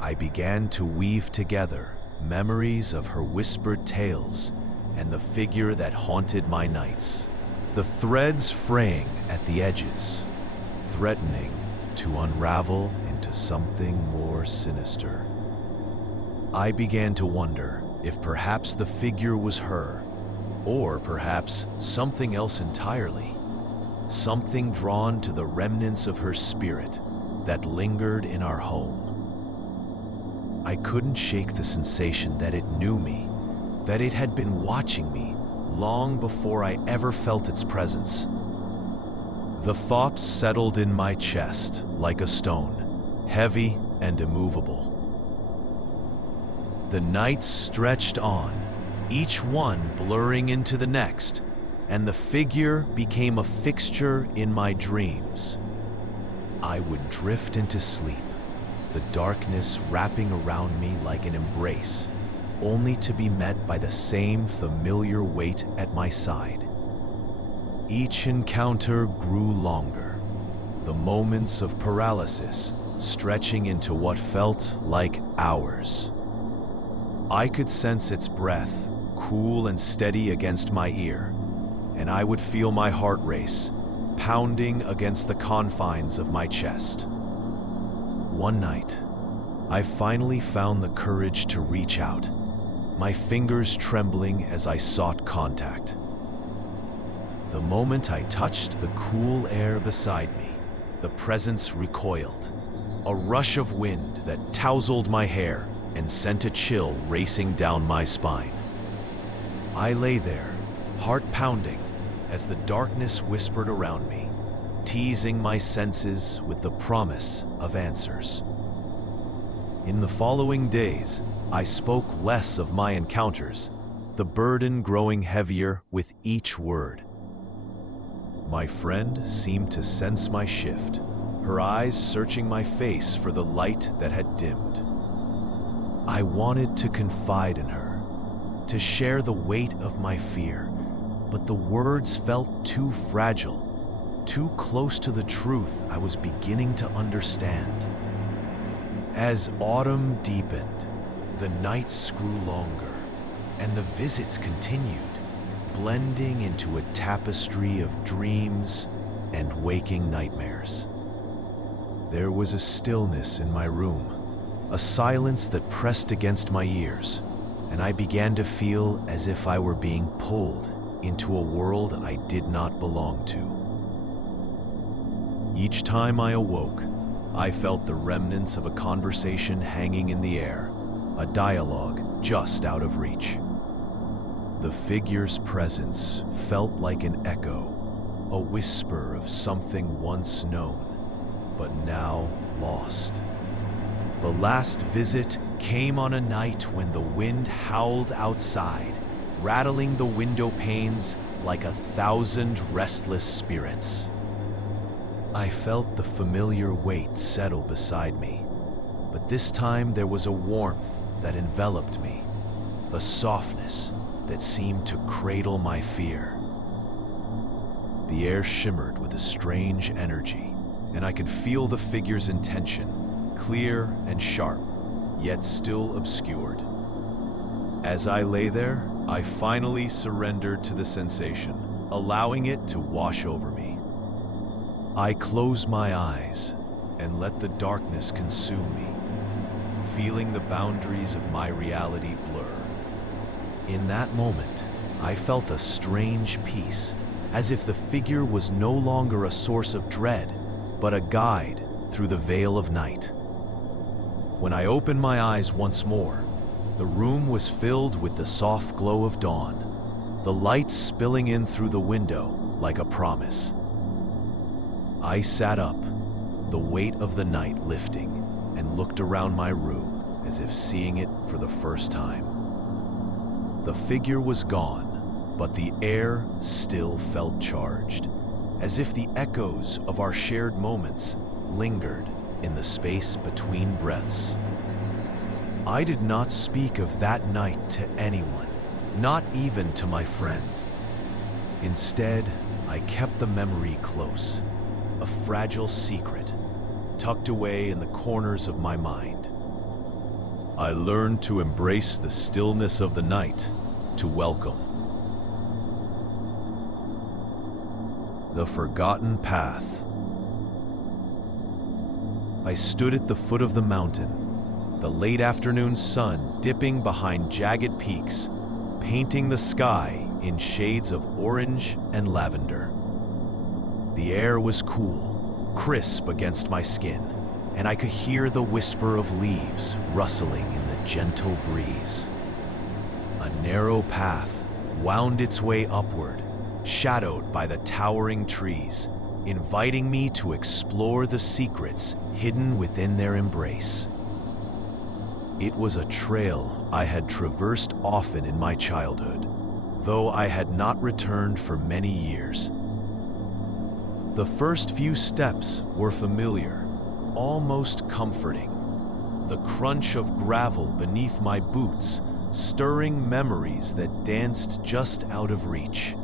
I began to weave together memories of her whispered tales and the figure that haunted my nights, the threads fraying at the edges, threatening to unravel into something more sinister. I began to wonder if perhaps the figure was her, or perhaps something else entirely, something drawn to the remnants of her spirit that lingered in our home. I couldn't shake the sensation that it knew me, that it had been watching me long before I ever felt its presence. The thoughts settled in my chest like a stone, heavy and immovable. The nights stretched on, each one blurring into the next, and the figure became a fixture in my dreams. I would drift into sleep, the darkness wrapping around me like an embrace, only to be met by the same familiar weight at my side. Each encounter grew longer, the moments of paralysis stretching into what felt like hours. I could sense its breath, cool and steady against my ear, and I would feel my heart race, pounding against the confines of my chest. One night, I finally found the courage to reach out, my fingers trembling as I sought contact. The moment I touched the cool air beside me, the presence recoiled, a rush of wind that tousled my hair and sent a chill racing down my spine. I lay there, heart pounding, as the darkness whispered around me, teasing my senses with the promise of answers. In the following days, I spoke less of my encounters, the burden growing heavier with each word. My friend seemed to sense my shift, her eyes searching my face for the light that had dimmed. I wanted to confide in her, to share the weight of my fear, but the words felt too fragile, too close to the truth I was beginning to understand. As autumn deepened, the nights grew longer, and the visits continued, blending into a tapestry of dreams and waking nightmares. There was a stillness in my room, a silence that pressed against my ears, and I began to feel as if I were being pulled into a world I did not belong to. Each time I awoke, I felt the remnants of a conversation hanging in the air, a dialogue just out of reach. The figure's presence felt like an echo, a whisper of something once known, but now lost. The last visit came on a night when the wind howled outside, rattling the window panes like 1,000 restless spirits. I felt the familiar weight settle beside me, but this time there was a warmth that enveloped me, a softness that seemed to cradle my fear. The air shimmered with a strange energy, and I could feel the figure's intention, clear and sharp, yet still obscured. As I lay there, I finally surrendered to the sensation, allowing it to wash over me. I closed my eyes and let the darkness consume me, feeling the boundaries of my reality blur. In that moment, I felt a strange peace, as if the figure was no longer a source of dread, but a guide through the veil of night. When I opened my eyes once more, the room was filled with the soft glow of dawn, the light spilling in through the window like a promise. I sat up, the weight of the night lifting, and looked around my room as if seeing it for the first time. The figure was gone, but the air still felt charged, as if the echoes of our shared moments lingered in the space between breaths. I did not speak of that night to anyone, not even to my friend. Instead, I kept the memory close, a fragile secret, tucked away in the corners of my mind. I learned to embrace the stillness of the night, to welcome the forgotten path. I stood at the foot of the mountain, the late afternoon sun dipping behind jagged peaks, painting the sky in shades of orange and lavender. The air was cool, crisp against my skin, and I could hear the whisper of leaves rustling in the gentle breeze. A narrow path wound its way upward, shadowed by the towering trees, inviting me to explore the secrets hidden within their embrace. It was a trail I had traversed often in my childhood, though I had not returned for many years. The first few steps were familiar, almost comforting. The crunch of gravel beneath my boots, stirring memories that danced just out of reach.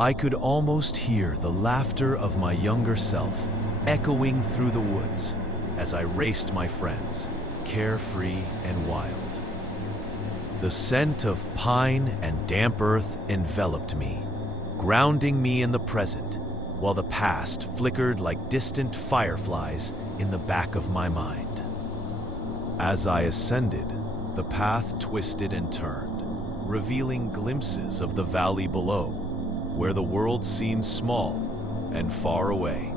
I could almost hear the laughter of my younger self echoing through the woods as I raced my friends, carefree and wild. The scent of pine and damp earth enveloped me, grounding me in the present, while the past flickered like distant fireflies in the back of my mind. As I ascended, the path twisted and turned, revealing glimpses of the valley below, where the world seemed small and far away.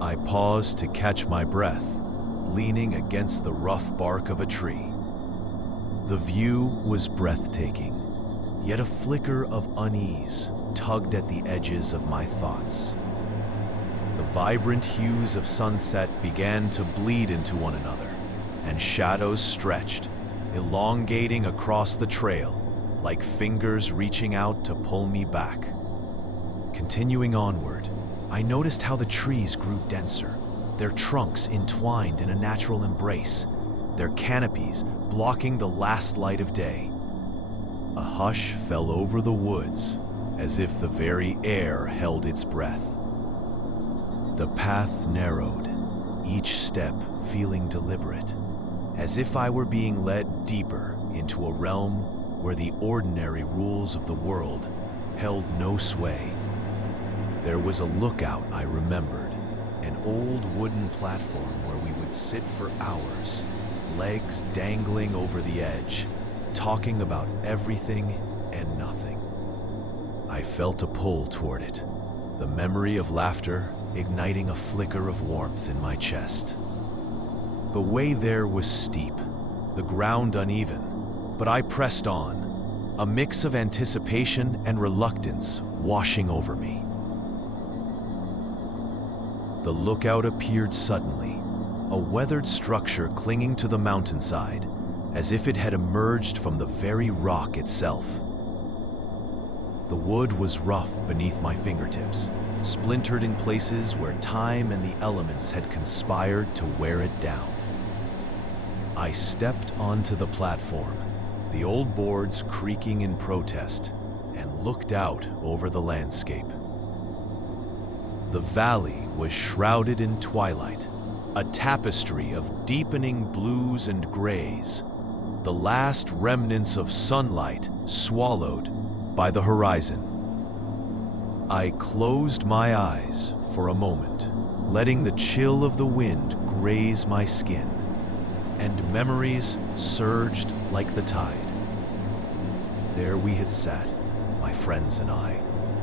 I paused to catch my breath, leaning against the rough bark of a tree. The view was breathtaking, yet a flicker of unease tugged at the edges of my thoughts. The vibrant hues of sunset began to bleed into one another, and shadows stretched, elongating across the trail, like fingers reaching out to pull me back. Continuing onward, I noticed how the trees grew denser, their trunks entwined in a natural embrace, their canopies blocking the last light of day. A hush fell over the woods, as if the very air held its breath. The path narrowed, each step feeling deliberate, as if I were being led deeper into a realm where the ordinary rules of the world held no sway. There was a lookout I remembered, an old wooden platform where we would sit for hours, legs dangling over the edge, talking about everything and nothing. I felt a pull toward it, the memory of laughter igniting a flicker of warmth in my chest. The way there was steep, the ground uneven, but I pressed on, a mix of anticipation and reluctance washing over me. The lookout appeared suddenly, a weathered structure clinging to the mountainside, as if it had emerged from the very rock itself. The wood was rough beneath my fingertips, splintered in places where time and the elements had conspired to wear it down. I stepped onto the platform, the old boards creaking in protest, and looked out over the landscape. The valley was shrouded in twilight, a tapestry of deepening blues and grays, the last remnants of sunlight swallowed by the horizon. I closed my eyes for a moment, letting the chill of the wind graze my skin, and memories surged like the tide. There we had sat, my friends and I,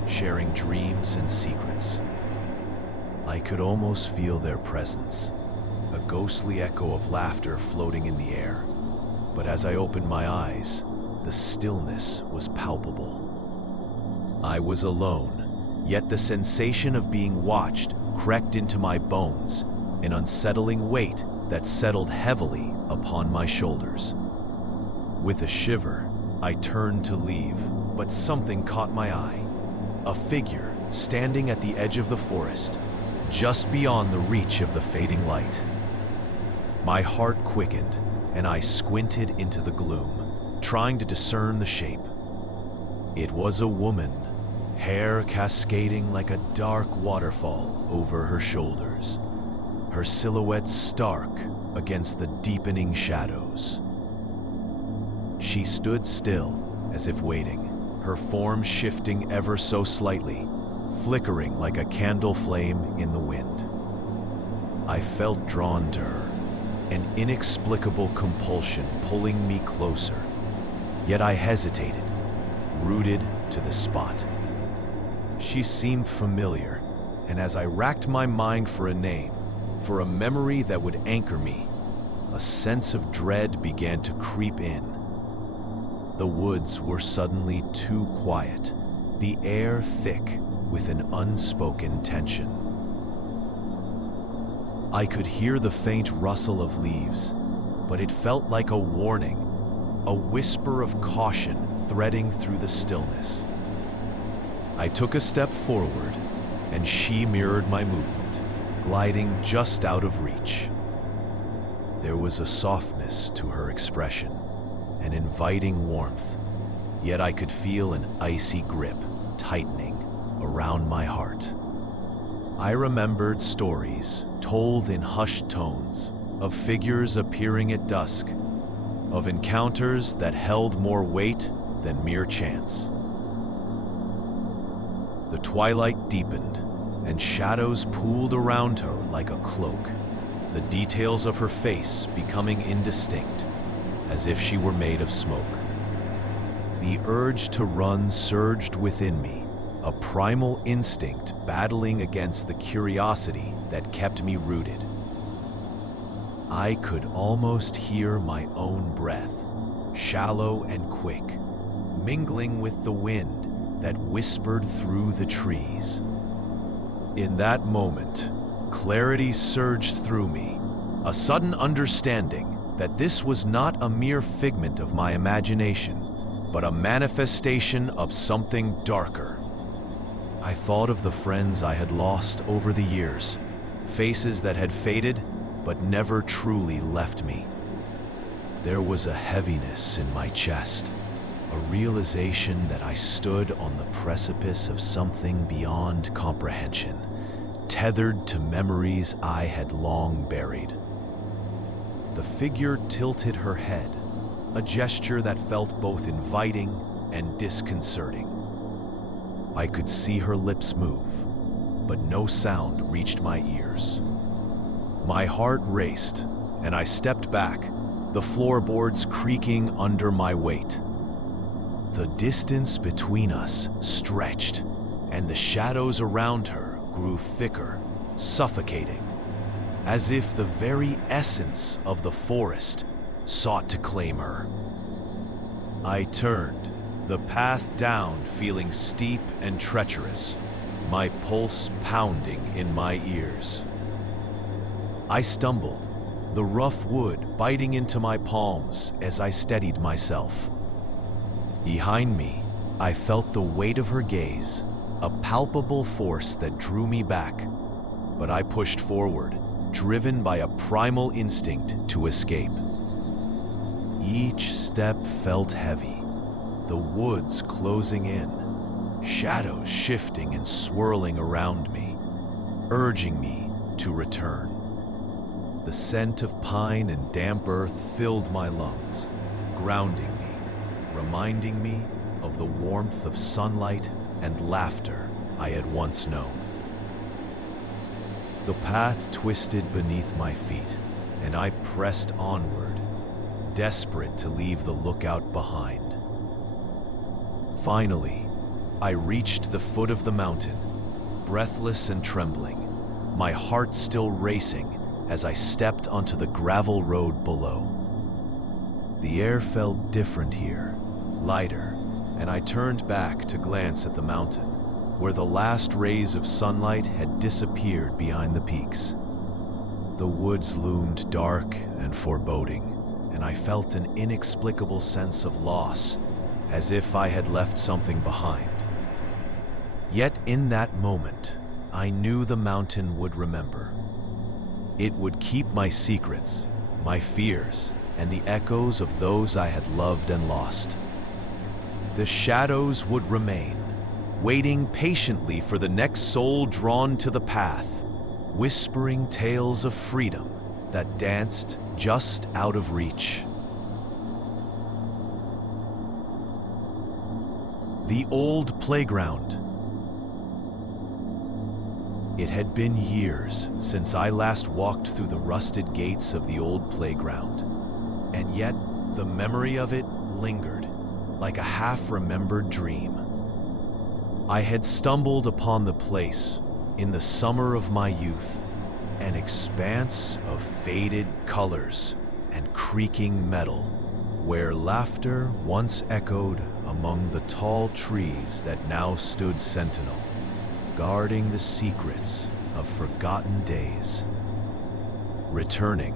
sharing dreams and secrets. I could almost feel their presence, a ghostly echo of laughter floating in the air. But as I opened my eyes, the stillness was palpable. I was alone, yet the sensation of being watched crept into my bones, an unsettling weight that settled heavily upon my shoulders. With a shiver, I turned to leave, but something caught my eye. A figure standing at the edge of the forest, just beyond the reach of the fading light. My heart quickened, and I squinted into the gloom, trying to discern the shape. It was a woman, hair cascading like a dark waterfall over her shoulders, her silhouette stark against the deepening shadows. She stood still, as if waiting, her form shifting ever so slightly, flickering like a candle flame in the wind. I felt drawn to her, an inexplicable compulsion pulling me closer, yet I hesitated, rooted to the spot. She seemed familiar, and as I racked my mind for a name, for a memory that would anchor me, a sense of dread began to creep in. The woods were suddenly too quiet, the air thick with an unspoken tension. I could hear the faint rustle of leaves, but it felt like a warning, a whisper of caution threading through the stillness. I took a step forward, and she mirrored my movement, gliding just out of reach. There was a softness to her expression, an inviting warmth, yet I could feel an icy grip tightening around my heart. I remembered stories told in hushed tones of figures appearing at dusk, of encounters that held more weight than mere chance. The twilight deepened, and shadows pooled around her like a cloak, the details of her face becoming indistinct, as if she were made of smoke. The urge to run surged within me, a primal instinct battling against the curiosity that kept me rooted. I could almost hear my own breath, shallow and quick, mingling with the wind that whispered through the trees. In that moment, clarity surged through me, a sudden understanding that this was not a mere figment of my imagination, but a manifestation of something darker. I thought of the friends I had lost over the years, faces that had faded but never truly left me. There was a heaviness in my chest, a realization that I stood on the precipice of something beyond comprehension, tethered to memories I had long buried. The figure tilted her head, a gesture that felt both inviting and disconcerting. I could see her lips move, but no sound reached my ears. My heart raced, and I stepped back, the floorboards creaking under my weight. The distance between us stretched, and the shadows around her grew thicker, suffocating, as if the very essence of the forest sought to claim her. I turned, the path down feeling steep and treacherous, my pulse pounding in my ears. I stumbled, the rough wood biting into my palms as I steadied myself. Behind me, I felt the weight of her gaze, a palpable force that drew me back, but I pushed forward, driven by a primal instinct to escape. Each step felt heavy, the woods closing in, shadows shifting and swirling around me, urging me to return. The scent of pine and damp earth filled my lungs, grounding me, reminding me of the warmth of sunlight and laughter I had once known. The path twisted beneath my feet, and I pressed onward, desperate to leave the lookout behind. Finally, I reached the foot of the mountain, breathless and trembling, my heart still racing as I stepped onto the gravel road below. The air felt different here, lighter, and I turned back to glance at the mountain, where the last rays of sunlight had disappeared behind the peaks. The woods loomed dark and foreboding, and I felt an inexplicable sense of loss, as if I had left something behind. Yet in that moment, I knew the mountain would remember. It would keep my secrets, my fears, and the echoes of those I had loved and lost. The shadows would remain, waiting patiently for the next soul drawn to the path, whispering tales of freedom that danced just out of reach. The old playground. It had been years since I last walked through the rusted gates of the old playground, and yet the memory of it lingered, like a half-remembered dream. I had stumbled upon the place in the summer of my youth, an expanse of faded colors and creaking metal, where laughter once echoed among the tall trees that now stood sentinel, guarding the secrets of forgotten days. Returning,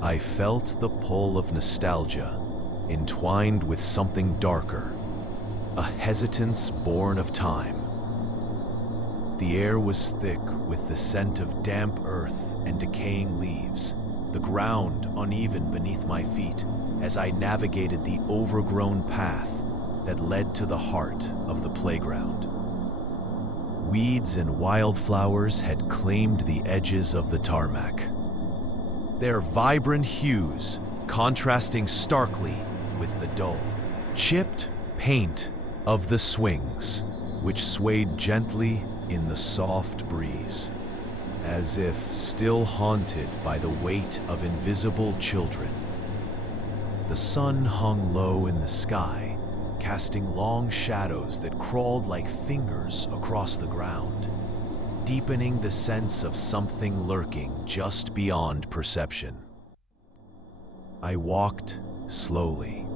I felt the pull of nostalgia, entwined with something darker, a hesitance born of time. The air was thick with the scent of damp earth and decaying leaves, the ground uneven beneath my feet as I navigated the overgrown path that led to the heart of the playground. Weeds and wildflowers had claimed the edges of the tarmac, their vibrant hues contrasting starkly with the dull, chipped paint of the swings, which swayed gently in the soft breeze, as if still haunted by the weight of invisible children. The sun hung low in the sky, casting long shadows that crawled like fingers across the ground, deepening the sense of something lurking just beyond perception. I walked slowly,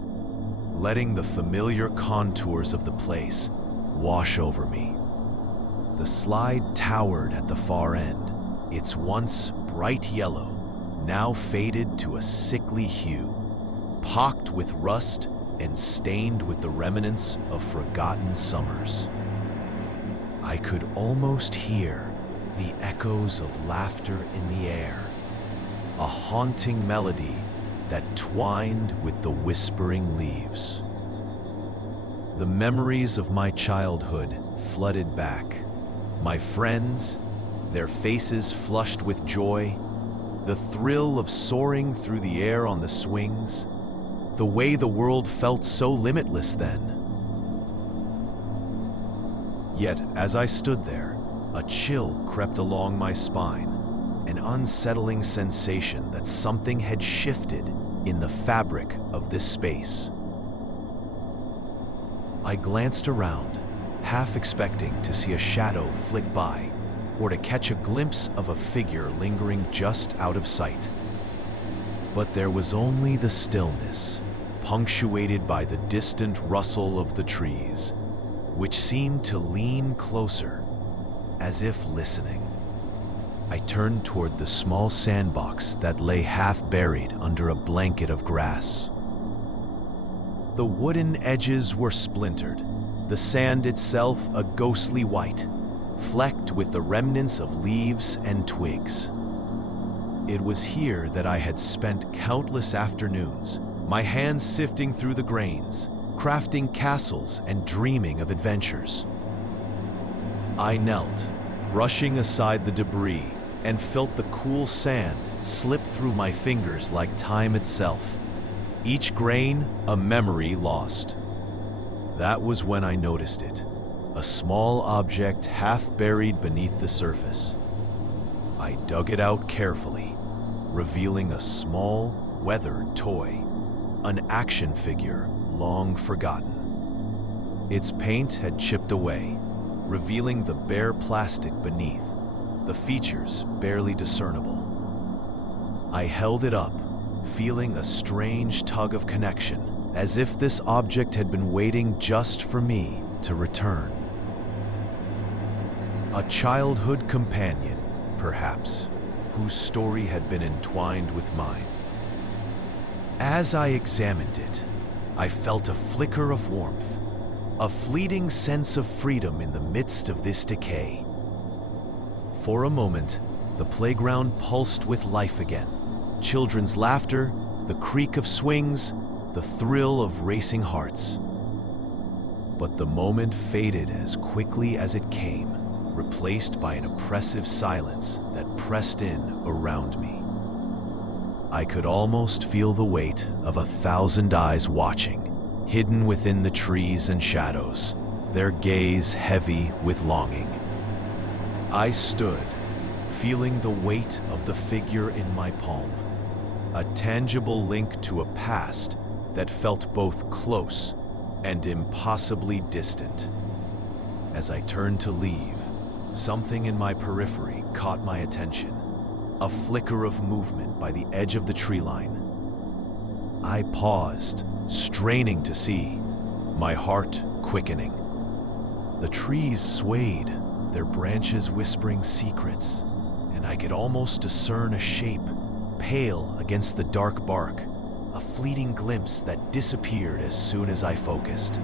letting the familiar contours of the place wash over me. The slide towered at the far end, its once bright yellow, now faded to a sickly hue, pocked with rust and stained with the remnants of forgotten summers. I could almost hear the echoes of laughter in the air, a haunting melody that twined with the whispering leaves. The memories of my childhood flooded back. My friends, their faces flushed with joy, the thrill of soaring through the air on the swings, the way the world felt so limitless then. Yet as I stood there, a chill crept along my spine, an unsettling sensation that something had shifted in the fabric of this space. I glanced around, half expecting to see a shadow flick by, or to catch a glimpse of a figure lingering just out of sight. But there was only the stillness, punctuated by the distant rustle of the trees, which seemed to lean closer, as if listening. I turned toward the small sandbox that lay half buried under a blanket of grass. The wooden edges were splintered, the sand itself a ghostly white, flecked with the remnants of leaves and twigs. It was here that I had spent countless afternoons, my hands sifting through the grains, crafting castles and dreaming of adventures. I knelt, brushing aside the debris, and felt the cool sand slip through my fingers like time itself. Each grain, a memory lost. That was when I noticed it, a small object half buried beneath the surface. I dug it out carefully, revealing a small, weathered toy, an action figure long forgotten. Its paint had chipped away, revealing the bare plastic beneath, the features barely discernible. I held it up, feeling a strange tug of connection, as if this object had been waiting just for me to return. A childhood companion, perhaps, whose story had been entwined with mine. As I examined it, I felt a flicker of warmth, a fleeting sense of freedom in the midst of this decay. For a moment, the playground pulsed with life again. Children's laughter, the creak of swings, the thrill of racing hearts. But the moment faded as quickly as it came, replaced by an oppressive silence that pressed in around me. I could almost feel the weight of 1,000 eyes watching, hidden within the trees and shadows, their gaze heavy with longing. I stood, feeling the weight of the figure in my palm, a tangible link to a past that felt both close and impossibly distant. As I turned to leave, something in my periphery caught my attention, a flicker of movement by the edge of the tree line. I paused, straining to see, my heart quickening. The trees swayed, their branches whispering secrets, and I could almost discern a shape, pale against the dark bark, a fleeting glimpse that disappeared as soon as I focused.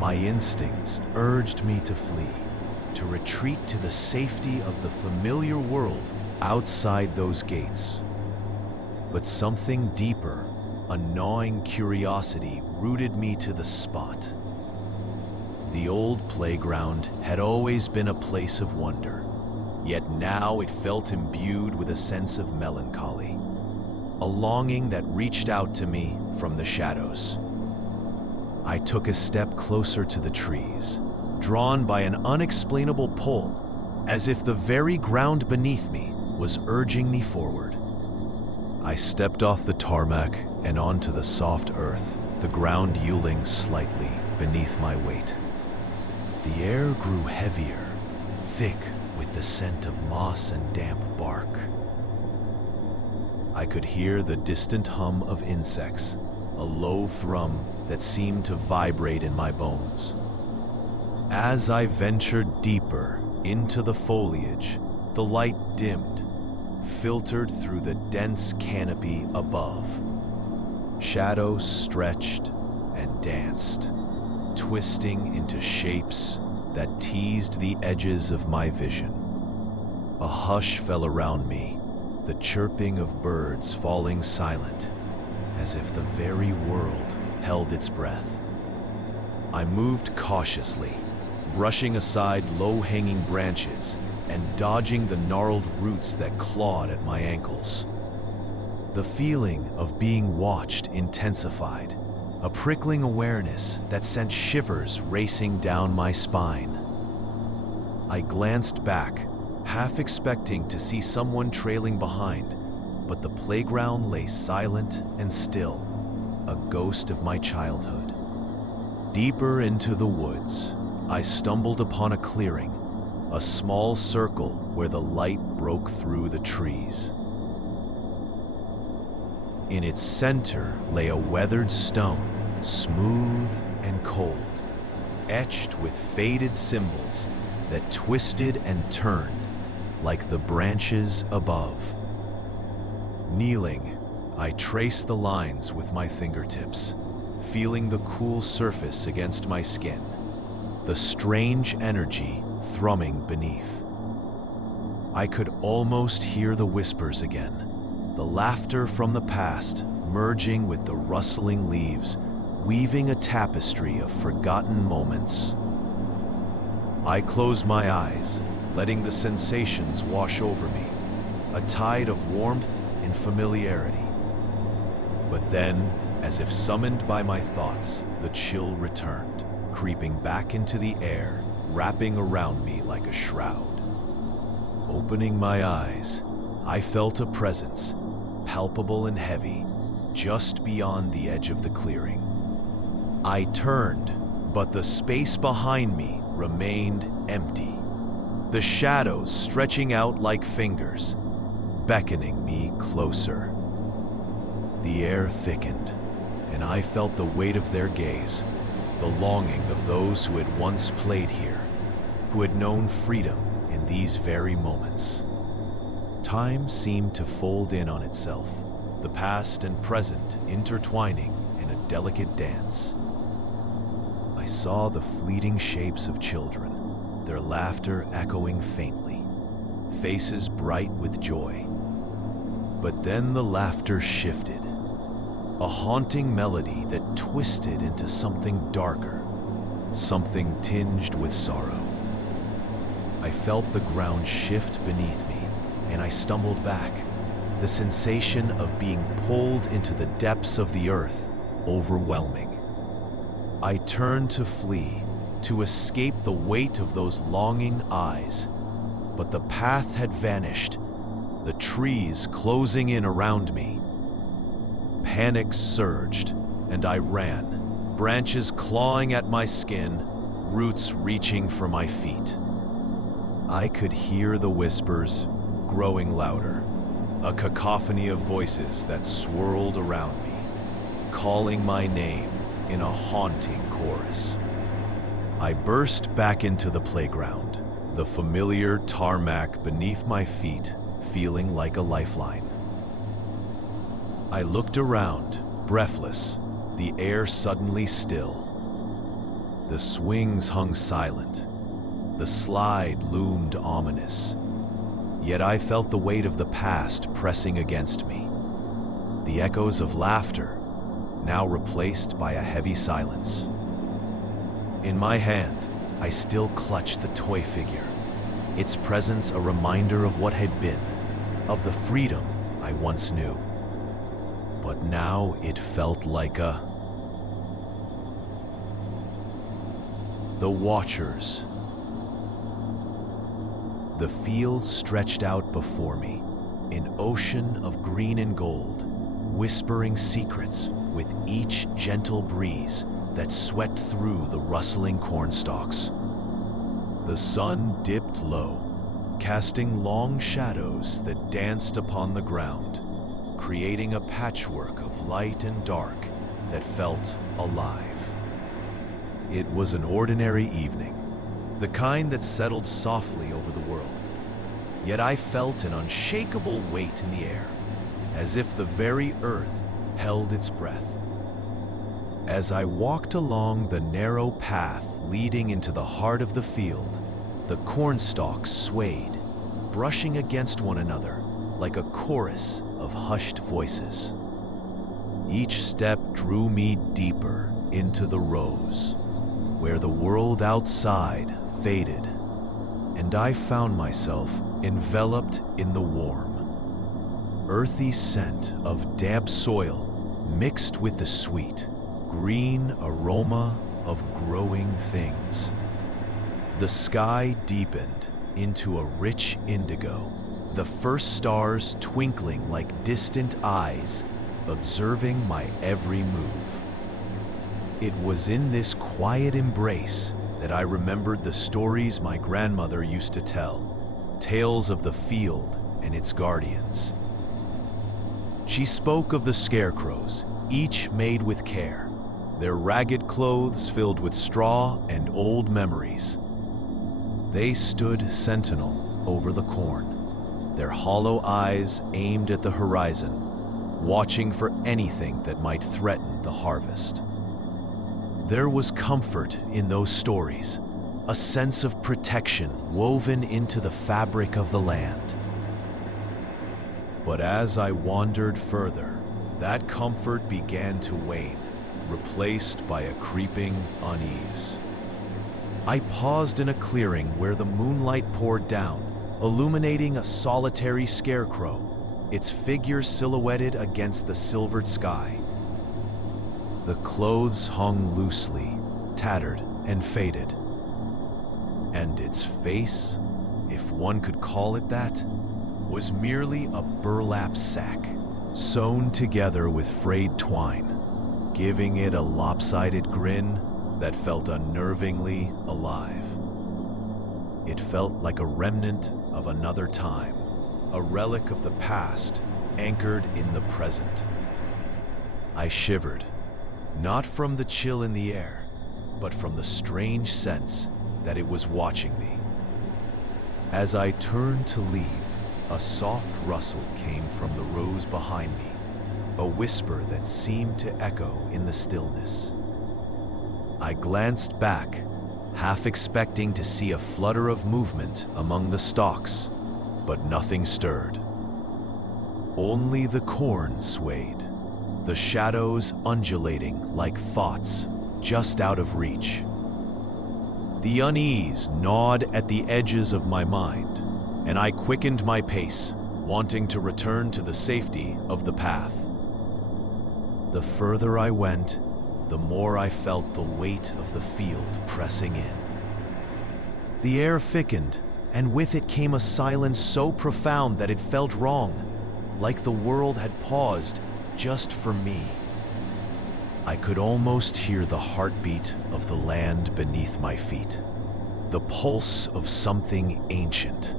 My instincts urged me to flee, to retreat to the safety of the familiar world outside those gates. But something deeper, a gnawing curiosity, rooted me to the spot. The old playground had always been a place of wonder, yet now it felt imbued with a sense of melancholy, a longing that reached out to me from the shadows. I took a step closer to the trees, drawn by an unexplainable pull, as if the very ground beneath me was urging me forward. I stepped off the tarmac and onto the soft earth, the ground yielding slightly beneath my weight. The air grew heavier, thick with the scent of moss and damp bark. I could hear the distant hum of insects, a low thrum that seemed to vibrate in my bones. As I ventured deeper into the foliage, the light dimmed, filtered through the dense canopy above. Shadows stretched and danced, twisting into shapes that teased the edges of my vision. A hush fell around me, the chirping of birds falling silent, as if the very world held its breath. I moved cautiously, brushing aside low-hanging branches and dodging the gnarled roots that clawed at my ankles. The feeling of being watched intensified, a prickling awareness that sent shivers racing down my spine. I glanced back, half expecting to see someone trailing behind, but the playground lay silent and still, a ghost of my childhood. Deeper into the woods, I stumbled upon a clearing, a small circle where the light broke through the trees. In its center lay a weathered stone, smooth and cold, etched with faded symbols that twisted and turned like the branches above. Kneeling, I traced the lines with my fingertips, feeling the cool surface against my skin, the strange energy thrumming beneath. I could almost hear the whispers again, the laughter from the past merging with the rustling leaves, weaving a tapestry of forgotten moments. I closed my eyes, letting the sensations wash over me, a tide of warmth and familiarity. But then, as if summoned by my thoughts, the chill returned, creeping back into the air, wrapping around me like a shroud. Opening my eyes, I felt a presence, palpable and heavy, just beyond the edge of the clearing. I turned, but the space behind me remained empty, the shadows stretching out like fingers, beckoning me closer. The air thickened, and I felt the weight of their gaze, the longing of those who had once played here, who had known freedom in these very moments. Time seemed to fold in on itself, the past and present intertwining in a delicate dance. I saw the fleeting shapes of children, their laughter echoing faintly, faces bright with joy. But then the laughter shifted, a haunting melody that twisted into something darker, something tinged with sorrow. I felt the ground shift beneath me, and I stumbled back, the sensation of being pulled into the depths of the earth overwhelming. I turned to flee, to escape the weight of those longing eyes, but the path had vanished, the trees closing in around me. Panic surged, and I ran, branches clawing at my skin, roots reaching for my feet. I could hear the whispers, growing louder, a cacophony of voices that swirled around me, calling my name in a haunting chorus. I burst back into the playground, the familiar tarmac beneath my feet feeling like a lifeline. I looked around, breathless, the air suddenly still. The swings hung silent. The slide loomed ominous. Yet I felt the weight of the past pressing against me. The echoes of laughter, now replaced by a heavy silence. In my hand, I still clutched the toy figure, its presence a reminder of what had been, of the freedom I once knew. But now it felt like The Watchers. The field stretched out before me, an ocean of green and gold, whispering secrets with each gentle breeze that swept through the rustling cornstalks. The sun dipped low, casting long shadows that danced upon the ground, creating a patchwork of light and dark that felt alive. It was an ordinary evening, the kind that settled softly over the world. Yet I felt an unshakable weight in the air, as if the very earth held its breath. As I walked along the narrow path leading into the heart of the field, the cornstalks swayed, brushing against one another like a chorus of hushed voices. Each step drew me deeper into the rows, where the world outside faded, and I found myself enveloped in the warm, earthy scent of damp soil mixed with the sweet, green aroma of growing things. The sky deepened into a rich indigo, the first stars twinkling like distant eyes, observing my every move. It was in this quiet embrace that I remembered the stories my grandmother used to tell, tales of the field and its guardians. She spoke of the scarecrows, each made with care, their ragged clothes filled with straw and old memories. They stood sentinel over the corn, their hollow eyes aimed at the horizon, watching for anything that might threaten the harvest. There was comfort in those stories, a sense of protection woven into the fabric of the land. But as I wandered further, that comfort began to wane, replaced by a creeping unease. I paused in a clearing where the moonlight poured down, illuminating a solitary scarecrow, its figure silhouetted against the silvered sky. The clothes hung loosely, tattered and faded. And its face, if one could call it that, was merely a burlap sack, sewn together with frayed twine, giving it a lopsided grin that felt unnervingly alive. It felt like a remnant of another time, a relic of the past anchored in the present. I shivered, not from the chill in the air, but from the strange sense that it was watching me. As I turned to leave, a soft rustle came from the rows behind me, a whisper that seemed to echo in the stillness. I glanced back, half expecting to see a flutter of movement among the stalks, but nothing stirred. Only the corn swayed, the shadows undulating like thoughts just out of reach. The unease gnawed at the edges of my mind, and I quickened my pace, wanting to return to the safety of the path. The further I went, the more I felt the weight of the field pressing in. The air thickened, and with it came a silence so profound that it felt wrong, like the world had paused just for me. I could almost hear the heartbeat of the land beneath my feet, the pulse of something ancient.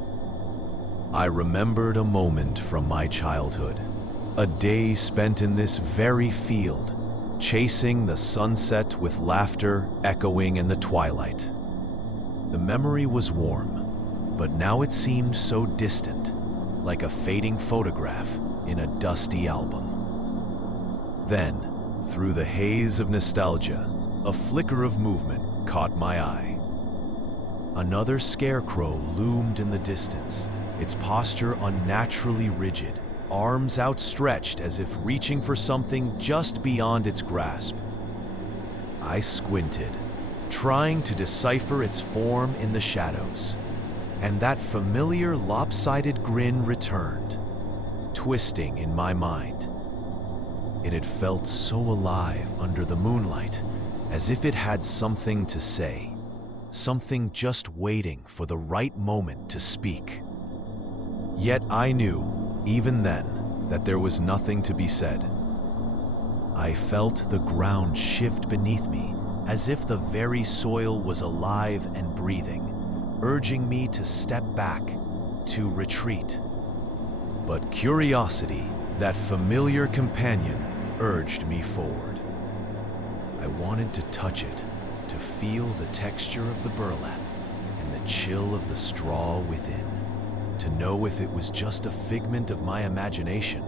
I remembered a moment from my childhood, a day spent in this very field, chasing the sunset with laughter echoing in the twilight. The memory was warm, but now it seemed so distant, like a fading photograph in a dusty album. Then, through the haze of nostalgia, a flicker of movement caught my eye. Another scarecrow loomed in the distance, its posture unnaturally rigid, arms outstretched as if reaching for something just beyond its grasp. I squinted, trying to decipher its form in the shadows, and that familiar lopsided grin returned, twisting in my mind. It had felt so alive under the moonlight, as if it had something to say, something just waiting for the right moment to speak. Yet I knew, even then, that there was nothing to be said. I felt the ground shift beneath me, as if the very soil was alive and breathing, urging me to step back, to retreat. But curiosity, that familiar companion, urged me forward. I wanted to touch it, to feel the texture of the burlap and the chill of the straw within, to know if it was just a figment of my imagination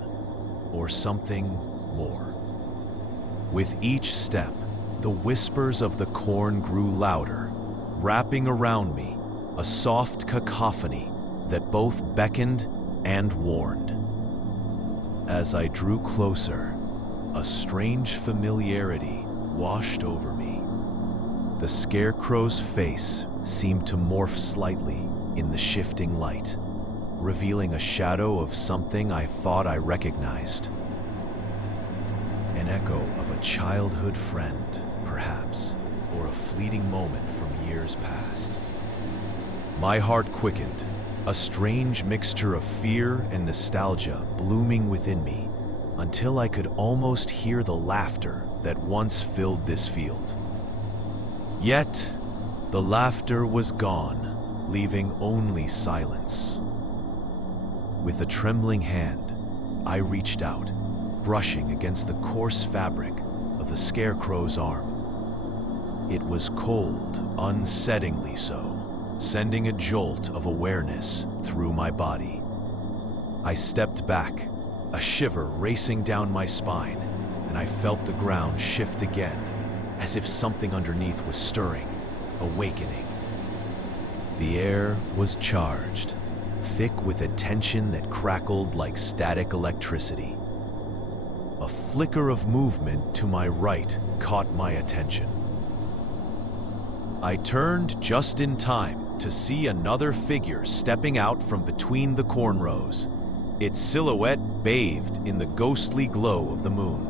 or something more. With each step, the whispers of the corn grew louder, wrapping around me, a soft cacophony that both beckoned and warned. As I drew closer, a strange familiarity washed over me. The scarecrow's face seemed to morph slightly in the shifting light, revealing a shadow of something I thought I recognized. An echo of a childhood friend, perhaps, or a fleeting moment from years past. My heart quickened, a strange mixture of fear and nostalgia blooming within me, until I could almost hear the laughter that once filled this field. Yet, the laughter was gone, leaving only silence. With a trembling hand, I reached out, brushing against the coarse fabric of the scarecrow's arm. It was cold, unsettlingly so, sending a jolt of awareness through my body. I stepped back, a shiver racing down my spine, and I felt the ground shift again, as if something underneath was stirring, awakening. The air was charged, thick with a tension that crackled like static electricity. A flicker of movement to my right caught my attention. I turned just in time to see another figure stepping out from between the corn rows, its silhouette bathed in the ghostly glow of the moon.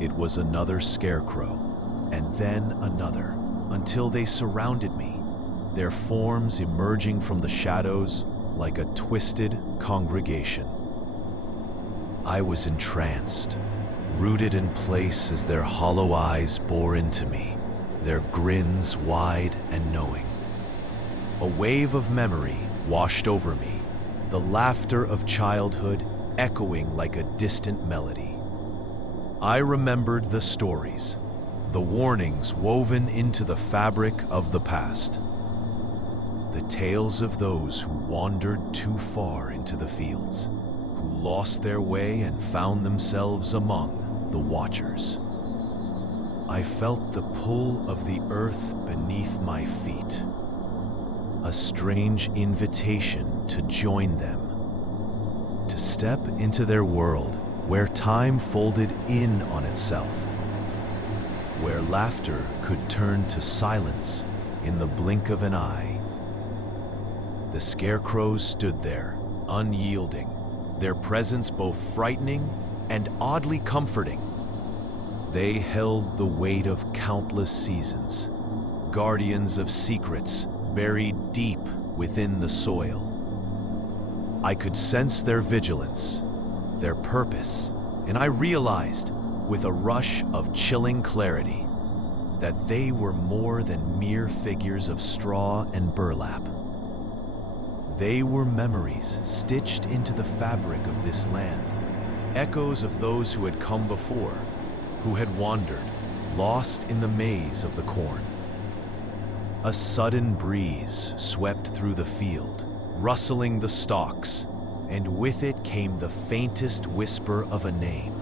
It was another scarecrow, and then another, until they surrounded me, their forms emerging from the shadows like a twisted congregation. I was entranced, rooted in place as their hollow eyes bore into me, their grins wide and knowing. A wave of memory washed over me, the laughter of childhood echoing like a distant melody. I remembered the stories, the warnings woven into the fabric of the past. The tales of those who wandered too far into the fields, who lost their way and found themselves among the Watchers. I felt the pull of the earth beneath my feet, a strange invitation to join them, to step into their world where time folded in on itself, where laughter could turn to silence in the blink of an eye. The scarecrows stood there, unyielding, their presence both frightening and oddly comforting. They held the weight of countless seasons, guardians of secrets buried deep within the soil. I could sense their vigilance, their purpose, and I realized, with a rush of chilling clarity, that they were more than mere figures of straw and burlap. They were memories stitched into the fabric of this land, echoes of those who had come before, who had wandered, lost in the maze of the corn. A sudden breeze swept through the field, rustling the stalks, and with it came the faintest whisper of a name,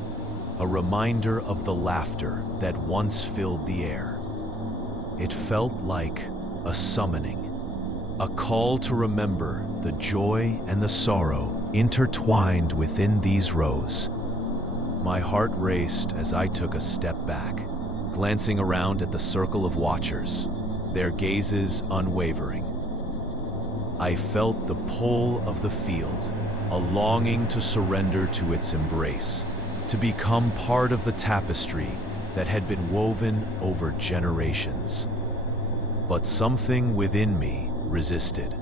a reminder of the laughter that once filled the air. It felt like a summoning, a call to remember the joy and the sorrow intertwined within these rows. My heart raced as I took a step back, glancing around at the circle of watchers, their gazes unwavering. I felt the pull of the field, a longing to surrender to its embrace, to become part of the tapestry that had been woven over generations. But something within me resisted.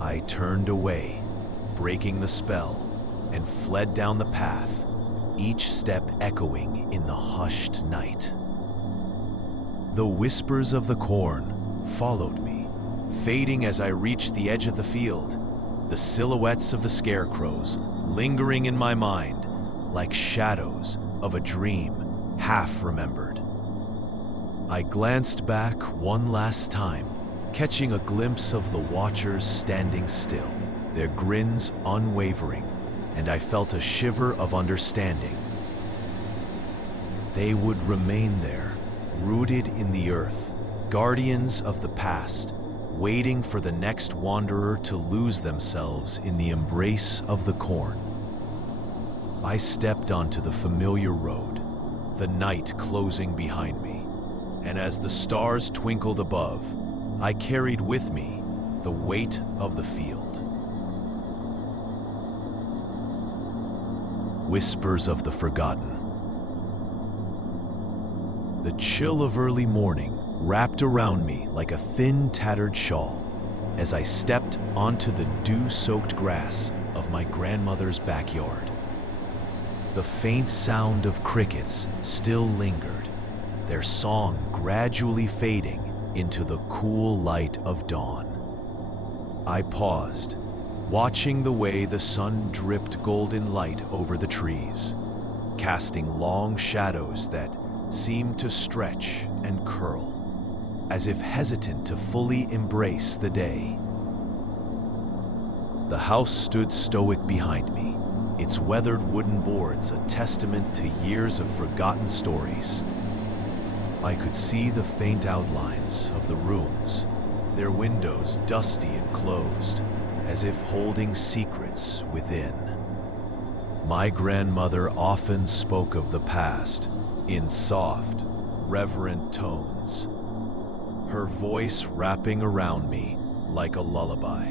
I turned away, breaking the spell, and fled down the path, each step echoing in the hushed night. The whispers of the corn followed me, fading as I reached the edge of the field, the silhouettes of the scarecrows lingering in my mind like shadows of a dream half remembered. I glanced back one last time, catching a glimpse of the watchers standing still, their grins unwavering, and I felt a shiver of understanding. They would remain there, rooted in the earth, guardians of the past, waiting for the next wanderer to lose themselves in the embrace of the corn. I stepped onto the familiar road, the night closing behind me, and as the stars twinkled above, I carried with me the weight of the field. Whispers of the forgotten. The chill of early morning wrapped around me like a thin, tattered shawl as I stepped onto the dew-soaked grass of my grandmother's backyard. The faint sound of crickets still lingered, their song gradually fading into the cool light of dawn. I paused, watching the way the sun dripped golden light over the trees, casting long shadows that seemed to stretch and curl, as if hesitant to fully embrace the day. The house stood stoic behind me, its weathered wooden boards a testament to years of forgotten stories. I could see the faint outlines of the rooms, their windows dusty and closed, as if holding secrets within. My grandmother often spoke of the past in soft, reverent tones, her voice wrapping around me like a lullaby.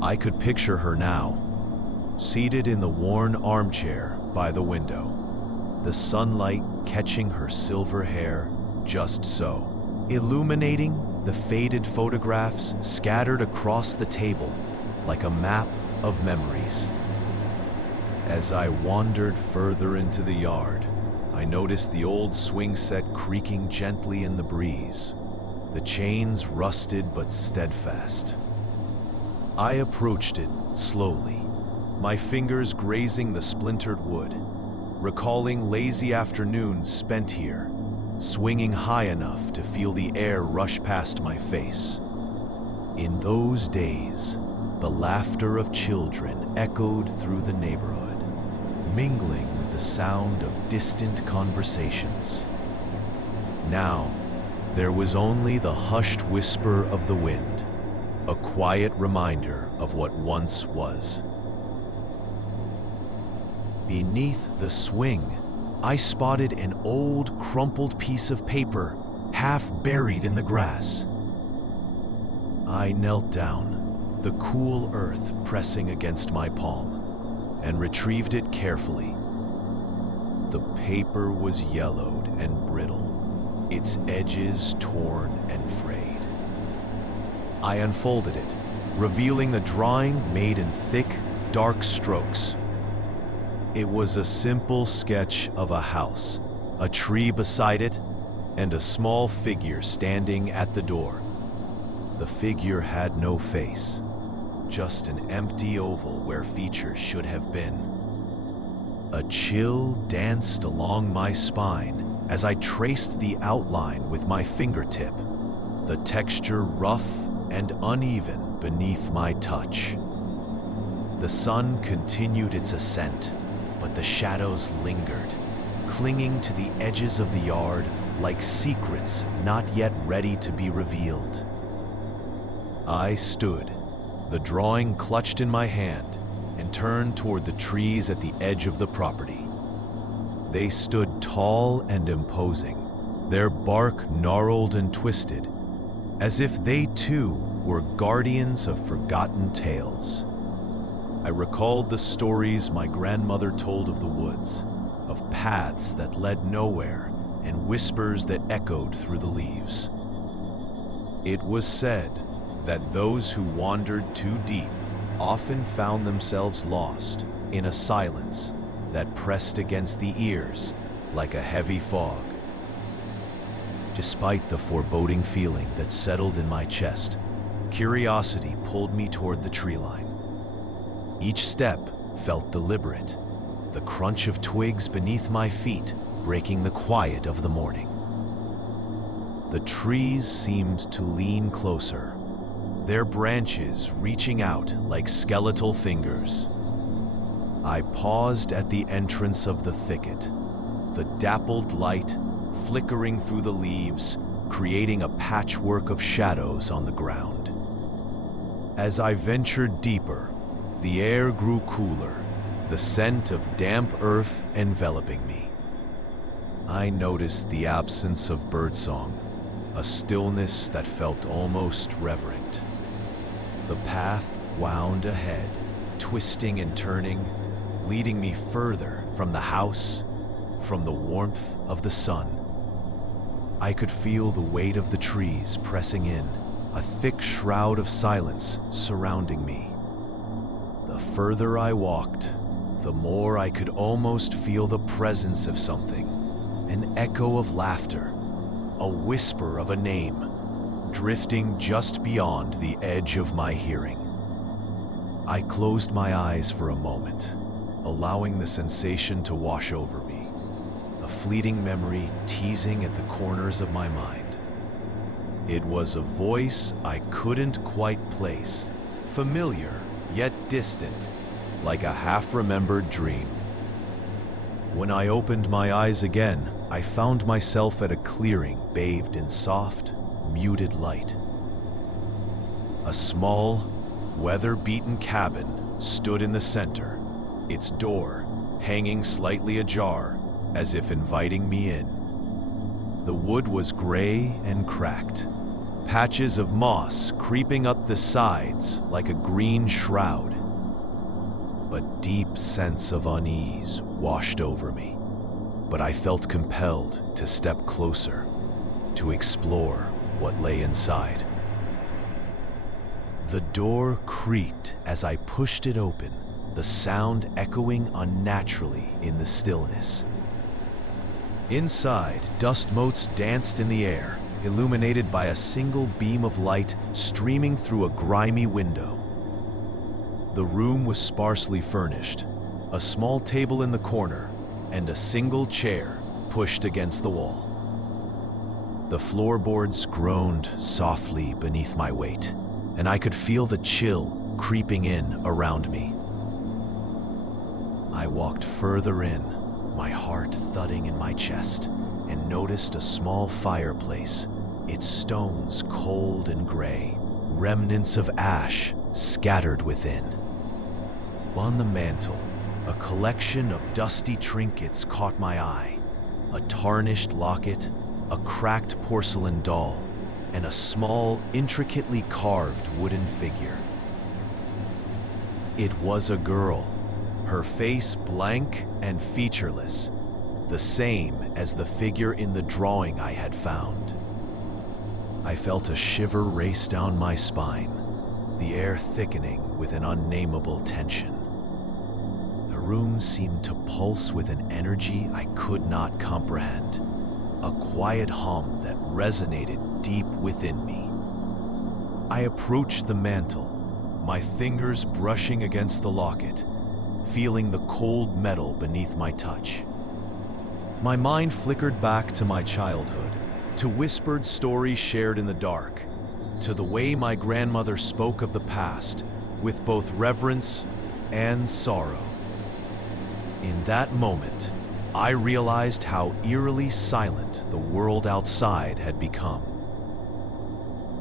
I could picture her now, seated in the worn armchair by the window, the sunlight catching her silver hair just so, illuminating the faded photographs scattered across the table like a map of memories. As I wandered further into the yard, I noticed the old swing set creaking gently in the breeze, the chains rusted but steadfast. I approached it slowly, my fingers grazing the splintered wood, recalling lazy afternoons spent here, swinging high enough to feel the air rush past my face. In those days, the laughter of children echoed through the neighborhood, mingling with the sound of distant conversations. Now, there was only the hushed whisper of the wind, a quiet reminder of what once was. Beneath the swing, I spotted an old, crumpled piece of paper, half buried in the grass. I knelt down, the cool earth pressing against my palm, and retrieved it carefully. The paper was yellowed and brittle, its edges torn and frayed. I unfolded it, revealing the drawing made in thick, dark strokes. It was a simple sketch of a house, a tree beside it, and a small figure standing at the door. The figure had no face, just an empty oval where features should have been. A chill danced along my spine as I traced the outline with my fingertip, the texture rough and uneven beneath my touch. The sun continued its ascent, but the shadows lingered, clinging to the edges of the yard like secrets not yet ready to be revealed. I stood, the drawing clutched in my hand, and turned toward the trees at the edge of the property. They stood tall and imposing, their bark gnarled and twisted, as if they too were guardians of forgotten tales. I recalled the stories my grandmother told of the woods, of paths that led nowhere and whispers that echoed through the leaves. It was said that those who wandered too deep often found themselves lost in a silence that pressed against the ears like a heavy fog. Despite the foreboding feeling that settled in my chest, curiosity pulled me toward the tree line. Each step felt deliberate, the crunch of twigs beneath my feet breaking the quiet of the morning. The trees seemed to lean closer, their branches reaching out like skeletal fingers. I paused at the entrance of the thicket, the dappled light flickering through the leaves, creating a patchwork of shadows on the ground. As I ventured deeper, the air grew cooler, the scent of damp earth enveloping me. I noticed the absence of birdsong, a stillness that felt almost reverent. The path wound ahead, twisting and turning, leading me further from the house, from the warmth of the sun. I could feel the weight of the trees pressing in, a thick shroud of silence surrounding me. The further I walked, the more I could almost feel the presence of something, an echo of laughter, a whisper of a name, drifting just beyond the edge of my hearing. I closed my eyes for a moment, allowing the sensation to wash over me, a fleeting memory teasing at the corners of my mind. It was a voice I couldn't quite place, familiar yet distant, like a half-remembered dream. When I opened my eyes again, I found myself at a clearing bathed in soft, muted light. A small, weather-beaten cabin stood in the center, its door hanging slightly ajar as if inviting me in. The wood was gray and cracked, patches of moss creeping up the sides like a green shroud. A deep sense of unease washed over me, but I felt compelled to step closer, to explore what lay inside. The door creaked as I pushed it open, the sound echoing unnaturally in the stillness. Inside, dust motes danced in the air, illuminated by a single beam of light streaming through a grimy window. The room was sparsely furnished, a small table in the corner, and a single chair pushed against the wall. The floorboards groaned softly beneath my weight, and I could feel the chill creeping in around me. I walked further in, my heart thudding in my chest, and noticed a small fireplace, its stones cold and gray, remnants of ash scattered within. On the mantel, a collection of dusty trinkets caught my eye, a tarnished locket, a cracked porcelain doll, and a small, intricately carved wooden figure. It was a girl, her face blank and featureless, the same as the figure in the drawing I had found. I felt a shiver race down my spine, the air thickening with an unnameable tension. The room seemed to pulse with an energy I could not comprehend, a quiet hum that resonated deep within me. I approached the mantel, my fingers brushing against the locket, feeling the cold metal beneath my touch. My mind flickered back to my childhood, to whispered stories shared in the dark, to the way my grandmother spoke of the past with both reverence and sorrow. In that moment, I realized how eerily silent the world outside had become.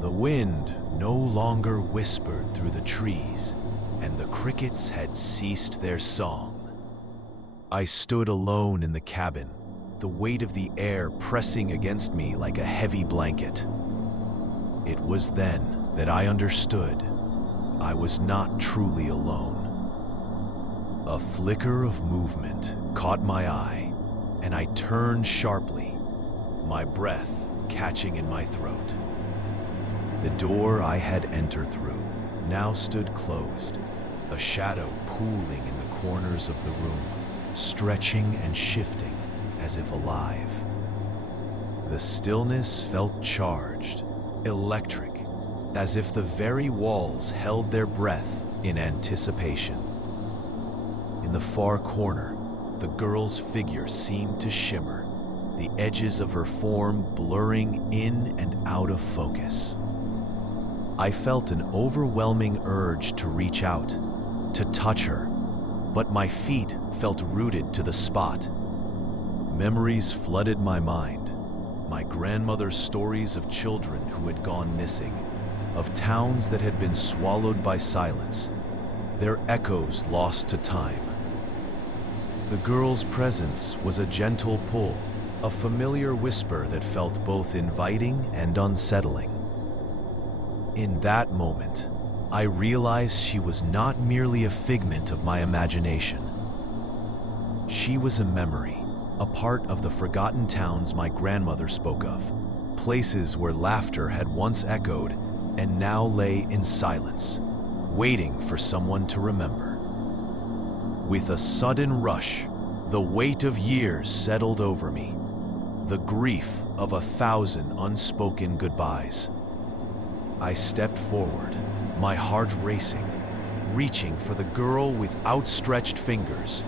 The wind no longer whispered through the trees, and the crickets had ceased their song. I stood alone in the cabin, the weight of the air pressing against me like a heavy blanket. It was then that I understood I was not truly alone. A flicker of movement caught my eye, and I turned sharply, my breath catching in my throat. The door I had entered through now stood closed, a shadow pooling in the corners of the room, stretching and shifting as if alive. The stillness felt charged, electric, as if the very walls held their breath in anticipation. In the far corner, the girl's figure seemed to shimmer, the edges of her form blurring in and out of focus. I felt an overwhelming urge to reach out, to touch her, but my feet felt rooted to the spot. Memories flooded my mind, my grandmother's stories of children who had gone missing, of towns that had been swallowed by silence, their echoes lost to time. The girl's presence was a gentle pull, a familiar whisper that felt both inviting and unsettling. In that moment, I realized she was not merely a figment of my imagination. She was a memory, a part of the forgotten towns my grandmother spoke of, places where laughter had once echoed and now lay in silence, waiting for someone to remember. With a sudden rush, the weight of years settled over me, the grief of 1,000 unspoken goodbyes. I stepped forward, my heart racing, reaching for the girl with outstretched fingers,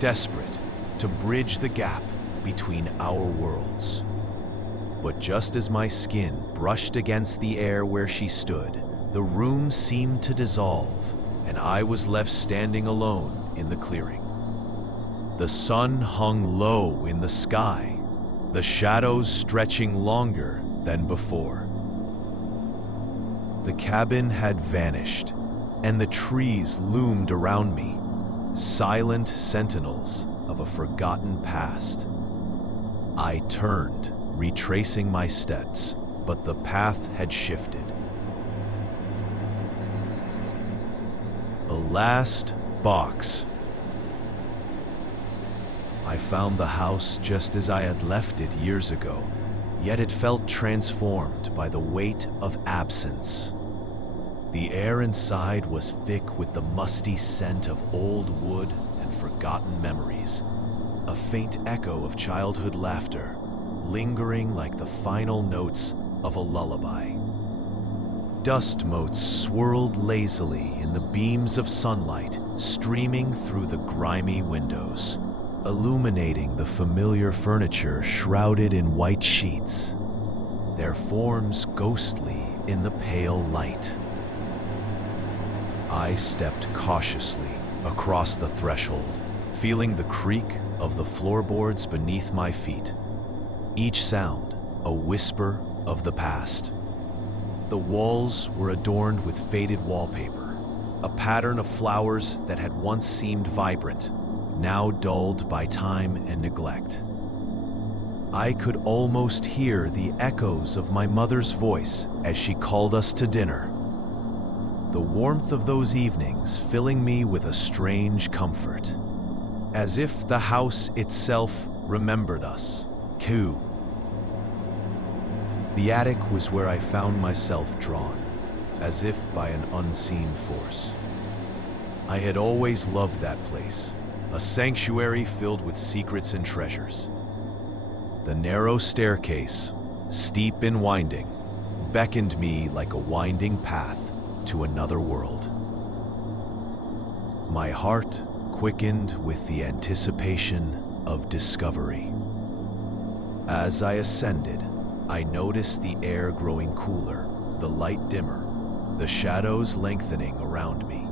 desperate to bridge the gap between our worlds. But just as my skin brushed against the air where she stood, the room seemed to dissolve, and I was left standing alone in the clearing. The sun hung low in the sky, the shadows stretching longer than before. The cabin had vanished, and the trees loomed around me, silent sentinels of a forgotten past. I turned, retracing my steps, but the path had shifted. A last box. I found the house just as I had left it years ago, yet it felt transformed by the weight of absence. The air inside was thick with the musty scent of old wood and forgotten memories, a faint echo of childhood laughter, lingering like the final notes of a lullaby. Dust motes swirled lazily in the beams of sunlight streaming through the grimy windows, illuminating the familiar furniture shrouded in white sheets, their forms ghostly in the pale light. I stepped cautiously across the threshold, feeling the creak of the floorboards beneath my feet, each sound a whisper of the past. The walls were adorned with faded wallpaper, a pattern of flowers that had once seemed vibrant, now dulled by time and neglect. I could almost hear the echoes of my mother's voice as she called us to dinner, the warmth of those evenings filling me with a strange comfort, as if the house itself remembered us, too. The attic was where I found myself drawn, as if by an unseen force. I had always loved that place, a sanctuary filled with secrets and treasures. The narrow staircase, steep and winding, beckoned me like a winding path to another world. My heart quickened with the anticipation of discovery. As I ascended, I noticed the air growing cooler, the light dimmer, the shadows lengthening around me.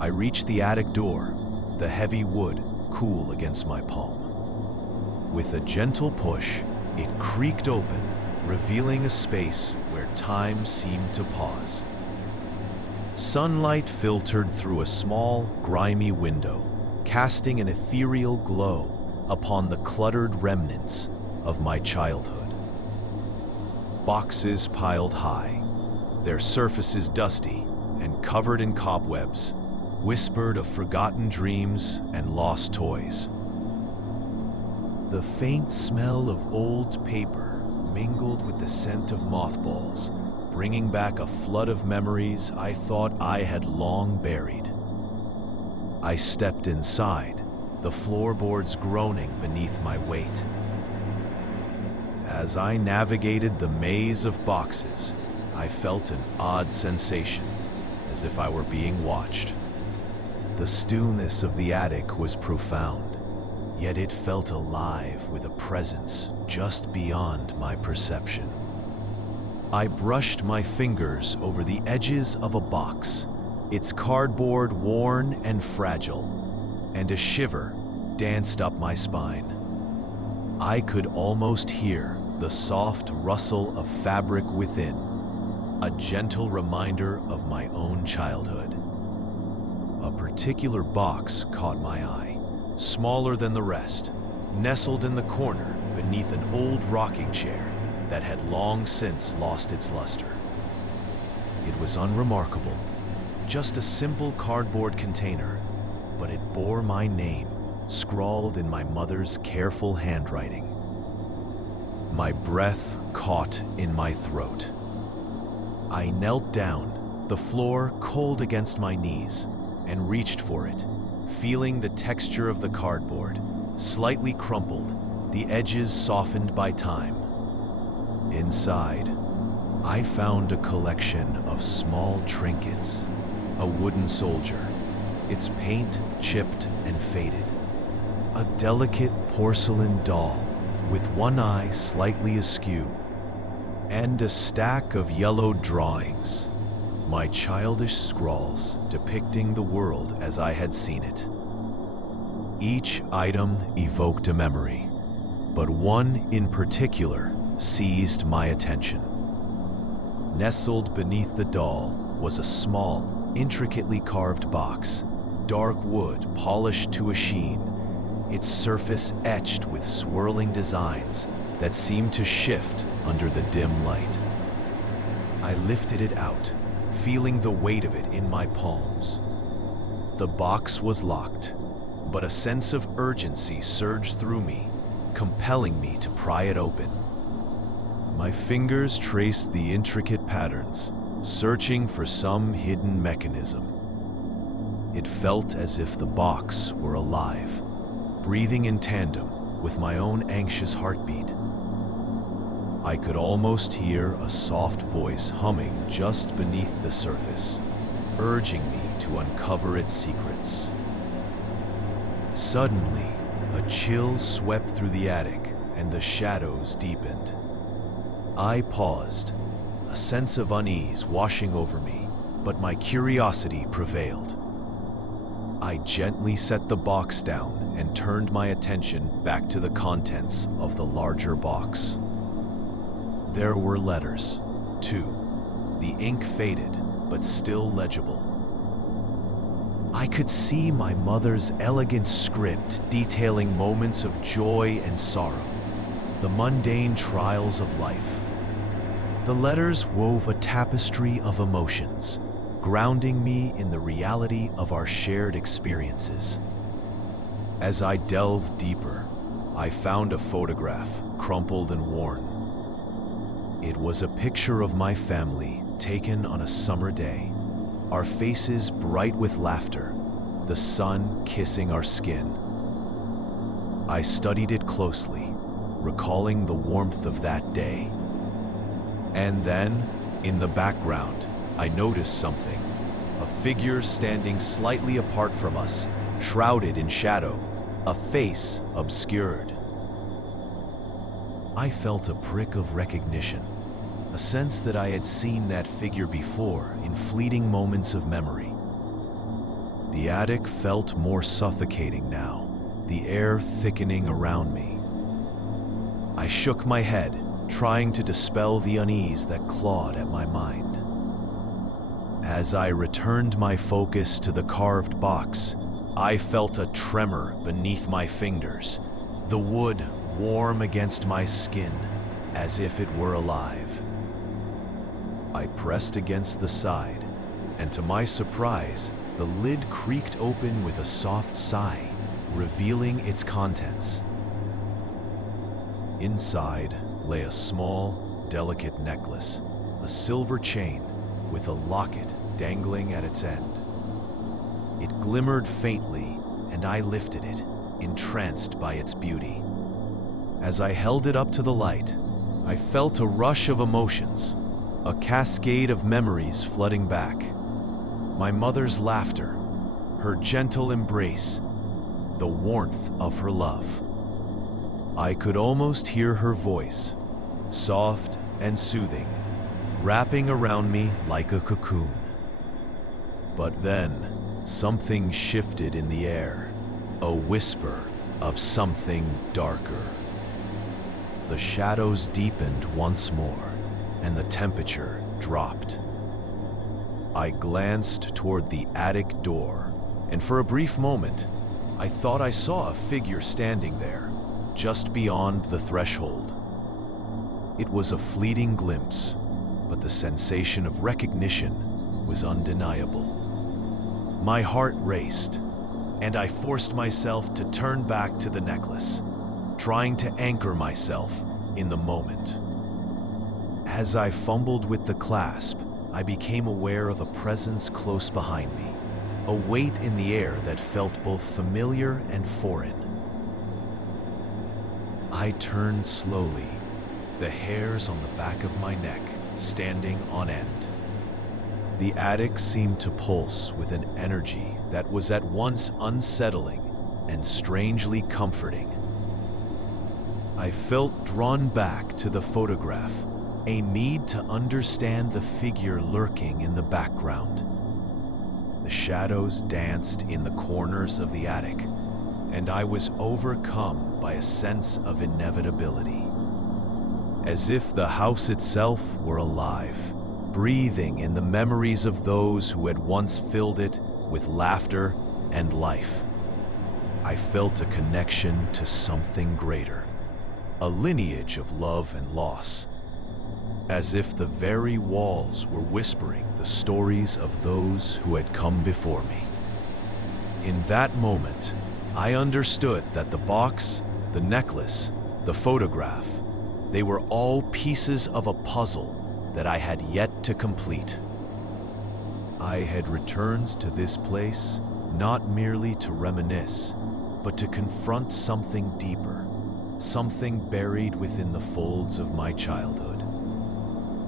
I reached the attic door, the heavy wood cool against my palm. With a gentle push, it creaked open, revealing a space where time seemed to pause. Sunlight filtered through a small, grimy window, casting an ethereal glow upon the cluttered remnants of my childhood. Boxes piled high, their surfaces dusty and covered in cobwebs, whispered of forgotten dreams and lost toys. The faint smell of old paper mingled with the scent of mothballs, bringing back a flood of memories I thought I had long buried. I stepped inside, the floorboards groaning beneath my weight. As I navigated the maze of boxes, I felt an odd sensation, as if I were being watched. The stillness of the attic was profound, yet it felt alive with a presence just beyond my perception. I brushed my fingers over the edges of a box, its cardboard worn and fragile, and a shiver danced up my spine. I could almost hear the soft rustle of fabric within, a gentle reminder of my own childhood. A particular box caught my eye, smaller than the rest, nestled in the corner beneath an old rocking chair that had long since lost its luster. It was unremarkable, just a simple cardboard container, but it bore my name, scrawled in my mother's careful handwriting. My breath caught in my throat. I knelt down, the floor cold against my knees, and reached for it, feeling the texture of the cardboard, slightly crumpled, the edges softened by time. Inside, I found a collection of small trinkets, a wooden soldier, its paint chipped and faded, a delicate porcelain doll with one eye slightly askew, and a stack of yellowed drawings, my childish scrawls depicting the world as I had seen it. Each item evoked a memory, but one in particular seized my attention. Nestled beneath the doll was a small, intricately carved box, dark wood polished to a sheen, its surface etched with swirling designs that seemed to shift under the dim light. I lifted it out, feeling the weight of it in my palms. The box was locked, but a sense of urgency surged through me, compelling me to pry it open. My fingers traced the intricate patterns, searching for some hidden mechanism. It felt as if the box were alive, breathing in tandem with my own anxious heartbeat. I could almost hear a soft voice humming just beneath the surface, urging me to uncover its secrets. Suddenly, a chill swept through the attic and the shadows deepened. I paused, a sense of unease washing over me, but my curiosity prevailed. I gently set the box down and turned my attention back to the contents of the larger box. There were letters, too, the ink faded, but still legible. I could see my mother's elegant script detailing moments of joy and sorrow, the mundane trials of life. The letters wove a tapestry of emotions, grounding me in the reality of our shared experiences. As I delved deeper, I found a photograph, crumpled and worn. It was a picture of my family taken on a summer day, our faces bright with laughter, the sun kissing our skin. I studied it closely, recalling the warmth of that day. And then, in the background, I noticed something, a figure standing slightly apart from us, shrouded in shadow, a face obscured. I felt a prick of recognition, a sense that I had seen that figure before in fleeting moments of memory. The attic felt more suffocating now, the air thickening around me. I shook my head, trying to dispel the unease that clawed at my mind. As I returned my focus to the carved box, I felt a tremor beneath my fingers, the wood warm against my skin, as if it were alive. I pressed against the side, and to my surprise, the lid creaked open with a soft sigh, revealing its contents. Inside lay a small, delicate necklace, a silver chain with a locket dangling at its end. It glimmered faintly, and I lifted it, entranced by its beauty. As I held it up to the light, I felt a rush of emotions, a cascade of memories flooding back. My mother's laughter, her gentle embrace, the warmth of her love. I could almost hear her voice, soft and soothing, wrapping around me like a cocoon. But then, something shifted in the air, a whisper of something darker. The shadows deepened once more, and the temperature dropped. I glanced toward the attic door, and for a brief moment, I thought I saw a figure standing there, just beyond the threshold. It was a fleeting glimpse, but the sensation of recognition was undeniable. My heart raced, and I forced myself to turn back to the necklace, trying to anchor myself in the moment. As I fumbled with the clasp, I became aware of a presence close behind me, a weight in the air that felt both familiar and foreign. I turned slowly, the hairs on the back of my neck standing on end. The attic seemed to pulse with an energy that was at once unsettling and strangely comforting. I felt drawn back to the photograph, a need to understand the figure lurking in the background. The shadows danced in the corners of the attic, and I was overcome by a sense of inevitability. As if the house itself were alive, breathing in the memories of those who had once filled it with laughter and life. I felt a connection to something greater, a lineage of love and loss, as if the very walls were whispering the stories of those who had come before me. In that moment, I understood that the box, the necklace, the photograph, they were all pieces of a puzzle that I had yet to complete. I had returned to this place not merely to reminisce, but to confront something deeper, something buried within the folds of my childhood.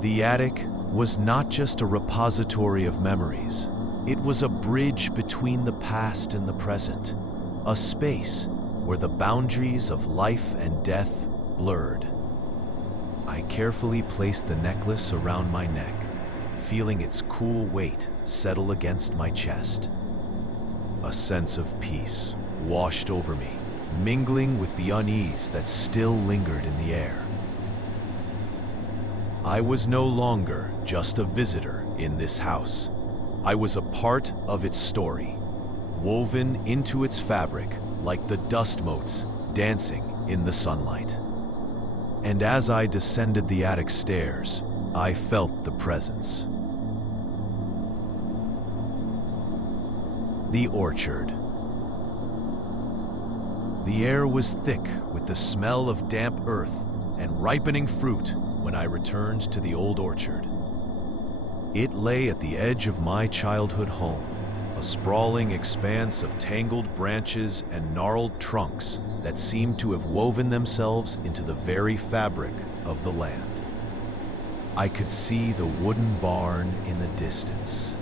The attic was not just a repository of memories. It was a bridge between the past and the present, a space where the boundaries of life and death blurred. I carefully placed the necklace around my neck, feeling its cool weight settle against my chest. A sense of peace washed over me, mingling with the unease that still lingered in the air. I was no longer just a visitor in this house. I was a part of its story, woven into its fabric like the dust motes dancing in the sunlight. And as I descended the attic stairs, I felt the presence. The orchard. The air was thick with the smell of damp earth and ripening fruit when I returned to the old orchard. It lay at the edge of my childhood home, a sprawling expanse of tangled branches and gnarled trunks that seemed to have woven themselves into the very fabric of the land. I could see the wooden barn in the distance,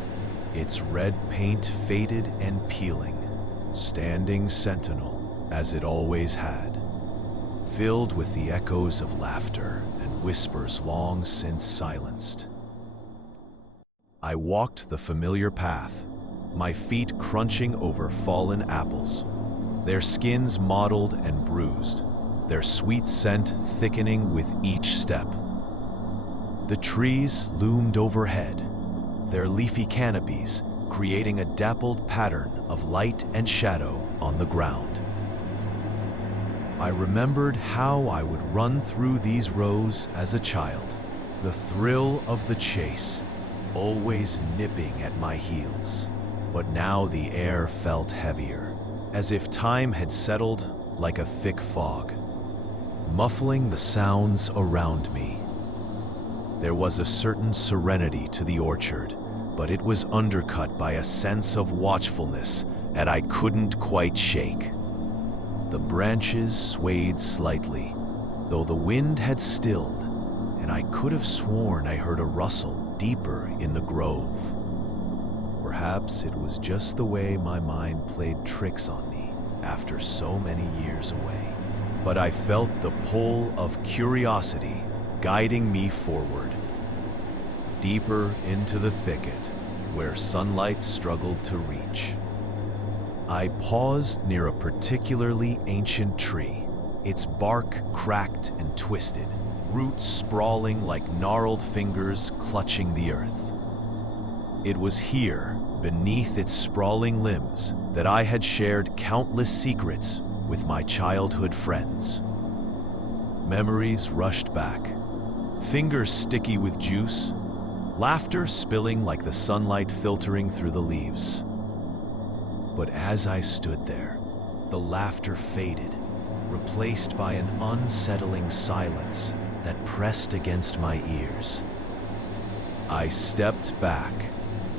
its red paint faded and peeling, standing sentinel as it always had, filled with the echoes of laughter and whispers long since silenced. I walked the familiar path, my feet crunching over fallen apples, their skins mottled and bruised, their sweet scent thickening with each step. The trees loomed overhead, their leafy canopies creating a dappled pattern of light and shadow on the ground. I remembered how I would run through these rows as a child, the thrill of the chase always nipping at my heels. But now the air felt heavier, as if time had settled like a thick fog, muffling the sounds around me. There was a certain serenity to the orchard, but it was undercut by a sense of watchfulness that I couldn't quite shake. The branches swayed slightly, though the wind had stilled, and I could have sworn I heard a rustle deeper in the grove. Perhaps it was just the way my mind played tricks on me after so many years away, but I felt the pull of curiosity guiding me forward, deeper into the thicket where sunlight struggled to reach. I paused near a particularly ancient tree, its bark cracked and twisted, roots sprawling like gnarled fingers clutching the earth. It was here, beneath its sprawling limbs, that I had shared countless secrets with my childhood friends. Memories rushed back, fingers sticky with juice, laughter spilling like the sunlight filtering through the leaves. But as I stood there, the laughter faded, replaced by an unsettling silence that pressed against my ears. I stepped back,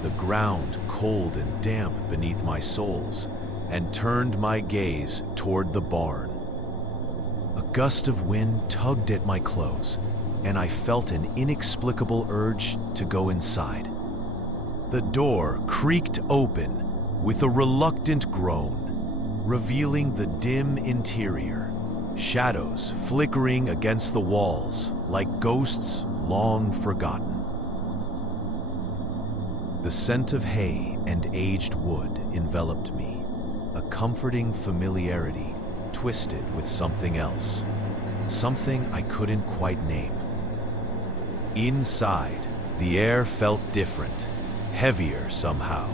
the ground cold and damp beneath my soles, and turned my gaze toward the barn. A gust of wind tugged at my clothes, and I felt an inexplicable urge to go inside. The door creaked open with a reluctant groan, revealing the dim interior, shadows flickering against the walls like ghosts long forgotten. The scent of hay and aged wood enveloped me, a comforting familiarity twisted with something else, something I couldn't quite name. Inside, the air felt different, heavier somehow,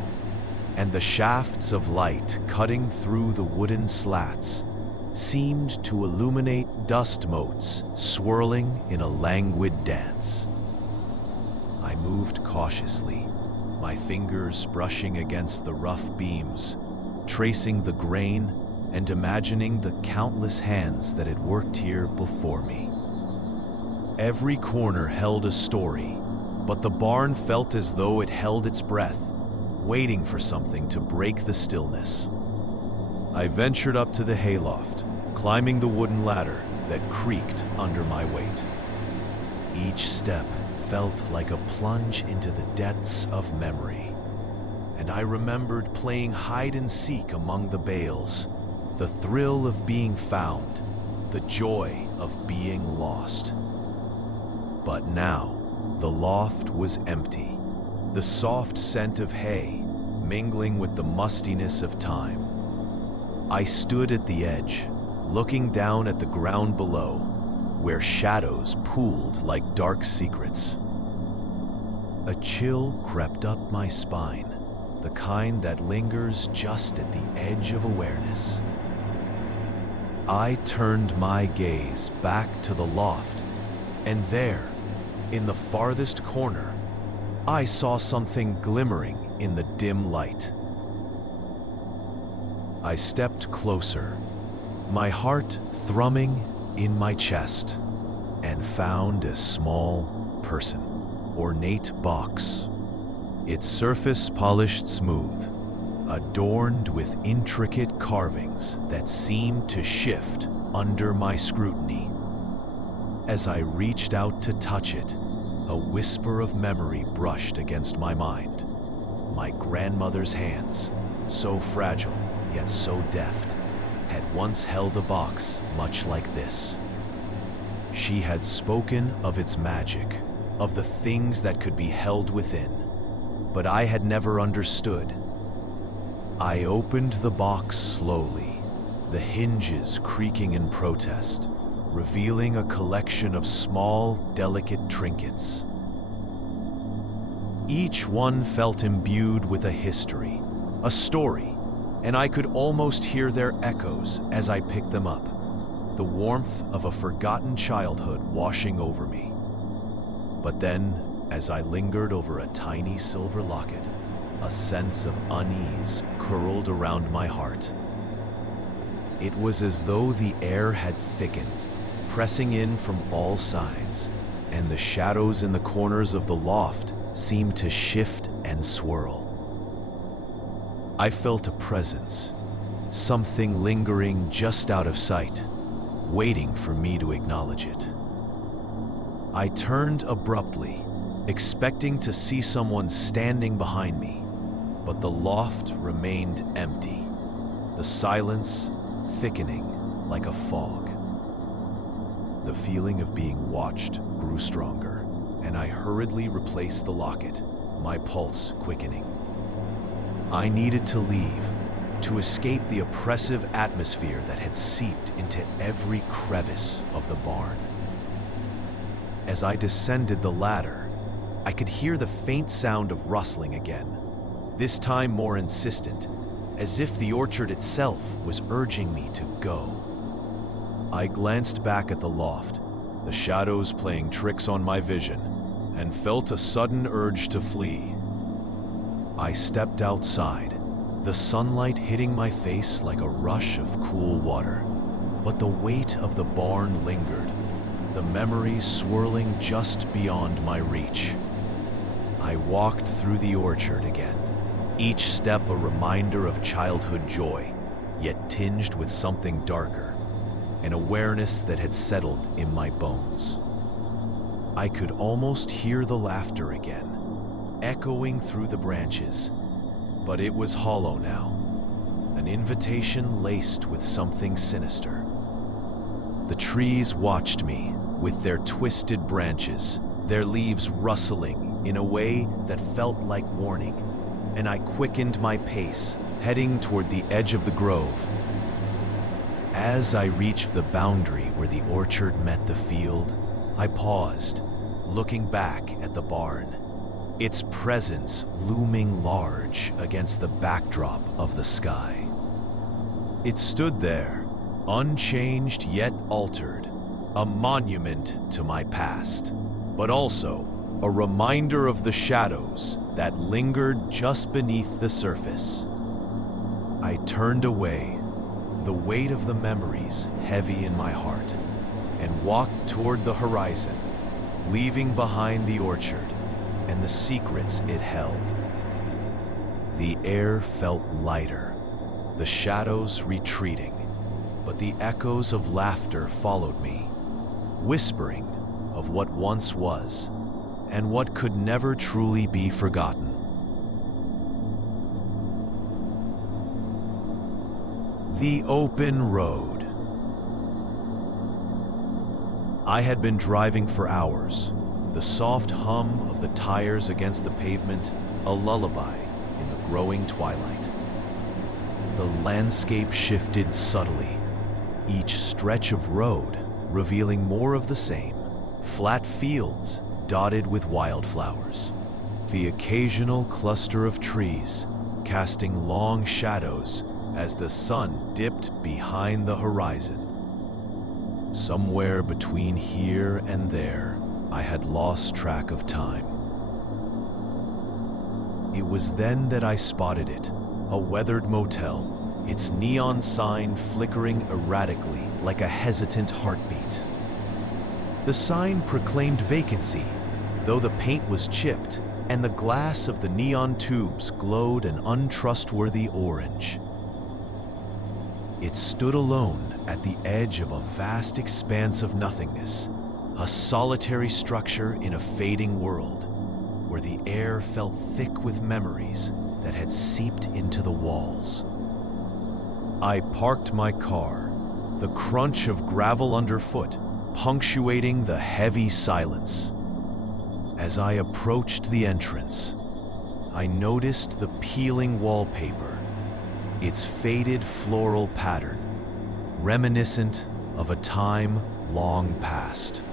and the shafts of light cutting through the wooden slats seemed to illuminate dust motes swirling in a languid dance. I moved cautiously, my fingers brushing against the rough beams, tracing the grain and imagining the countless hands that had worked here before me. Every corner held a story, but the barn felt as though it held its breath, waiting for something to break the stillness. I ventured up to the hayloft, climbing the wooden ladder that creaked under my weight. Each step felt like a plunge into the depths of memory, and I remembered playing hide and seek among the bales, the thrill of being found, the joy of being lost. But now, the loft was empty, the soft scent of hay mingling with the mustiness of time. I stood at the edge, looking down at the ground below, where shadows pooled like dark secrets. A chill crept up my spine, the kind that lingers just at the edge of awareness. I turned my gaze back to the loft, and there, in the farthest corner, I saw something glimmering in the dim light. I stepped closer, my heart thrumming in my chest, and found a small person, ornate box, its surface polished smooth, adorned with intricate carvings that seemed to shift under my scrutiny. As I reached out to touch it, a whisper of memory brushed against my mind. My grandmother's hands, so fragile yet so deft, had once held a box much like this. She had spoken of its magic, of the things that could be held within, but I had never understood. I opened the box slowly, the hinges creaking in protest, revealing a collection of small, delicate trinkets. Each one felt imbued with a history, a story, and I could almost hear their echoes as I picked them up, the warmth of a forgotten childhood washing over me. But then, as I lingered over a tiny silver locket, a sense of unease curled around my heart. It was as though the air had thickened, pressing in from all sides, and the shadows in the corners of the loft seemed to shift and swirl. I felt a presence, something lingering just out of sight, waiting for me to acknowledge it. I turned abruptly, expecting to see someone standing behind me, but the loft remained empty, the silence thickening like a fog. The feeling of being watched grew stronger, and I hurriedly replaced the locket, my pulse quickening. I needed to leave, to escape the oppressive atmosphere that had seeped into every crevice of the barn. As I descended the ladder, I could hear the faint sound of rustling again, this time more insistent, as if the orchard itself was urging me to go. I glanced back at the loft, the shadows playing tricks on my vision, and felt a sudden urge to flee. I stepped outside, the sunlight hitting my face like a rush of cool water, but the weight of the barn lingered, the memories swirling just beyond my reach. I walked through the orchard again, each step a reminder of childhood joy, yet tinged with something darker, an awareness that had settled in my bones. I could almost hear the laughter again, echoing through the branches, but it was hollow now, an invitation laced with something sinister. The trees watched me, with their twisted branches, their leaves rustling in a way that felt like warning, and I quickened my pace, heading toward the edge of the grove. As I reached the boundary where the orchard met the field, I paused, looking back at the barn, its presence looming large against the backdrop of the sky. It stood there, unchanged yet altered, a monument to my past, but also a reminder of the shadows that lingered just beneath the surface. I turned away, the weight of the memories heavy in my heart, and walked toward the horizon, leaving behind the orchard and the secrets it held. The air felt lighter, the shadows retreating, but the echoes of laughter followed me, whispering of what once was and what could never truly be forgotten. The open road. I had been driving for hours, the soft hum of the tires against the pavement a lullaby in the growing twilight. The landscape shifted subtly, each stretch of road revealing more of the same, flat fields dotted with wildflowers, the occasional cluster of trees casting long shadows as the sun dipped behind the horizon. Somewhere between here and there, I had lost track of time. It was then that I spotted it, a weathered motel, its neon sign flickering erratically like a hesitant heartbeat. The sign proclaimed vacancy, though the paint was chipped and the glass of the neon tubes glowed an untrustworthy orange. It stood alone at the edge of a vast expanse of nothingness, a solitary structure in a fading world, where the air felt thick with memories that had seeped into the walls. I parked my car, the crunch of gravel underfoot punctuating the heavy silence. As I approached the entrance, I noticed the peeling wallpaper, its faded floral pattern, reminiscent of a time long past.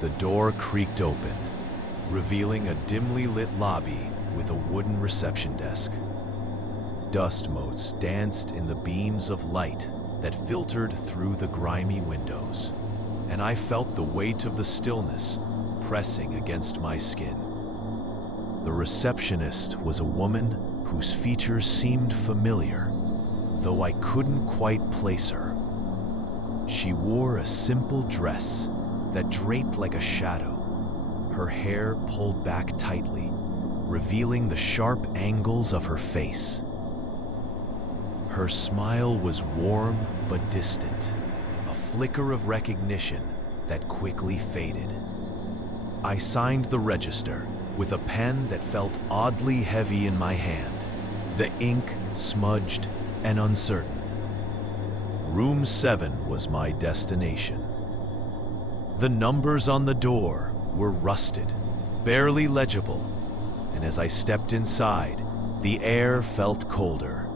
The door creaked open, revealing a dimly lit lobby with a wooden reception desk. Dust motes danced in the beams of light that filtered through the grimy windows, and I felt the weight of the stillness pressing against my skin. The receptionist was a woman whose features seemed familiar, though I couldn't quite place her. She wore a simple dress that draped like a shadow, her hair pulled back tightly, revealing the sharp angles of her face. Her smile was warm but distant, a flicker of recognition that quickly faded. I signed the register with a pen that felt oddly heavy in my hand, the ink smudged and uncertain. Room 7 was my destination. The numbers on the door were rusted, barely legible, and as I stepped inside, the air felt colder.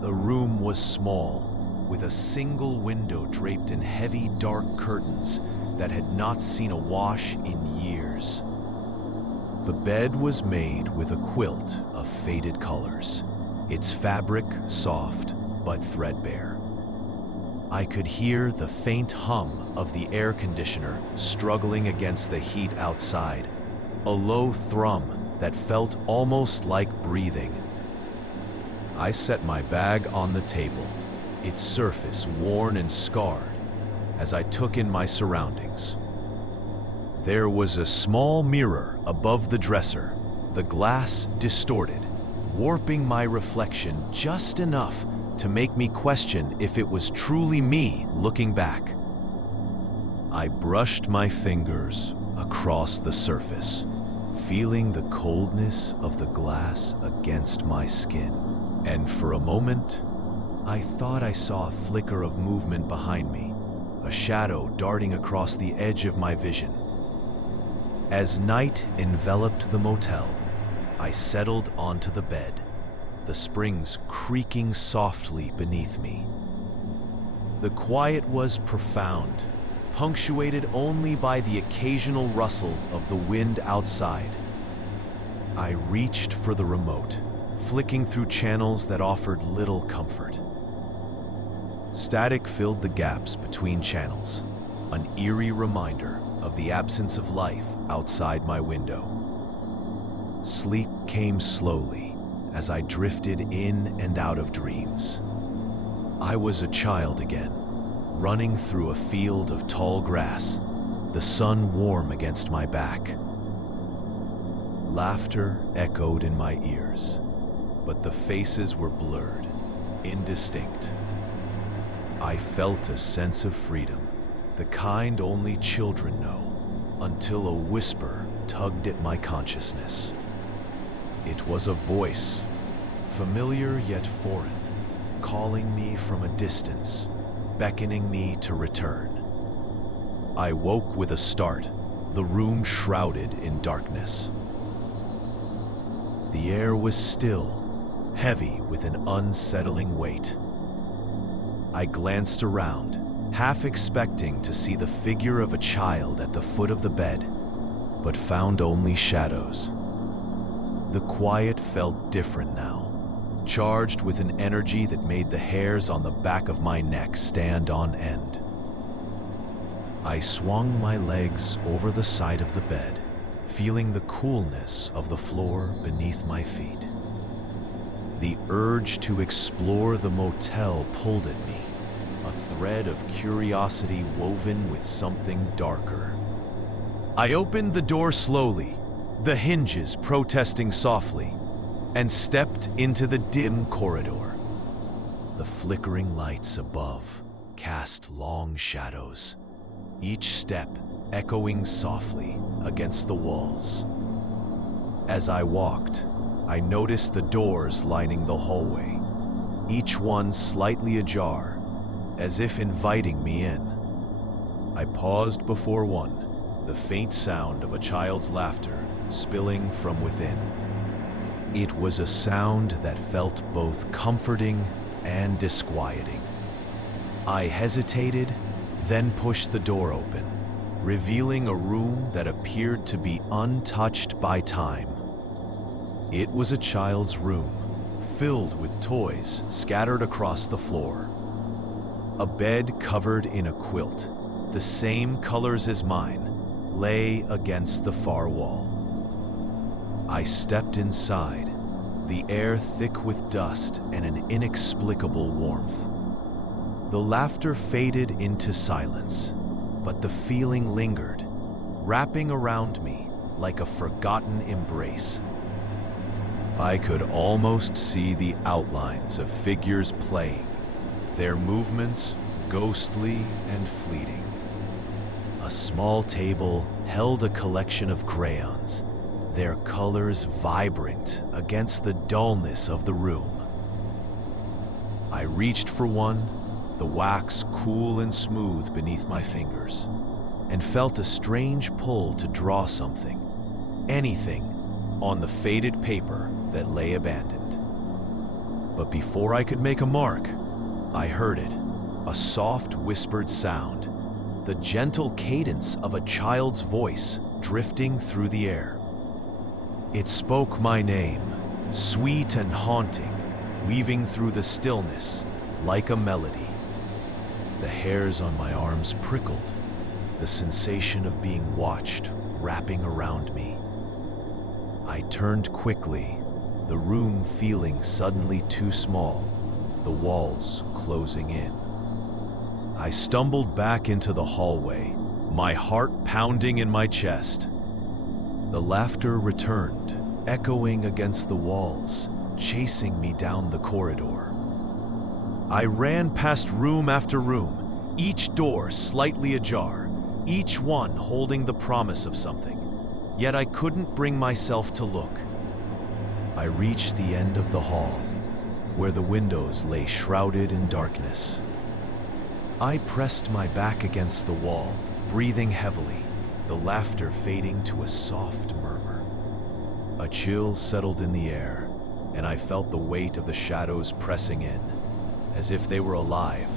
The room was small, with a single window draped in heavy, dark curtains that had not seen a wash in years. The bed was made with a quilt of faded colors, its fabric soft but threadbare. I could hear the faint hum of the air conditioner struggling against the heat outside, a low thrum that felt almost like breathing. I set my bag on the table, its surface worn and scarred, as I took in my surroundings. There was a small mirror above the dresser, the glass distorted, warping my reflection just enough to make me question if it was truly me looking back. I brushed my fingers across the surface, feeling the coldness of the glass against my skin. And for a moment, I thought I saw a flicker of movement behind me, a shadow darting across the edge of my vision. As night enveloped the motel, I settled onto the bed, the springs creaking softly beneath me. The quiet was profound, punctuated only by the occasional rustle of the wind outside. I reached for the remote, flicking through channels that offered little comfort. Static filled the gaps between channels, an eerie reminder of the absence of life outside my window. Sleep came slowly as I drifted in and out of dreams. I was a child again, running through a field of tall grass, the sun warm against my back. Laughter echoed in my ears, but the faces were blurred, indistinct. I felt a sense of freedom, the kind only children know, until a whisper tugged at my consciousness. It was a voice, familiar yet foreign, calling me from a distance, beckoning me to return. I woke with a start, the room shrouded in darkness. The air was still, heavy with an unsettling weight. I glanced around, half expecting to see the figure of a child at the foot of the bed, but found only shadows. The quiet felt different now, charged with an energy that made the hairs on the back of my neck stand on end. I swung my legs over the side of the bed, feeling the coolness of the floor beneath my feet. The urge to explore the motel pulled at me, a thread of curiosity woven with something darker. I opened the door slowly, the hinges protesting softly, and stepped into the dim corridor. The flickering lights above cast long shadows, each step echoing softly against the walls. As I walked, I noticed the doors lining the hallway, each one slightly ajar, as if inviting me in. I paused before one, the faint sound of a child's laughter spilling from within. It was a sound that felt both comforting and disquieting. I hesitated, then pushed the door open, revealing a room that appeared to be untouched by time. It was a child's room, filled with toys scattered across the floor. A bed covered in a quilt, the same colors as mine, lay against the far wall. I stepped inside, the air thick with dust and an inexplicable warmth. The laughter faded into silence, but the feeling lingered, wrapping around me like a forgotten embrace. I could almost see the outlines of figures playing, their movements ghostly and fleeting. A small table held a collection of crayons, their colors vibrant against the dullness of the room. I reached for one, the wax cool and smooth beneath my fingers, and felt a strange pull to draw something, anything, on the faded paper that lay abandoned. But before I could make a mark, I heard it, a soft whispered sound, the gentle cadence of a child's voice drifting through the air. It spoke my name, sweet and haunting, weaving through the stillness like a melody. The hairs on my arms prickled, the sensation of being watched wrapping around me. I turned quickly, the room feeling suddenly too small, the walls closing in. I stumbled back into the hallway, my heart pounding in my chest. The laughter returned, echoing against the walls, chasing me down the corridor. I ran past room after room, each door slightly ajar, each one holding the promise of something, yet I couldn't bring myself to look. I reached the end of the hall, where the windows lay shrouded in darkness. I pressed my back against the wall, breathing heavily, the laughter fading to a soft murmur. A chill settled in the air, and I felt the weight of the shadows pressing in, as if they were alive,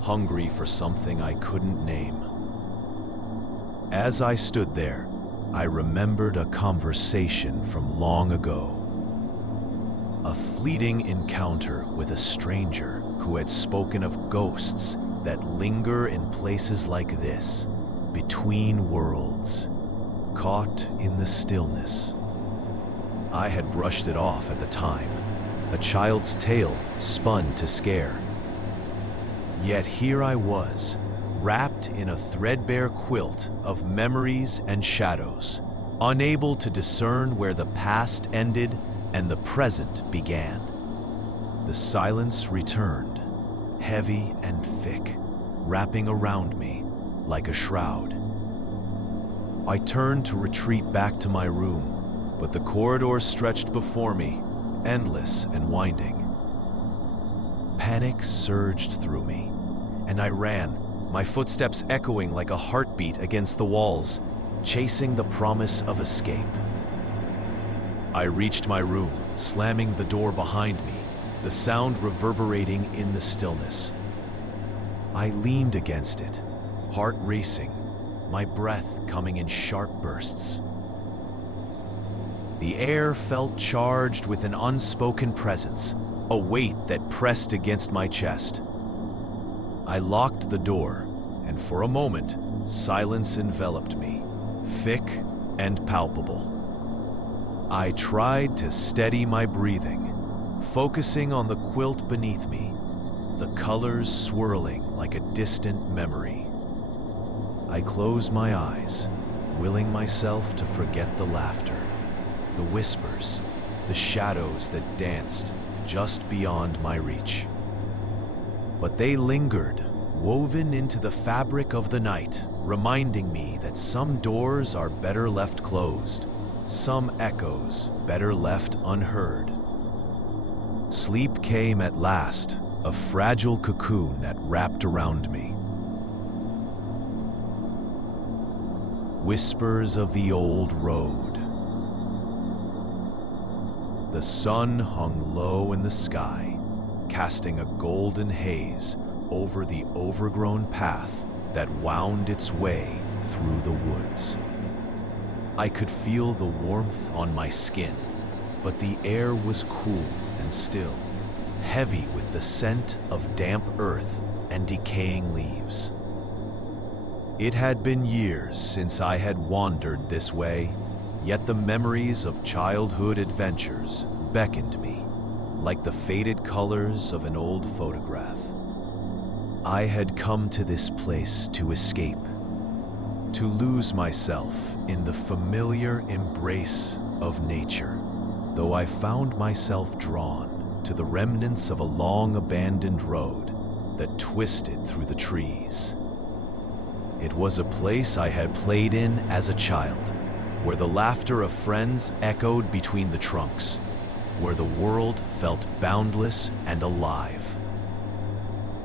hungry for something I couldn't name. As I stood there, I remembered a conversation from long ago. A fleeting encounter with a stranger who had spoken of ghosts that linger in places like this, between worlds, caught in the stillness. I had brushed it off at the time, a child's tale spun to scare. Yet here I was, wrapped in a threadbare quilt of memories and shadows, unable to discern where the past ended and the present began. The silence returned, heavy and thick, wrapping around me like a shroud. I turned to retreat back to my room, but the corridor stretched before me, endless and winding. Panic surged through me, and I ran, my footsteps echoing like a heartbeat against the walls, chasing the promise of escape. I reached my room, slamming the door behind me, the sound reverberating in the stillness. I leaned against it, heart racing, my breath coming in sharp bursts. The air felt charged with an unspoken presence, a weight that pressed against my chest. I locked the door, and for a moment, silence enveloped me, thick and palpable. I tried to steady my breathing, focusing on the quilt beneath me, the colors swirling like a distant memory. I closed my eyes, willing myself to forget the laughter, the whispers, the shadows that danced just beyond my reach. But they lingered, woven into the fabric of the night, reminding me that some doors are better left closed, some echoes better left unheard. Sleep came at last, a fragile cocoon that wrapped around me. Whispers of the old road. The sun hung low in the sky, casting a golden haze over the overgrown path that wound its way through the woods. I could feel the warmth on my skin, but the air was cool and still, heavy with the scent of damp earth and decaying leaves. It had been years since I had wandered this way, yet the memories of childhood adventures beckoned me, like the faded colors of an old photograph. I had come to this place to escape, to lose myself in the familiar embrace of nature, though I found myself drawn to the remnants of a long abandoned road that twisted through the trees. It was a place I had played in as a child, where the laughter of friends echoed between the trunks, where the world felt boundless and alive.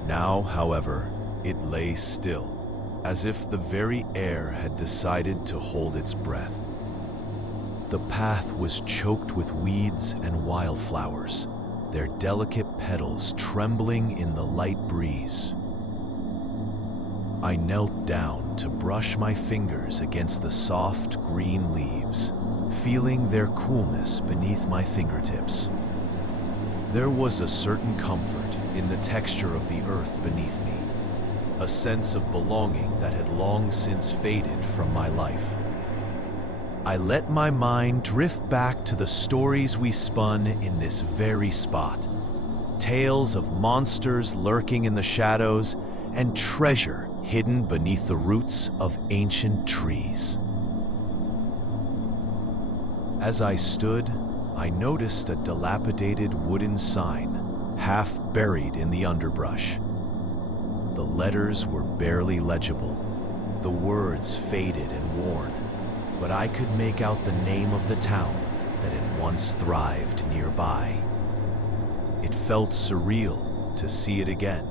Now, however, it lay still, as if the very air had decided to hold its breath. The path was choked with weeds and wildflowers, their delicate petals trembling in the light breeze. I knelt down to brush my fingers against the soft green leaves, feeling their coolness beneath my fingertips. There was a certain comfort in the texture of the earth beneath me, a sense of belonging that had long since faded from my life. I let my mind drift back to the stories we spun in this very spot, tales of monsters lurking in the shadows and treasure hidden beneath the roots of ancient trees. As I stood, I noticed a dilapidated wooden sign, half buried in the underbrush. The letters were barely legible, the words faded and worn, but I could make out the name of the town that had once thrived nearby. It felt surreal to see it again,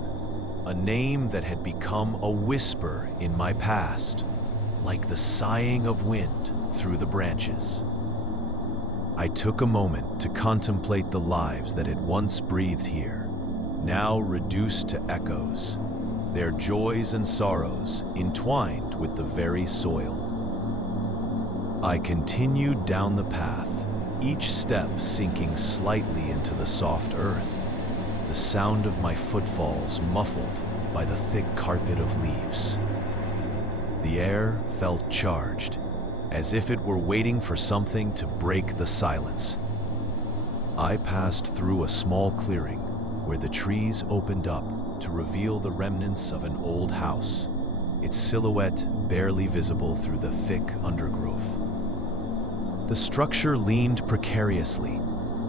a name that had become a whisper in my past, like the sighing of wind through the branches. I took a moment to contemplate the lives that had once breathed here, now reduced to echoes, their joys and sorrows entwined with the very soil. I continued down the path, each step sinking slightly into the soft earth, the sound of my footfalls muffled by the thick carpet of leaves. The air felt charged, as if it were waiting for something to break the silence. I passed through a small clearing where the trees opened up to reveal the remnants of an old house, its silhouette barely visible through the thick undergrowth. The structure leaned precariously,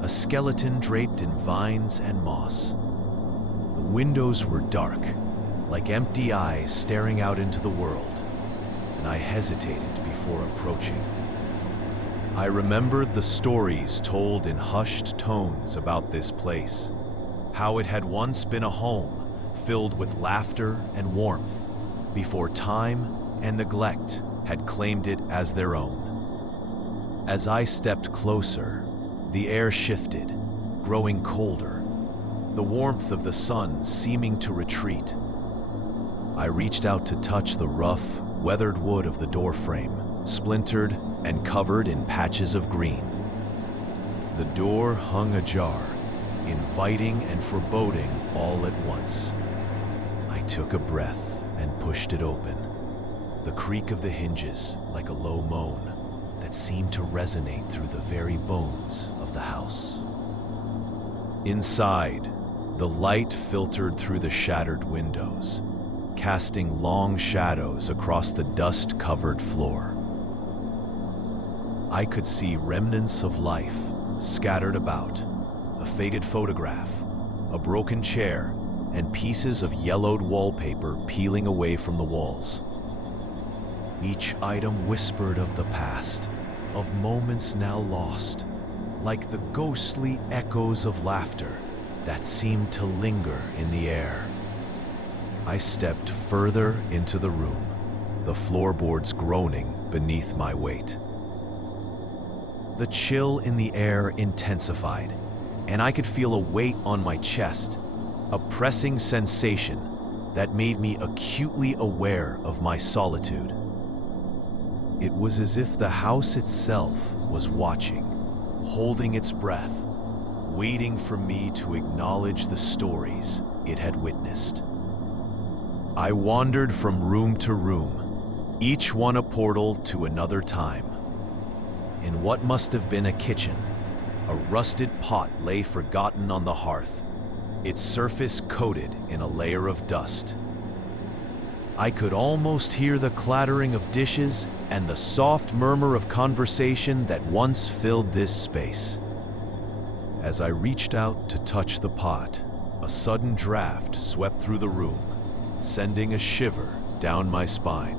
a skeleton draped in vines and moss. The windows were dark, like empty eyes staring out into the world, and I hesitated before approaching. I remembered the stories told in hushed tones about this place, how it had once been a home filled with laughter and warmth, before time and neglect had claimed it as their own. As I stepped closer, the air shifted, growing colder, the warmth of the sun seeming to retreat. I reached out to touch the rough, weathered wood of the doorframe, splintered and covered in patches of green. The door hung ajar, inviting and foreboding all at once. I took a breath and pushed it open, the creak of the hinges like a low moan that seemed to resonate through the very bones of the house. Inside, the light filtered through the shattered windows, casting long shadows across the dust-covered floor. I could see remnants of life scattered about, a faded photograph, a broken chair, and pieces of yellowed wallpaper peeling away from the walls. Each item whispered of the past, of moments now lost, like the ghostly echoes of laughter that seemed to linger in the air. I stepped further into the room, the floorboards groaning beneath my weight. The chill in the air intensified, and I could feel a weight on my chest, a pressing sensation that made me acutely aware of my solitude. It was as if the house itself was watching, holding its breath, waiting for me to acknowledge the stories it had witnessed. I wandered from room to room, each one a portal to another time. In what must have been a kitchen, a rusted pot lay forgotten on the hearth, its surface coated in a layer of dust. I could almost hear the clattering of dishes and the soft murmur of conversation that once filled this space. As I reached out to touch the pot, a sudden draft swept through the room, sending a shiver down my spine.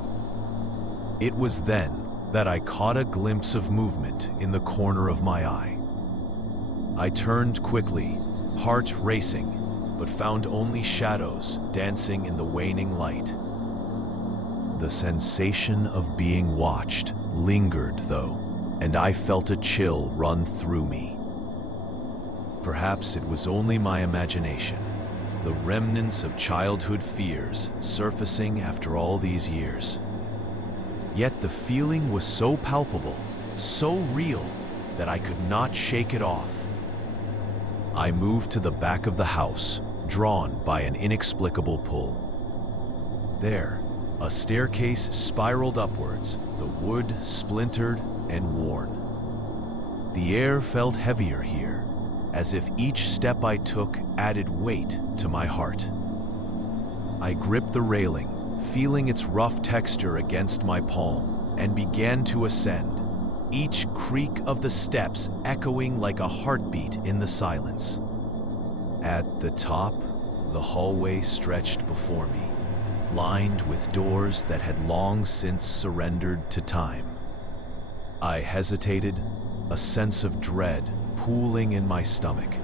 It was then that I caught a glimpse of movement in the corner of my eye. I turned quickly, heart racing, but found only shadows dancing in the waning light. The sensation of being watched lingered, though, and I felt a chill run through me. Perhaps it was only my imagination, the remnants of childhood fears surfacing after all these years. Yet the feeling was so palpable, so real, that I could not shake it off. I moved to the back of the house, drawn by an inexplicable pull. There, a staircase spiraled upwards, the wood splintered and worn. The air felt heavier here, as if each step I took added weight to my heart. I gripped the railing, feeling its rough texture against my palm, and began to ascend, each creak of the steps echoing like a heartbeat in the silence. At the top, the hallway stretched before me, lined with doors that had long since surrendered to time. I hesitated, a sense of dread pooling in my stomach,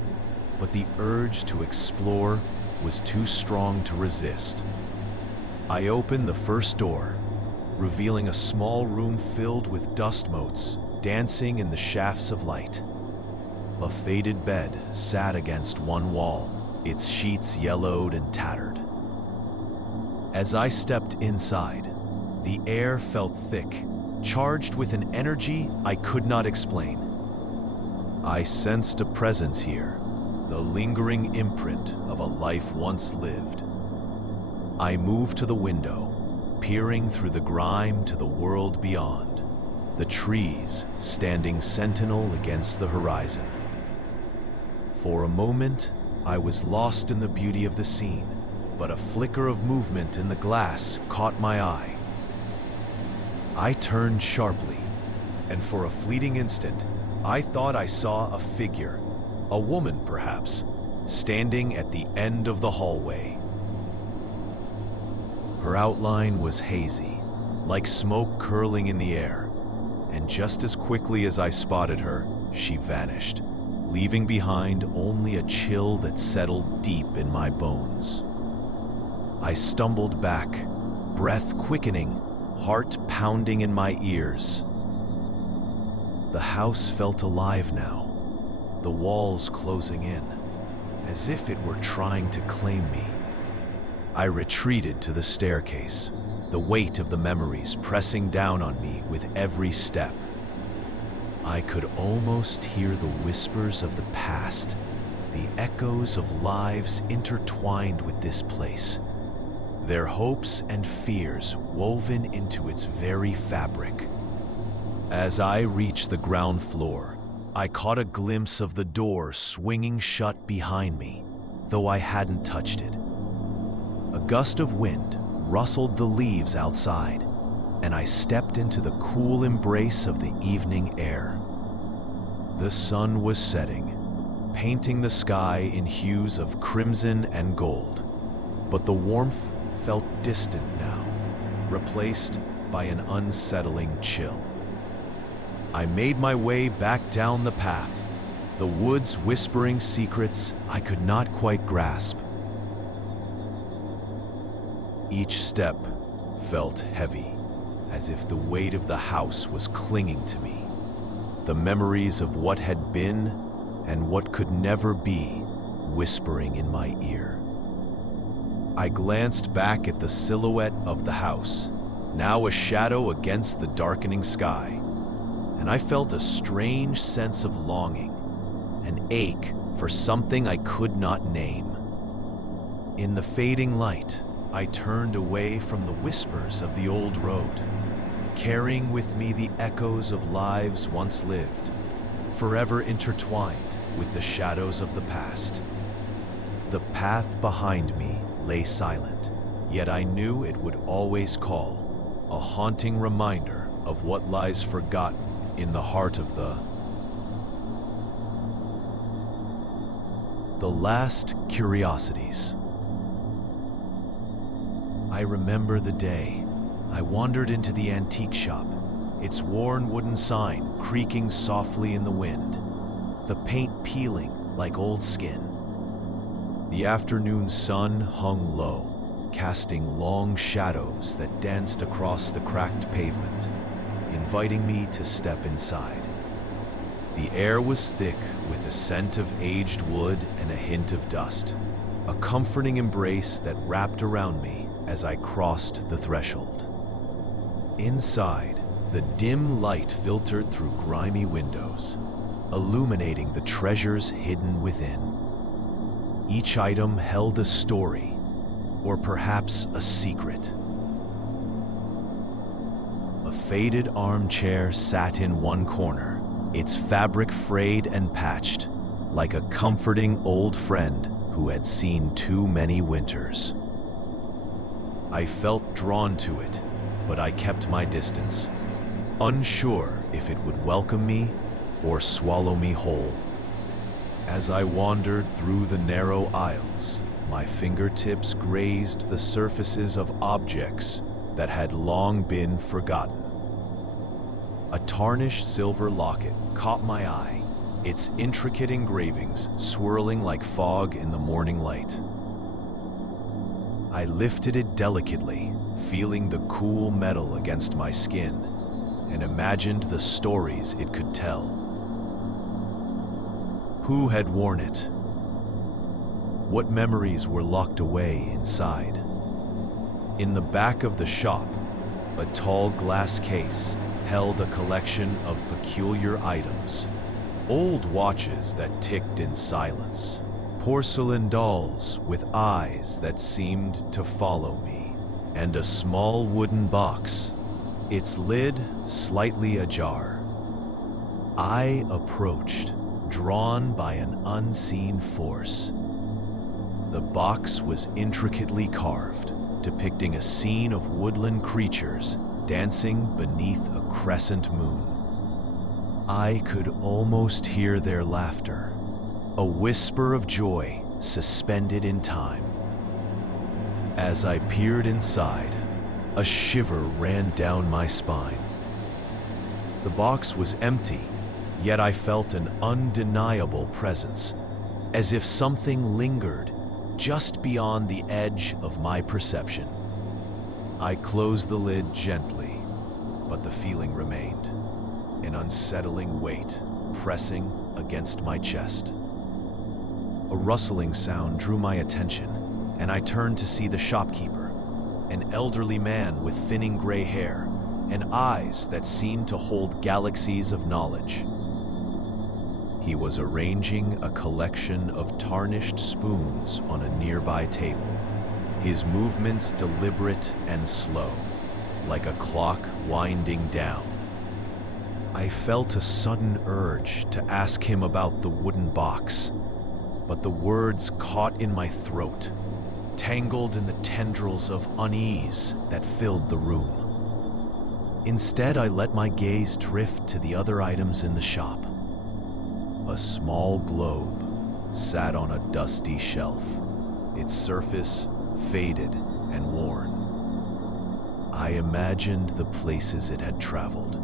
but the urge to explore was too strong to resist. I opened the first door, revealing a small room filled with dust motes dancing in the shafts of light. A faded bed sat against one wall, its sheets yellowed and tattered. As I stepped inside, the air felt thick, charged with an energy I could not explain. I sensed a presence here, the lingering imprint of a life once lived. I moved to the window, peering through the grime to the world beyond, the trees standing sentinel against the horizon. For a moment, I was lost in the beauty of the scene, but a flicker of movement in the glass caught my eye. I turned sharply, and for a fleeting instant, I thought I saw a figure, a woman perhaps, standing at the end of the hallway. Her outline was hazy, like smoke curling in the air, and just as quickly as I spotted her, she vanished, leaving behind only a chill that settled deep in my bones. I stumbled back, breath quickening, heart pounding in my ears. The house felt alive now, the walls closing in, as if it were trying to claim me. I retreated to the staircase, the weight of the memories pressing down on me with every step. I could almost hear the whispers of the past, the echoes of lives intertwined with this place, their hopes and fears woven into its very fabric. As I reached the ground floor, I caught a glimpse of the door swinging shut behind me, though I hadn't touched it. A gust of wind rustled the leaves outside, and I stepped into the cool embrace of the evening air. The sun was setting, painting the sky in hues of crimson and gold, but the warmth felt distant now, replaced by an unsettling chill. I made my way back down the path, the woods whispering secrets I could not quite grasp. Each step felt heavy, as if the weight of the house was clinging to me. The memories of what had been and what could never be whispering in my ear. I glanced back at the silhouette of the house, now a shadow against the darkening sky, and I felt a strange sense of longing, an ache for something I could not name. In the fading light, I turned away from the whispers of the old road, carrying with me the echoes of lives once lived, forever intertwined with the shadows of the past. The path behind me lay silent, yet I knew it would always call, a haunting reminder of what lies forgotten in the heart of the last curiosities. I remember the day I wandered into the antique shop, its worn wooden sign creaking softly in the wind, the paint peeling like old skin. The afternoon sun hung low, casting long shadows that danced across the cracked pavement, inviting me to step inside. The air was thick with the scent of aged wood and a hint of dust, a comforting embrace that wrapped around me as I crossed the threshold. Inside, the dim light filtered through grimy windows, illuminating the treasures hidden within. Each item held a story, or perhaps a secret. A faded armchair sat in one corner, its fabric frayed and patched, like a comforting old friend who had seen too many winters. I felt drawn to it, but I kept my distance, unsure if it would welcome me or swallow me whole. As I wandered through the narrow aisles, my fingertips grazed the surfaces of objects that had long been forgotten. A tarnished silver locket caught my eye, its intricate engravings swirling like fog in the morning light. I lifted it delicately, feeling the cool metal against my skin, and imagined the stories it could tell. Who had worn it? What memories were locked away inside? In the back of the shop, a tall glass case held a collection of peculiar items. Old watches that ticked in silence, porcelain dolls with eyes that seemed to follow me, and a small wooden box, its lid slightly ajar. I approached, drawn by an unseen force. The box was intricately carved, depicting a scene of woodland creatures dancing beneath a crescent moon. I could almost hear their laughter, a whisper of joy suspended in time. As I peered inside, a shiver ran down my spine. The box was empty, yet I felt an undeniable presence, as if something lingered just beyond the edge of my perception. I closed the lid gently, but the feeling remained, an unsettling weight pressing against my chest. A rustling sound drew my attention, and I turned to see the shopkeeper, an elderly man with thinning gray hair and eyes that seemed to hold galaxies of knowledge. He was arranging a collection of tarnished spoons on a nearby table, his movements deliberate and slow, like a clock winding down. I felt a sudden urge to ask him about the wooden box, but the words caught in my throat, tangled in the tendrils of unease that filled the room. Instead, I let my gaze drift to the other items in the shop. A small globe sat on a dusty shelf, its surface faded and worn. I imagined the places it had traveled,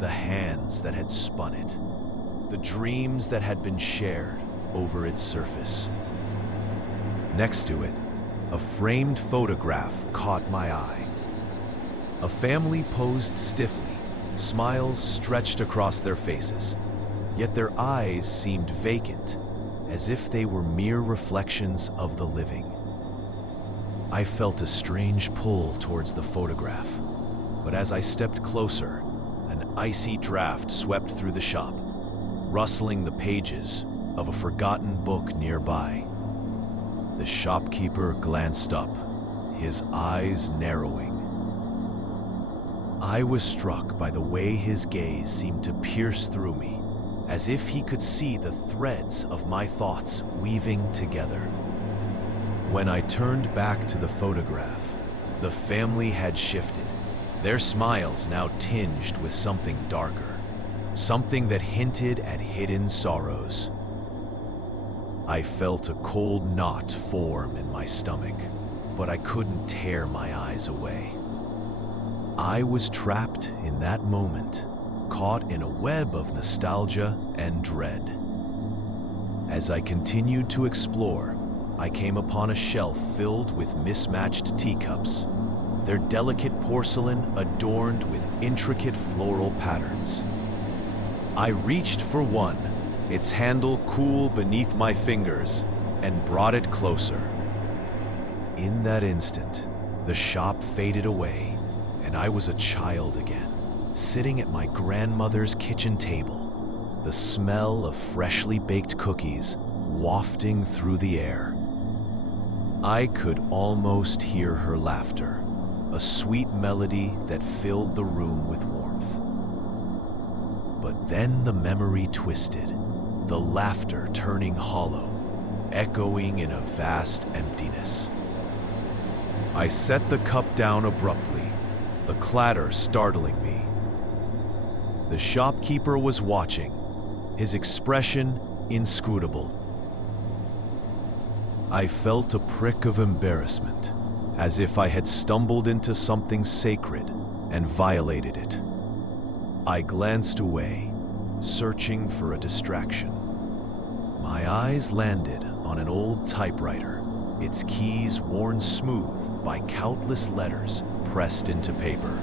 the hands that had spun it, the dreams that had been shared over its surface. Next to it, a framed photograph caught my eye. A family posed stiffly, smiles stretched across their faces, yet their eyes seemed vacant, as if they were mere reflections of the living. I felt a strange pull towards the photograph, but as I stepped closer, an icy draft swept through the shop, rustling the pages of a forgotten book nearby. The shopkeeper glanced up, his eyes narrowing. I was struck by the way his gaze seemed to pierce through me, as if he could see the threads of my thoughts weaving together. When I turned back to the photograph, the family had shifted, their smiles now tinged with something darker, something that hinted at hidden sorrows. I felt a cold knot form in my stomach, but I couldn't tear my eyes away. I was trapped in that moment, caught in a web of nostalgia and dread. As I continued to explore, I came upon a shelf filled with mismatched teacups, their delicate porcelain adorned with intricate floral patterns. I reached for one, its handle cool beneath my fingers, and brought it closer. In that instant, the shop faded away, and I was a child again, sitting at my grandmother's kitchen table, the smell of freshly baked cookies wafting through the air. I could almost hear her laughter, a sweet melody that filled the room with warmth. But then the memory twisted, the laughter turning hollow, echoing in a vast emptiness. I set the cup down abruptly, the clatter startling me. The shopkeeper was watching, his expression inscrutable. I felt a prick of embarrassment, as if I had stumbled into something sacred and violated it. I glanced away, searching for a distraction. My eyes landed on an old typewriter, its keys worn smooth by countless letters pressed into paper.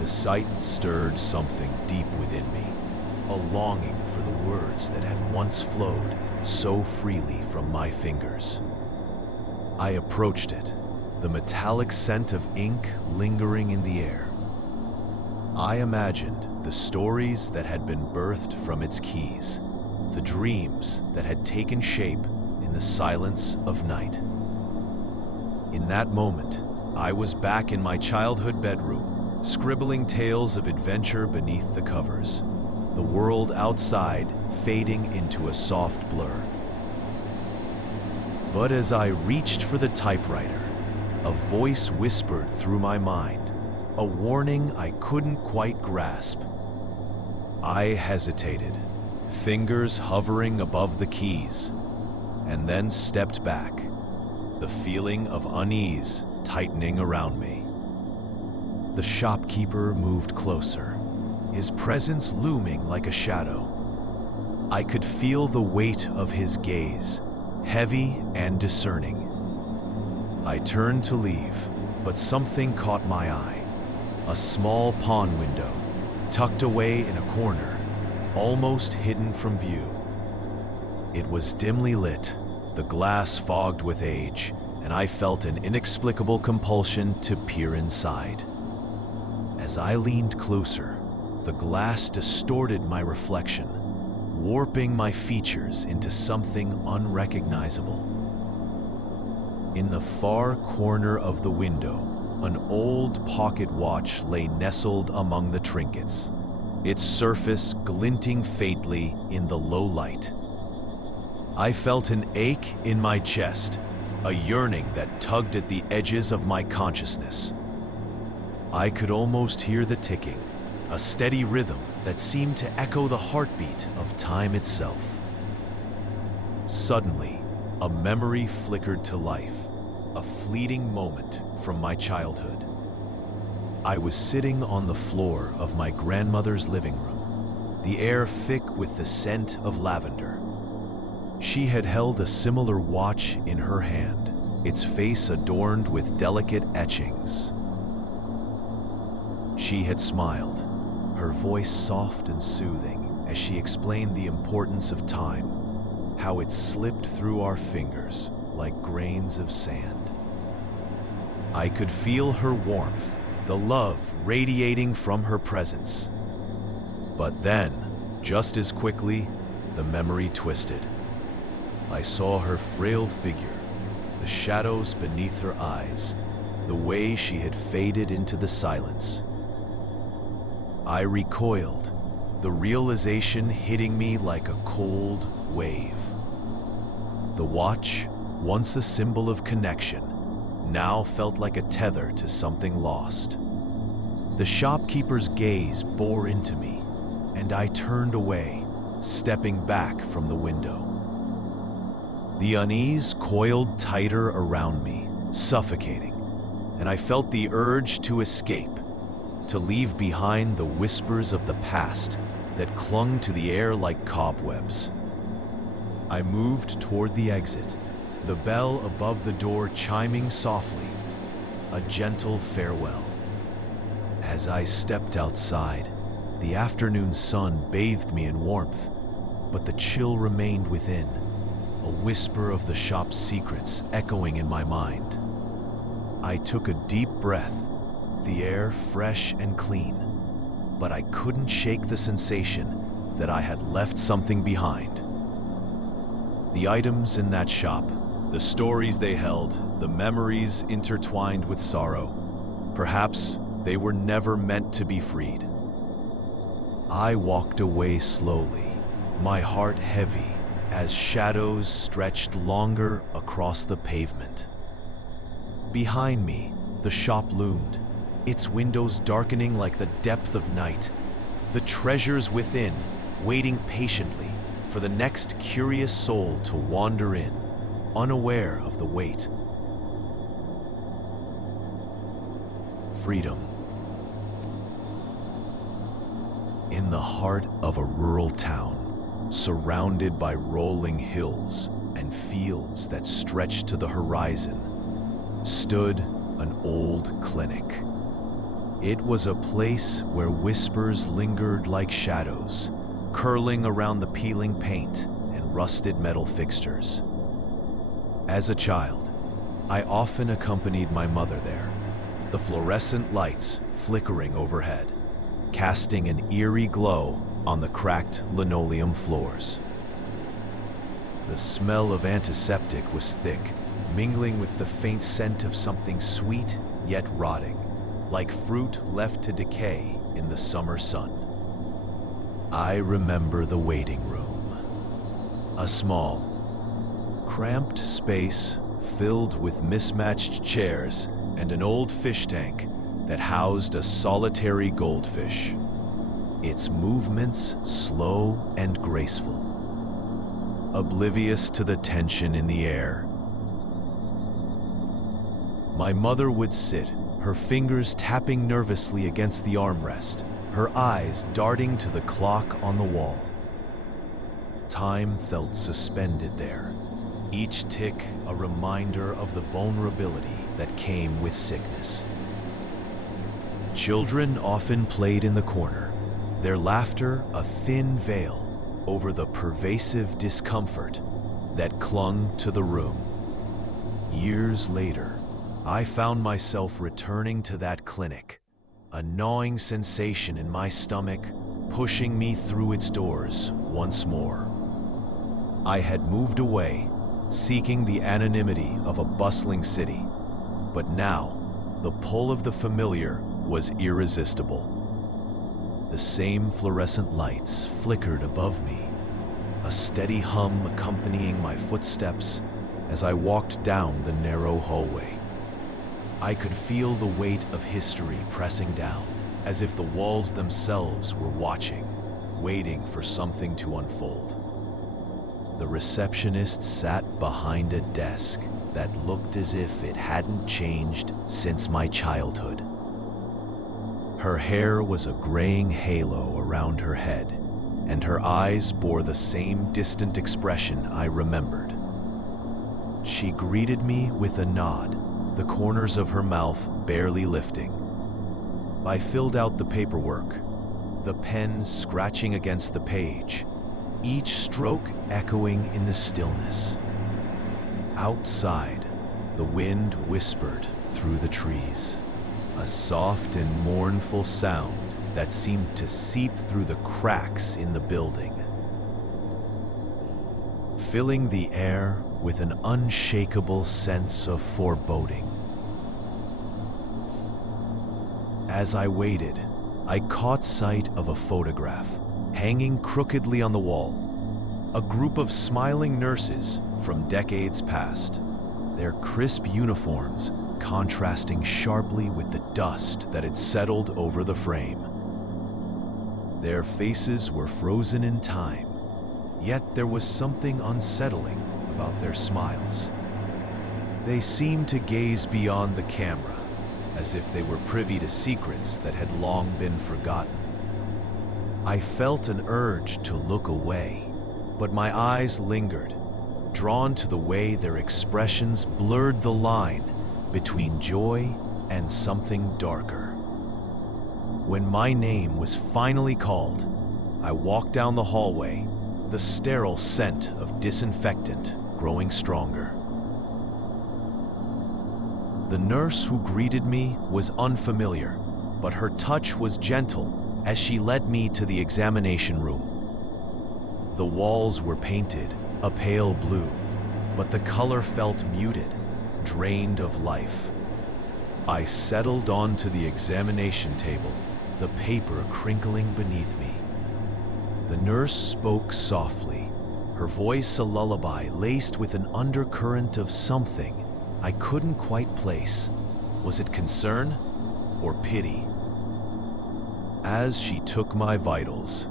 The sight stirred something deep within me, a longing for the words that had once flowed so freely from my fingers. I approached it, the metallic scent of ink lingering in the air. I imagined the stories that had been birthed from its keys, the dreams that had taken shape in the silence of night. In that moment, I was back in my childhood bedroom, scribbling tales of adventure beneath the covers, the world outside fading into a soft blur. But as I reached for the typewriter, a voice whispered through my mind, a warning I couldn't quite grasp. I hesitated, fingers hovering above the keys, and then stepped back, the feeling of unease tightening around me. The shopkeeper moved closer, his presence looming like a shadow. I could feel the weight of his gaze, heavy and discerning. I turned to leave, but something caught my eye. A small pawn window, tucked away in a corner, almost hidden from view. It was dimly lit, the glass fogged with age, and I felt an inexplicable compulsion to peer inside. As I leaned closer, the glass distorted my reflection, warping my features into something unrecognizable. In the far corner of the window, an old pocket watch lay nestled among the trinkets, its surface glinting faintly in the low light. I felt an ache in my chest, a yearning that tugged at the edges of my consciousness. I could almost hear the ticking, a steady rhythm that seemed to echo the heartbeat of time itself. Suddenly, a memory flickered to life, a fleeting moment from my childhood. I was sitting on the floor of my grandmother's living room, the air thick with the scent of lavender. She had held a similar watch in her hand, its face adorned with delicate etchings. She had smiled, her voice soft and soothing, as she explained the importance of time, how it slipped through our fingers like grains of sand. I could feel her warmth, the love radiating from her presence. But then, just as quickly, the memory twisted. I saw her frail figure, the shadows beneath her eyes, the way she had faded into the silence. I recoiled, the realization hitting me like a cold wave. The watch, once a symbol of connection, now felt like a tether to something lost. The shopkeeper's gaze bore into me, and I turned away, stepping back from the window. The unease coiled tighter around me, suffocating, and I felt the urge to escape, to leave behind the whispers of the past that clung to the air like cobwebs. I moved toward the exit, the bell above the door chiming softly, a gentle farewell. As I stepped outside, the afternoon sun bathed me in warmth, but the chill remained within, a whisper of the shop's secrets echoing in my mind. I took a deep breath, the air fresh and clean, but I couldn't shake the sensation that I had left something behind. The items in that shop, the stories they held, the memories intertwined with sorrow, perhaps they were never meant to be freed. I walked away slowly, my heart heavy, as shadows stretched longer across the pavement. Behind me, the shop loomed, its windows darkening like the depth of night, the treasures within waiting patiently for the next curious soul to wander in, unaware of the weight. Freedom. In the heart of a rural town, surrounded by rolling hills and fields that stretched to the horizon, stood an old clinic. It was a place where whispers lingered like shadows, curling around the peeling paint and rusted metal fixtures. As a child, I often accompanied my mother there, the fluorescent lights flickering overhead, casting an eerie glow on the cracked linoleum floors. The smell of antiseptic was thick, mingling with the faint scent of something sweet yet rotting, like fruit left to decay in the summer sun. I remember the waiting room. A small, cramped space filled with mismatched chairs and an old fish tank that housed a solitary goldfish, its movements slow and graceful. Oblivious to the tension in the air, my mother would sit, her fingers tapping nervously against the armrest, her eyes darting to the clock on the wall. Time felt suspended there, each tick a reminder of the vulnerability that came with sickness. Children often played in the corner, their laughter a thin veil over the pervasive discomfort that clung to the room. Years later, I found myself returning to that clinic, a gnawing sensation in my stomach pushing me through its doors once more. I had moved away, seeking the anonymity of a bustling city, but now the pull of the familiar was irresistible. The same fluorescent lights flickered above me, a steady hum accompanying my footsteps as I walked down the narrow hallway. I could feel the weight of history pressing down, as if the walls themselves were watching, waiting for something to unfold. The receptionist sat behind a desk that looked as if it hadn't changed since my childhood. Her hair was a graying halo around her head, and her eyes bore the same distant expression I remembered. She greeted me with a nod, the corners of her mouth barely lifting. I filled out the paperwork, the pen scratching against the page, each stroke echoing in the stillness. Outside, the wind whispered through the trees, a soft and mournful sound that seemed to seep through the cracks in the building, filling the air with an unshakable sense of foreboding. As I waited, I caught sight of a photograph hanging crookedly on the wall. A group of smiling nurses from decades past, their crisp uniforms contrasting sharply with the dust that had settled over the frame. Their faces were frozen in time, yet there was something unsettling about their smiles. They seemed to gaze beyond the camera, as if they were privy to secrets that had long been forgotten. I felt an urge to look away, but my eyes lingered, drawn to the way their expressions blurred the line between joy and something darker. When my name was finally called, I walked down the hallway, the sterile scent of disinfectant growing stronger. The nurse who greeted me was unfamiliar, but her touch was gentle as she led me to the examination room. The walls were painted a pale blue, but the color felt muted, drained of life. I settled onto the examination table, the paper crinkling beneath me. The nurse spoke softly, her voice a lullaby laced with an undercurrent of something I couldn't quite place. Was it concern or pity? As she took my vitals,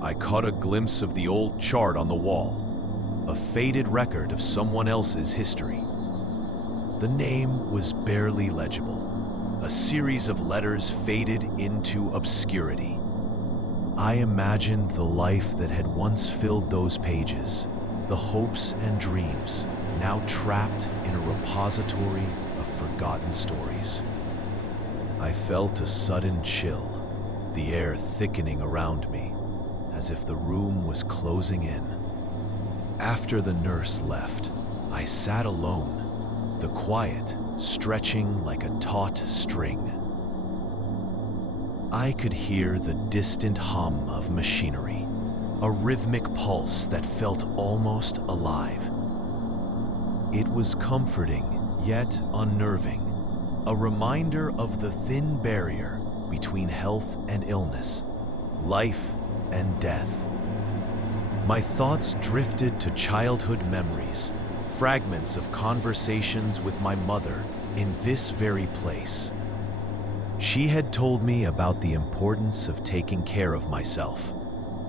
I caught a glimpse of the old chart on the wall, a faded record of someone else's history. The name was barely legible, a series of letters faded into obscurity. I imagined the life that had once filled those pages, the hopes and dreams now trapped in a repository of forgotten stories. I felt a sudden chill, the air thickening around me, as if the room was closing in. After the nurse left, I sat alone, the quiet stretching like a taut string. I could hear the distant hum of machinery, a rhythmic pulse that felt almost alive. It was comforting, yet unnerving, a reminder of the thin barrier between health and illness, life and death. My thoughts drifted to childhood memories, fragments of conversations with my mother in this very place. She had told me about the importance of taking care of myself,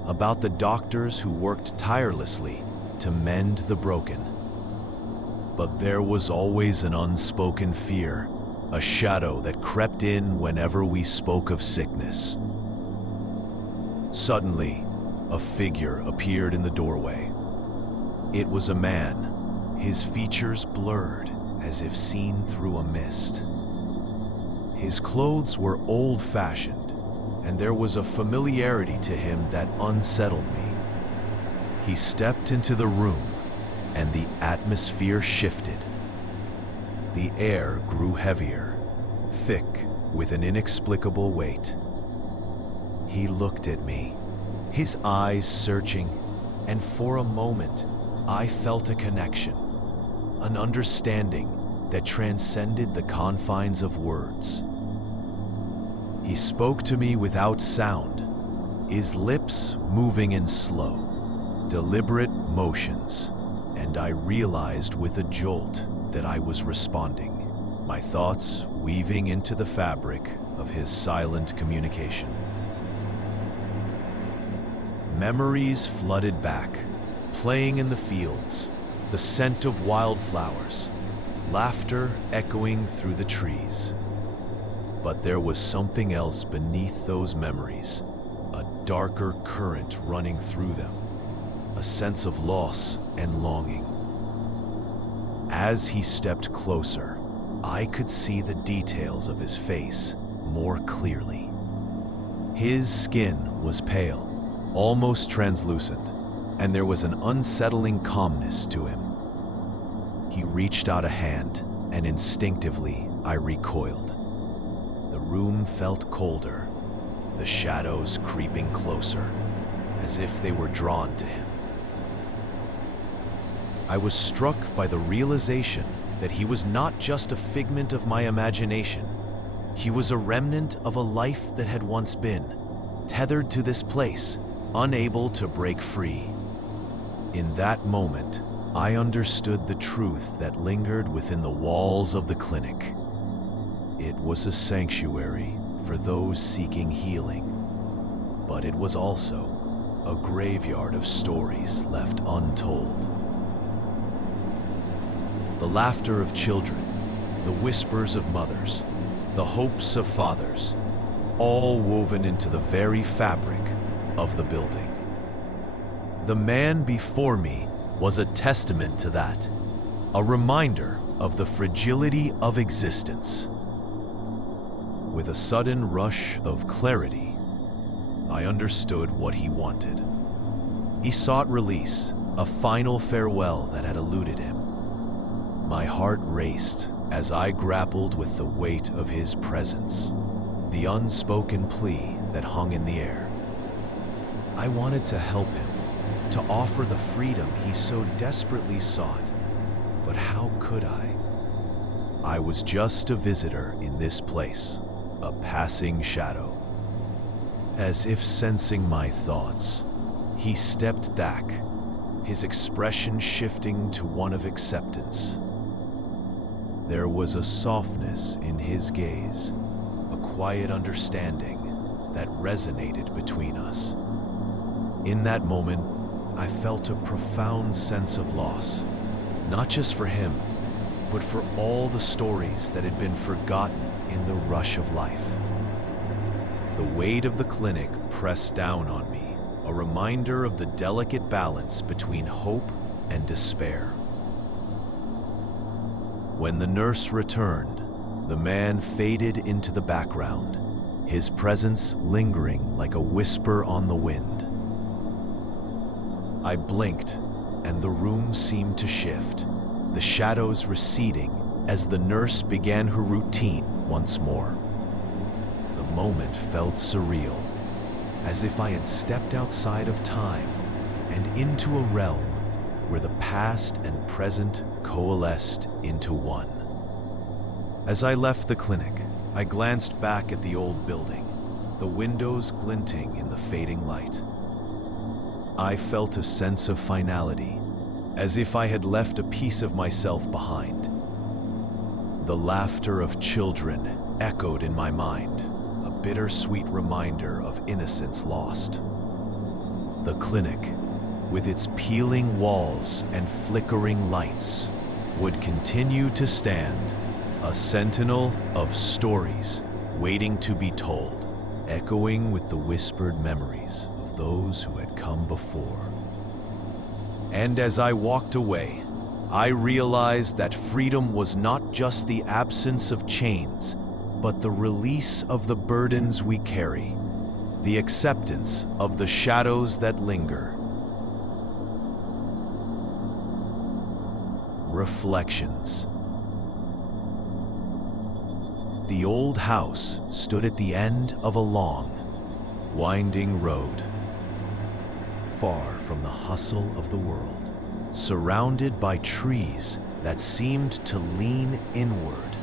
about the doctors who worked tirelessly to mend the broken. But there was always an unspoken fear, a shadow that crept in whenever we spoke of sickness. Suddenly, a figure appeared in the doorway. It was a man, his features blurred as if seen through a mist. His clothes were old-fashioned, and there was a familiarity to him that unsettled me. He stepped into the room, and the atmosphere shifted. The air grew heavier, thick with an inexplicable weight. He looked at me, his eyes searching, and for a moment, I felt a connection, an understanding that transcended the confines of words. He spoke to me without sound, his lips moving in slow, deliberate motions, and I realized with a jolt that I was responding, my thoughts weaving into the fabric of his silent communication. Memories flooded back, playing in the fields, the scent of wildflowers, laughter echoing through the trees. But there was something else beneath those memories, a darker current running through them, a sense of loss and longing. As he stepped closer, I could see the details of his face more clearly. His skin was pale, almost translucent, and there was an unsettling calmness to him. He reached out a hand, and instinctively I recoiled. The room felt colder, the shadows creeping closer, as if they were drawn to him. I was struck by the realization that he was not just a figment of my imagination. He was a remnant of a life that had once been, tethered to this place, unable to break free. In that moment, I understood the truth that lingered within the walls of the clinic. It was a sanctuary for those seeking healing, but it was also a graveyard of stories left untold. The laughter of children, the whispers of mothers, the hopes of fathers, all woven into the very fabric of the building. The man before me was a testament to that, a reminder of the fragility of existence. With a sudden rush of clarity, I understood what he wanted. He sought release, a final farewell that had eluded him. My heart raced as I grappled with the weight of his presence, the unspoken plea that hung in the air. I wanted to help him, to offer the freedom he so desperately sought, but how could I? I was just a visitor in this place, a passing shadow. As if sensing my thoughts, he stepped back, his expression shifting to one of acceptance. There was a softness in his gaze, a quiet understanding that resonated between us. In that moment, I felt a profound sense of loss, not just for him, but for all the stories that had been forgotten in the rush of life. The weight of the clinic pressed down on me, a reminder of the delicate balance between hope and despair. When the nurse returned, the man faded into the background, his presence lingering like a whisper on the wind. I blinked, and the room seemed to shift, the shadows receding as the nurse began her routine once more. The moment felt surreal, as if I had stepped outside of time and into a realm where the past and present coalesced into one. As I left the clinic, I glanced back at the old building, the windows glinting in the fading light. I felt a sense of finality, as if I had left a piece of myself behind. The laughter of children echoed in my mind, a bittersweet reminder of innocence lost. The clinic, with its peeling walls and flickering lights, would continue to stand, a sentinel of stories waiting to be told, echoing with the whispered memories of those who had come before. And as I walked away, I realized that freedom was not just the absence of chains, but the release of the burdens we carry, the acceptance of the shadows that linger. Reflections. The old house stood at the end of a long, winding road, far from the hustle of the world, surrounded by trees that seemed to lean inward,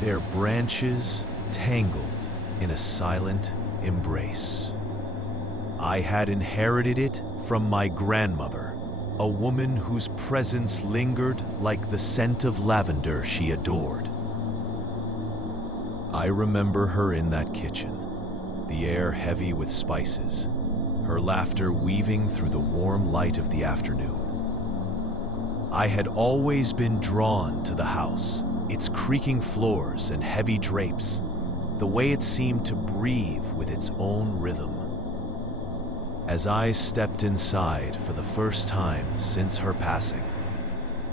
their branches tangled in a silent embrace. I had inherited it from my grandmother, a woman whose presence lingered like the scent of lavender she adored. I remember her in that kitchen, the air heavy with spices, her laughter weaving through the warm light of the afternoon. I had always been drawn to the house, its creaking floors and heavy drapes, the way it seemed to breathe with its own rhythm. As I stepped inside for the first time since her passing,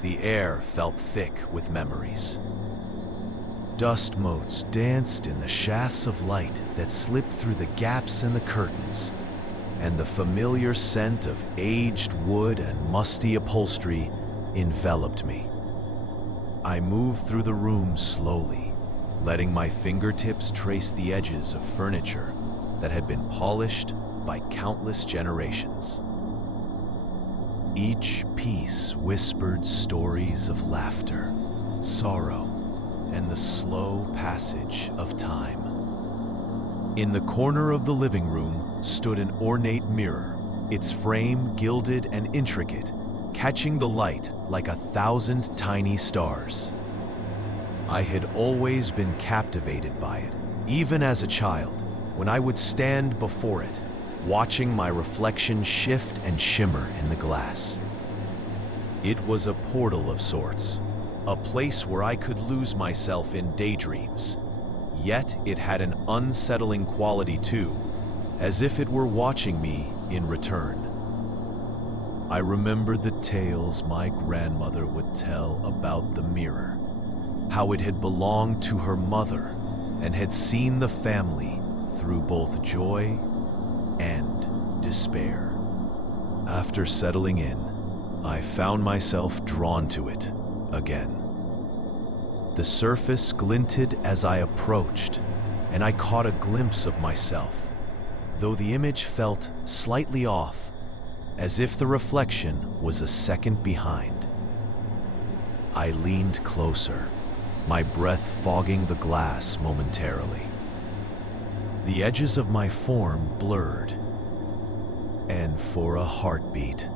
the air felt thick with memories. Dust motes danced in the shafts of light that slipped through the gaps in the curtains, and the familiar scent of aged wood and musty upholstery enveloped me. I moved through the room slowly, letting my fingertips trace the edges of furniture that had been polished by countless generations. Each piece whispered stories of laughter, sorrow, and the slow passage of time. In the corner of the living room stood an ornate mirror, its frame gilded and intricate, catching the light like 1,000 tiny stars. I had always been captivated by it, even as a child, when I would stand before it, watching my reflection shift and shimmer in the glass. It was a portal of sorts, a place where I could lose myself in daydreams. Yet it had an unsettling quality too, as if it were watching me in return. I remembered the tales my grandmother would tell about the mirror, how it had belonged to her mother and had seen the family through both joy and despair. After settling in, I found myself drawn to it again. The surface glinted as I approached, and I caught a glimpse of myself, though the image felt slightly off, as if the reflection was a second behind. I leaned closer, my breath fogging the glass momentarily. The edges of my form blurred, and for a heartbeat,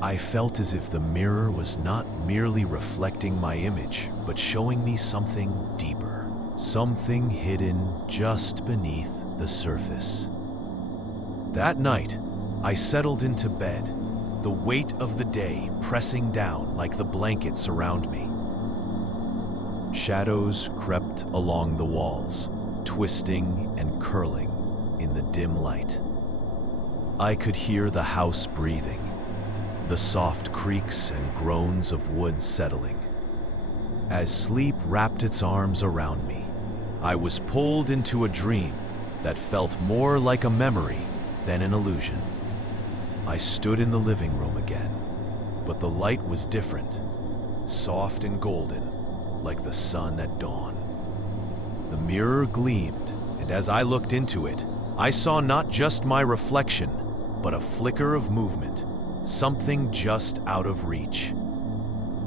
I felt as if the mirror was not merely reflecting my image, but showing me something deeper, something hidden just beneath the surface. That night, I settled into bed, the weight of the day pressing down like the blankets around me. Shadows crept along the walls, twisting and curling in the dim light. I could hear the house breathing, the soft creaks and groans of wood settling. As sleep wrapped its arms around me, I was pulled into a dream that felt more like a memory than an illusion. I stood in the living room again, but the light was different, soft and golden, like the sun at dawn. The mirror gleamed, and as I looked into it, I saw not just my reflection, but a flicker of movement, something just out of reach.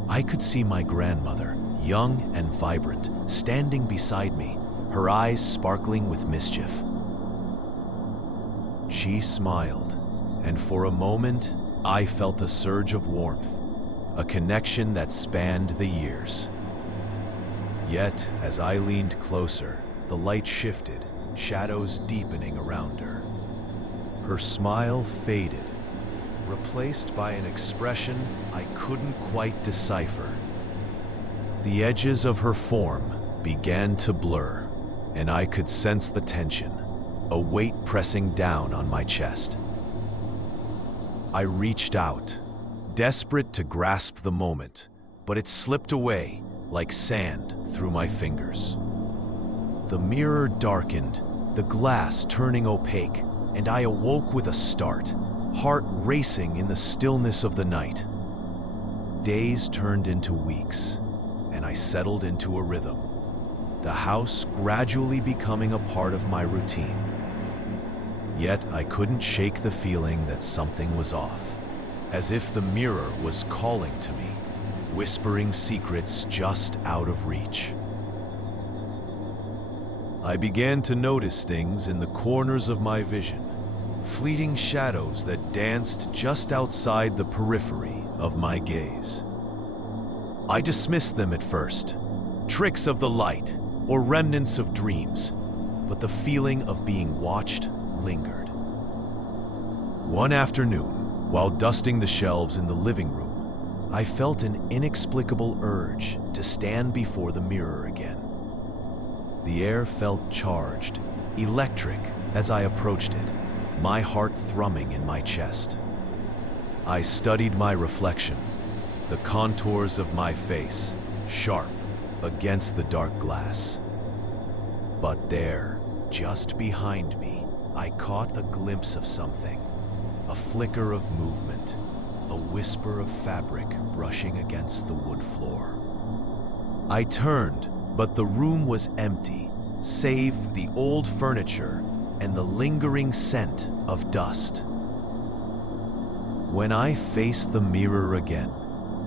I could see my grandmother, young and vibrant, standing beside me, her eyes sparkling with mischief. She smiled, and for a moment, I felt a surge of warmth, a connection that spanned the years. Yet, as I leaned closer, the light shifted, shadows deepening around her. Her smile faded, replaced by an expression I couldn't quite decipher. The edges of her form began to blur, and I could sense the tension, a weight pressing down on my chest. I reached out, desperate to grasp the moment, but it slipped away like sand through my fingers. The mirror darkened, the glass turning opaque, and I awoke with a start, heart racing in the stillness of the night. Days turned into weeks, and I settled into a rhythm, the house gradually becoming a part of my routine. Yet I couldn't shake the feeling that something was off, as if the mirror was calling to me, whispering secrets just out of reach. I began to notice things in the corners of my vision, fleeting shadows that danced just outside the periphery of my gaze. I dismissed them at first, tricks of the light or remnants of dreams, but the feeling of being watched lingered. One afternoon, while dusting the shelves in the living room, I felt an inexplicable urge to stand before the mirror again. The air felt charged, electric as I approached it, my heart thrumming in my chest. I studied my reflection, the contours of my face, sharp against the dark glass. But there, just behind me, I caught a glimpse of something, a flicker of movement, a whisper of fabric brushing against the wood floor. I turned, but the room was empty, save the old furniture and the lingering scent of dust. When I faced the mirror again,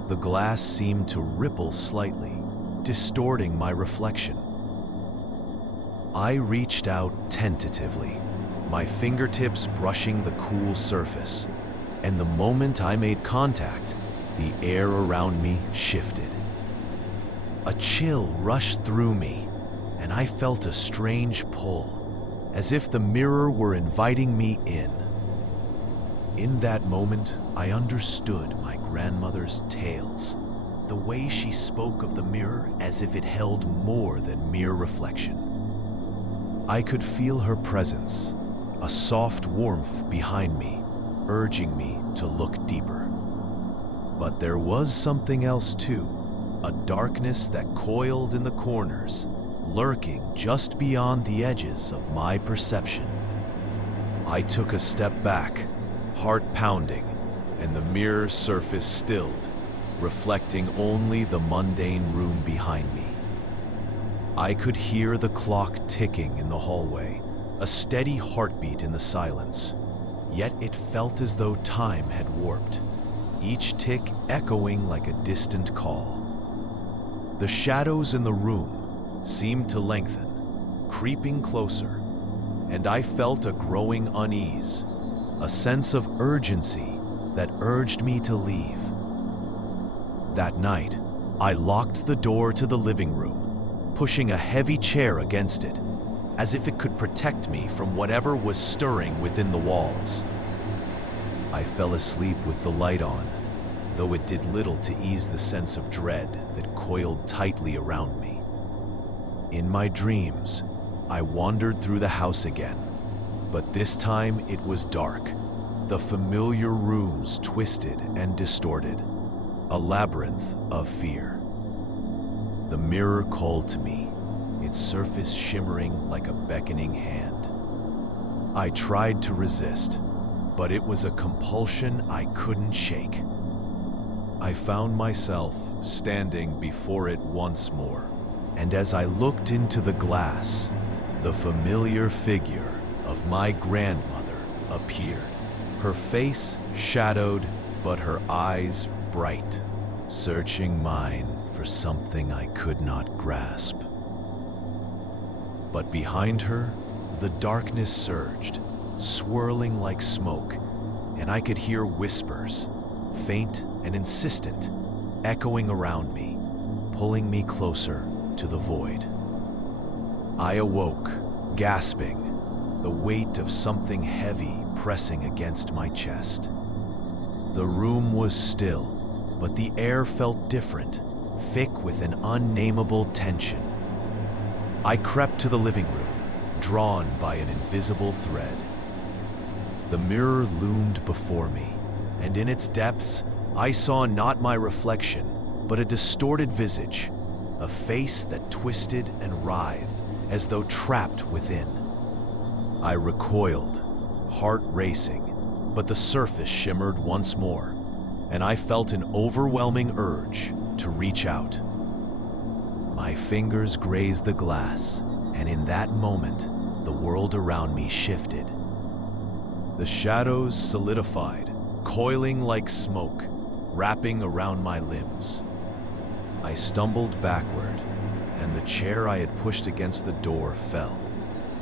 the glass seemed to ripple slightly, distorting my reflection. I reached out tentatively, my fingertips brushing the cool surface, and the moment I made contact, the air around me shifted. A chill rushed through me, and I felt a strange pull, as if the mirror were inviting me in. In that moment, I understood my grandmother's tales, the way she spoke of the mirror as if it held more than mere reflection. I could feel her presence, a soft warmth behind me, urging me to look deeper. But there was something else too, a darkness that coiled in the corners, lurking just beyond the edges of my perception. I took a step back, heart pounding, and the mirror's surface stilled, reflecting only the mundane room behind me. I could hear the clock ticking in the hallway, a steady heartbeat in the silence, yet it felt as though time had warped, each tick echoing like a distant call. The shadows in the room seemed to lengthen, creeping closer, and I felt a growing unease, a sense of urgency that urged me to leave. That night, I locked the door to the living room, pushing a heavy chair against it, as if it could protect me from whatever was stirring within the walls. I fell asleep with the light on, though it did little to ease the sense of dread that coiled tightly around me. In my dreams, I wandered through the house again, but this time it was dark, the familiar rooms twisted and distorted, a labyrinth of fear. The mirror called to me, its surface shimmering like a beckoning hand. I tried to resist, but it was a compulsion I couldn't shake. I found myself standing before it once more, and as I looked into the glass, the familiar figure of my grandmother appeared, her face shadowed, but her eyes bright, searching mine for something I could not grasp. But behind her, the darkness surged, swirling like smoke, and I could hear whispers, faint and insistent, echoing around me, pulling me closer to the void. I awoke, gasping, the weight of something heavy pressing against my chest. The room was still, but the air felt different, thick with an unnameable tension. I crept to the living room, drawn by an invisible thread. The mirror loomed before me, and in its depths, I saw not my reflection, but a distorted visage, a face that twisted and writhed as though trapped within. I recoiled, heart racing, but the surface shimmered once more, and I felt an overwhelming urge to reach out. My fingers grazed the glass, and in that moment, the world around me shifted. The shadows solidified, coiling like smoke, wrapping around my limbs. I stumbled backward, and the chair I had pushed against the door fell,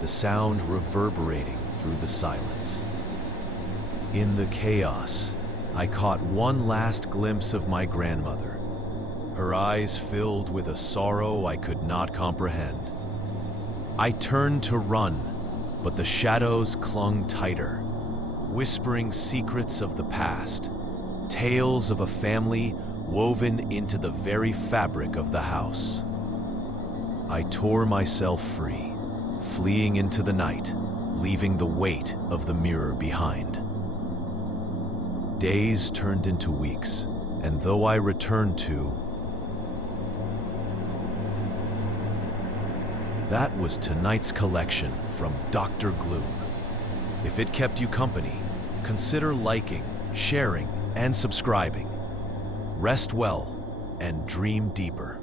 the sound reverberating through the silence. In the chaos, I caught one last glimpse of my grandmother, her eyes filled with a sorrow I could not comprehend. I turned to run, but the shadows clung tighter, whispering secrets of the past, tales of a family woven into the very fabric of the house. I tore myself free, fleeing into the night, leaving the weight of the mirror behind. Days turned into weeks, and though I returned to... That was tonight's collection from Dr. Gloom. If it kept you company, consider liking, sharing, and subscribing. Rest well and dream deeper.